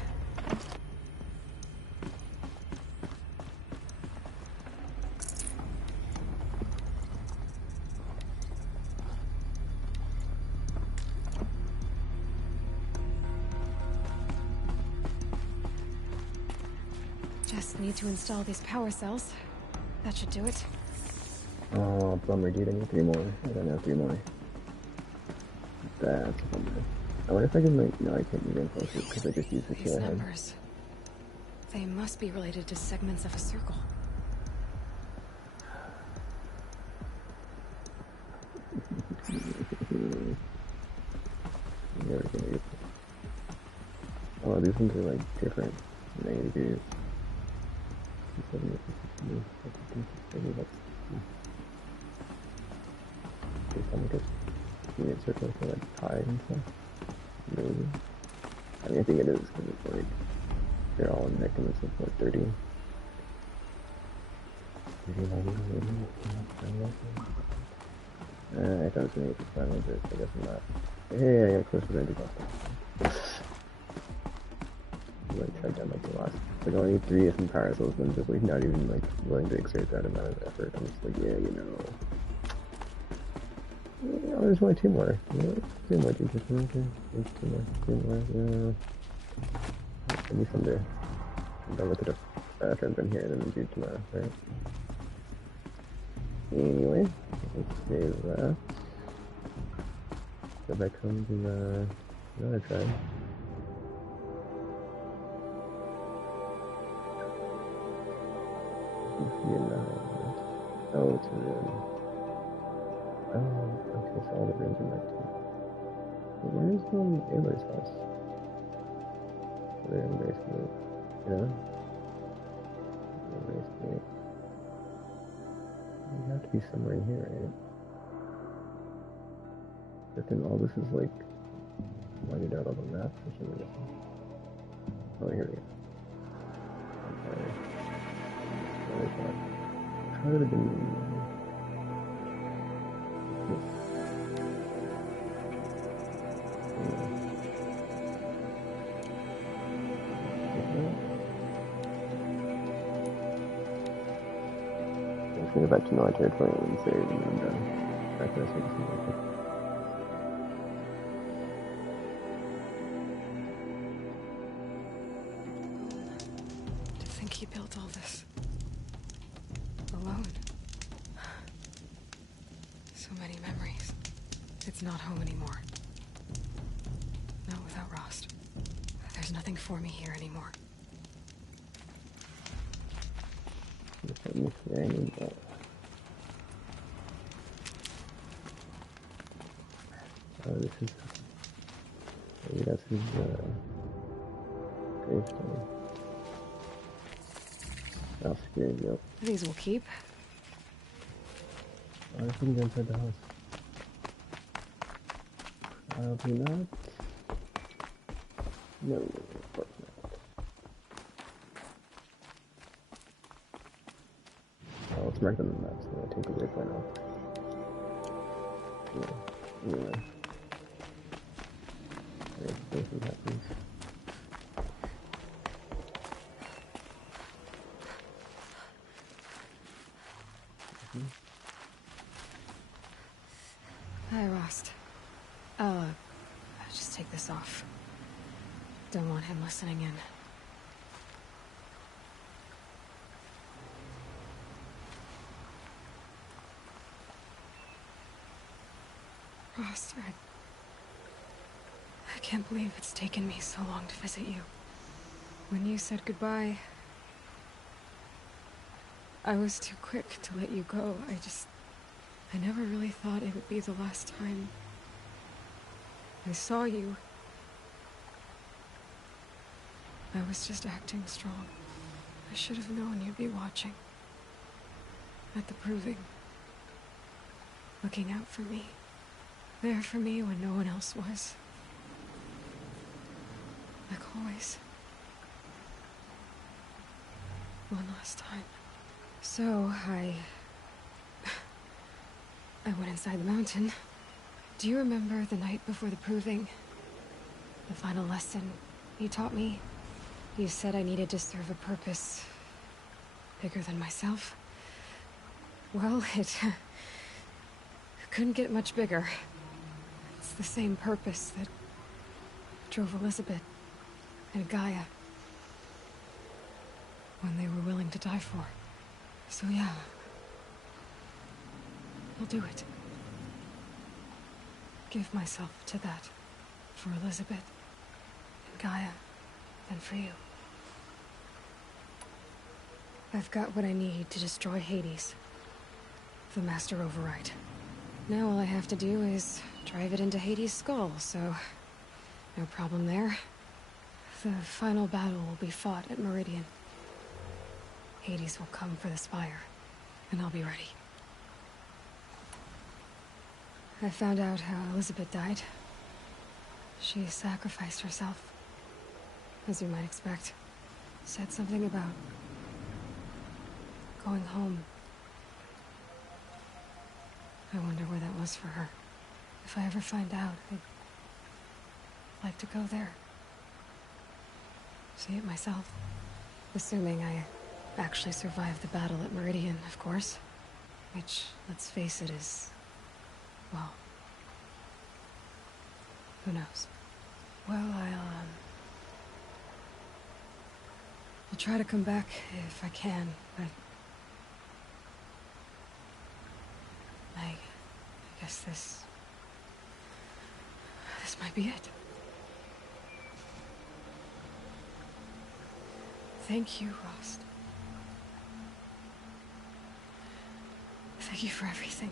Just need to install these power cells. That should do it. Oh, bummer, dude. I need 3 more. I don't have 3 more. That's a bummer. I wonder if I can, like, no, I can't move in closer because I just used the These numbers. They must be related to segments of a circle. Oh, these ones are, like, different. Maybe. Unit circles for like pi and stuff. Maybe. I mean, I think it is because it's like they're all in increments of what 30. I thought it was gonna get to 500. I guess I'm not. Hey, I got close to the end of I'm like tried down like the last. Like I only need 3 different power cells, and I'm just like not even like willing to exert that amount of effort. I'm just like, yeah, you know. Oh, there's only 2 more. You know, 2 more, dude. Just 2 more. 2 more. Yeah. At least I'm there. I'm done with it after I've been here, and then do tomorrow, right? Anyway, let's save that. Go back home to another tribe. Oh, it's a room. Oh, okay, so all the rooms are marked too. Where is Aloy's house? They're in basement, you know? Basement. You have to be somewhere in here, right? But then all this is like lighted out on the map for some reason. Oh, here we go. Okay. What is that? How would it have been? Let's go back to military territory and save and back to this one. To think he built all this alone. So many memories. It's not home anymore. Not without Rost. There's nothing for me here anymore. Oh, this is... Maybe that's his, gravestone. I'll scare you up. These will keep. I think inside the house. Probably not. No, of course not. Oh, it's marked on the map, so I'll take a waypoint off. Yeah, anyway. Anything happens. Hi, Rost. I'll just take this off. Don't want him listening in. Rost, I can't believe it's taken me so long to visit you. When you said goodbye, I was too quick to let you go. I never really thought it would be the last time I saw you. I was just acting strong. I should have known you'd be watching. At the Proving. Looking out for me. There for me when no one else was. Like always. One last time. So, I went inside the mountain. Do you remember the night before the Proving? The final lesson you taught me? You said I needed to serve a purpose bigger than myself. Well, it couldn't get much bigger. It's the same purpose that drove Elizabeth and Gaia when they were willing to die for. So yeah, I'll do it. Give myself to that. For Elizabeth, and Gaia, and for you. I've got what I need to destroy Hades. The Master Override. Now all I have to do is drive it into Hades' skull, so no problem there. The final battle will be fought at Meridian. Hades will come for the Spire, and I'll be ready. I found out how Elizabeth died. She sacrificed herself, as you might expect. Said something about going home. I wonder where that was for her. If I ever find out, I'd like to go there. See it myself. Assuming I actually survived the battle at Meridian, of course. Which, let's face it, is... well... who knows? Well, I'll try to come back if I can, but... I guess this This might be it. Thank you, Rost. Thank you for everything.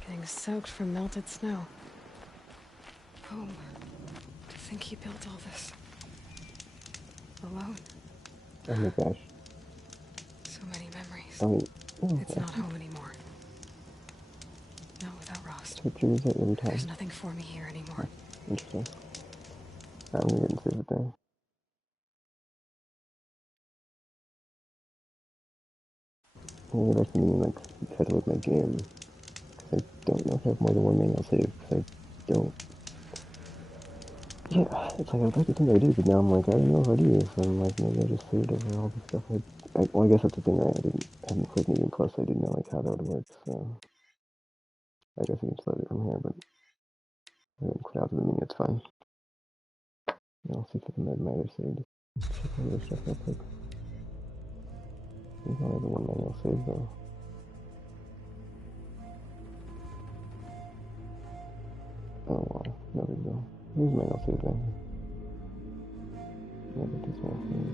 Getting soaked from melted snow. Home. To think he built all this. Alone. Oh my gosh. So many memories. Oh, It's not home anymore. Not without Rost. Pictures at every time. There's nothing for me here anymore. Interesting. I'm gonna get and save it there. Maybe that's me like try to look my game. Cause I don't know if I have more than one manual save. Cause I don't. Yeah, it's like I'd like to think I do, but now I'm like I don't know if I do. So I'm like maybe I just saved over all the stuff well, I guess that's the thing, right? I hadn't played Medium Plus. I didn't know like how that would work. So I guess I can just load it from here, but I didn't quit out to the menu. It's fine. I'll see if I can add my other save. Check all the other stuff real quick. I think I'll have the one manual save though. Oh wow, no big deal. Here's manual save then. Yeah, but this whole thing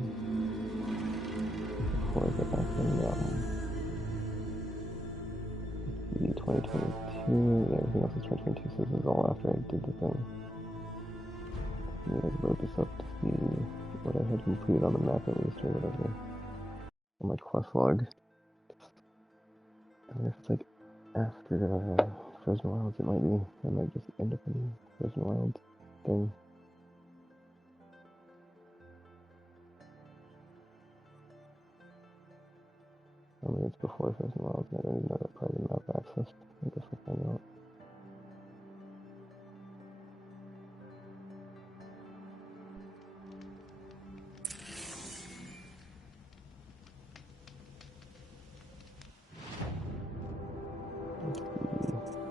before I get back in the 2022, yeah, everything else is 2022, so this is all after I did the thing. I need to load this up to see what I had completed on the map at least, or whatever. On my quest log. I wonder if it's like after Frozen Wilds, it might be. I might just end up in Frozen Wilds thing. I mean, it's before Frozen Wilds, and I don't even know that part of the map access. I guess we'll find out.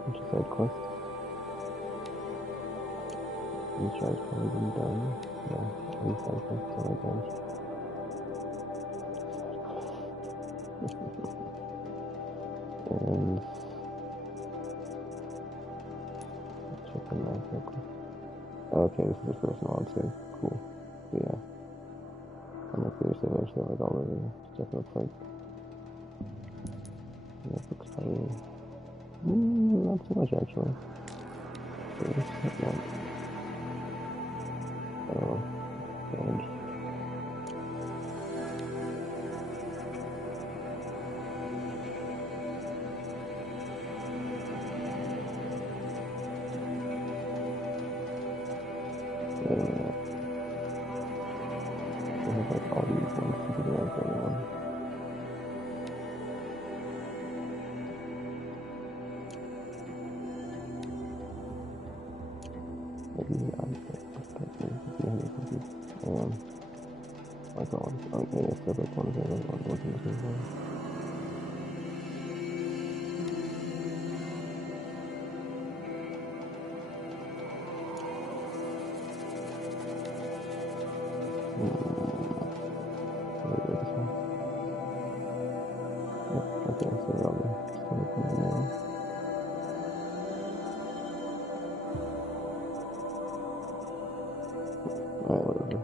Which is side quest? These tries probably been done. Yeah, these side quests, oh my gosh. And check the map real quick. Oh, okay, this is the first one I'll say. Cool. But yeah. I'm like, there's actually like all the stuff looks like. Yeah, it looks probably not so much actually. There's one. Oh, strange. Wait a minute. They have like all these ones to do like everyone. Maybe like all this, oh yeah, so like one of the other ones wasn't looking for. Maybe this one. Yep, okay, so they're all there. Just gonna come in now. Alright, whatever.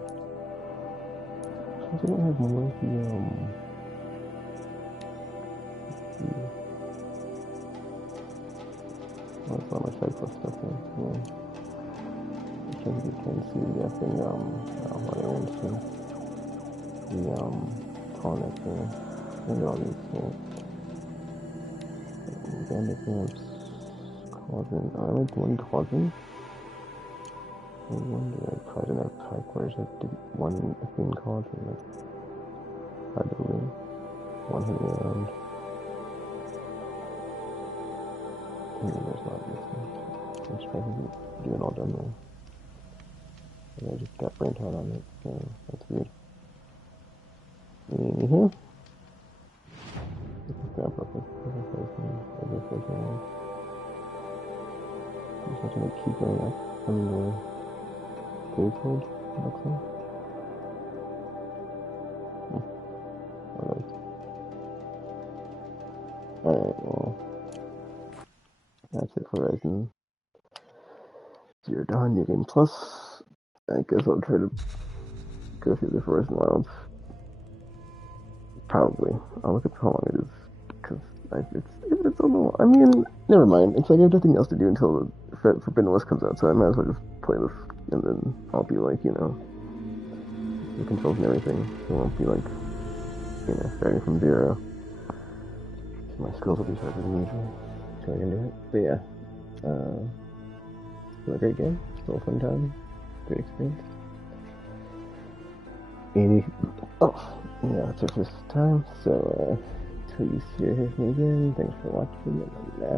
I don't have more of the, well, it's all my side quest stuff there, yeah. Because you can see the effing, what I want to the, Connect there. And all these, Bandit Camps, Cauldron, I like one Cauldron. I wonder, I probably don't have type whereas I did one effing Cauldron, like, hard to believe. One hit me around. There's not this one. I'm surprised I do it all done though. And I just got burnt out on it, so that's weird. Mm-hmm. Let's grab real quick. I guess there's one. I can like keep going up from the Gateway, looks like. Alright, well, that's it for Horizon Zero Dawn New Game Plus. I guess I'll try to go through the Horizon Wilds. Probably. I'll look up how long it is, because it's a little... I mean, never mind. It's like I have nothing else to do until the Forbidden West comes out, so I might as well just play this, and then I'll be like, you know, the controls and everything. It won't be like, you know, starting from zero. My skills will be sharper than usual, so I can do it. But yeah, still a great game, still a fun time, great experience. Yeah, it's our first time, so please hear from me again. Thanks for watching, and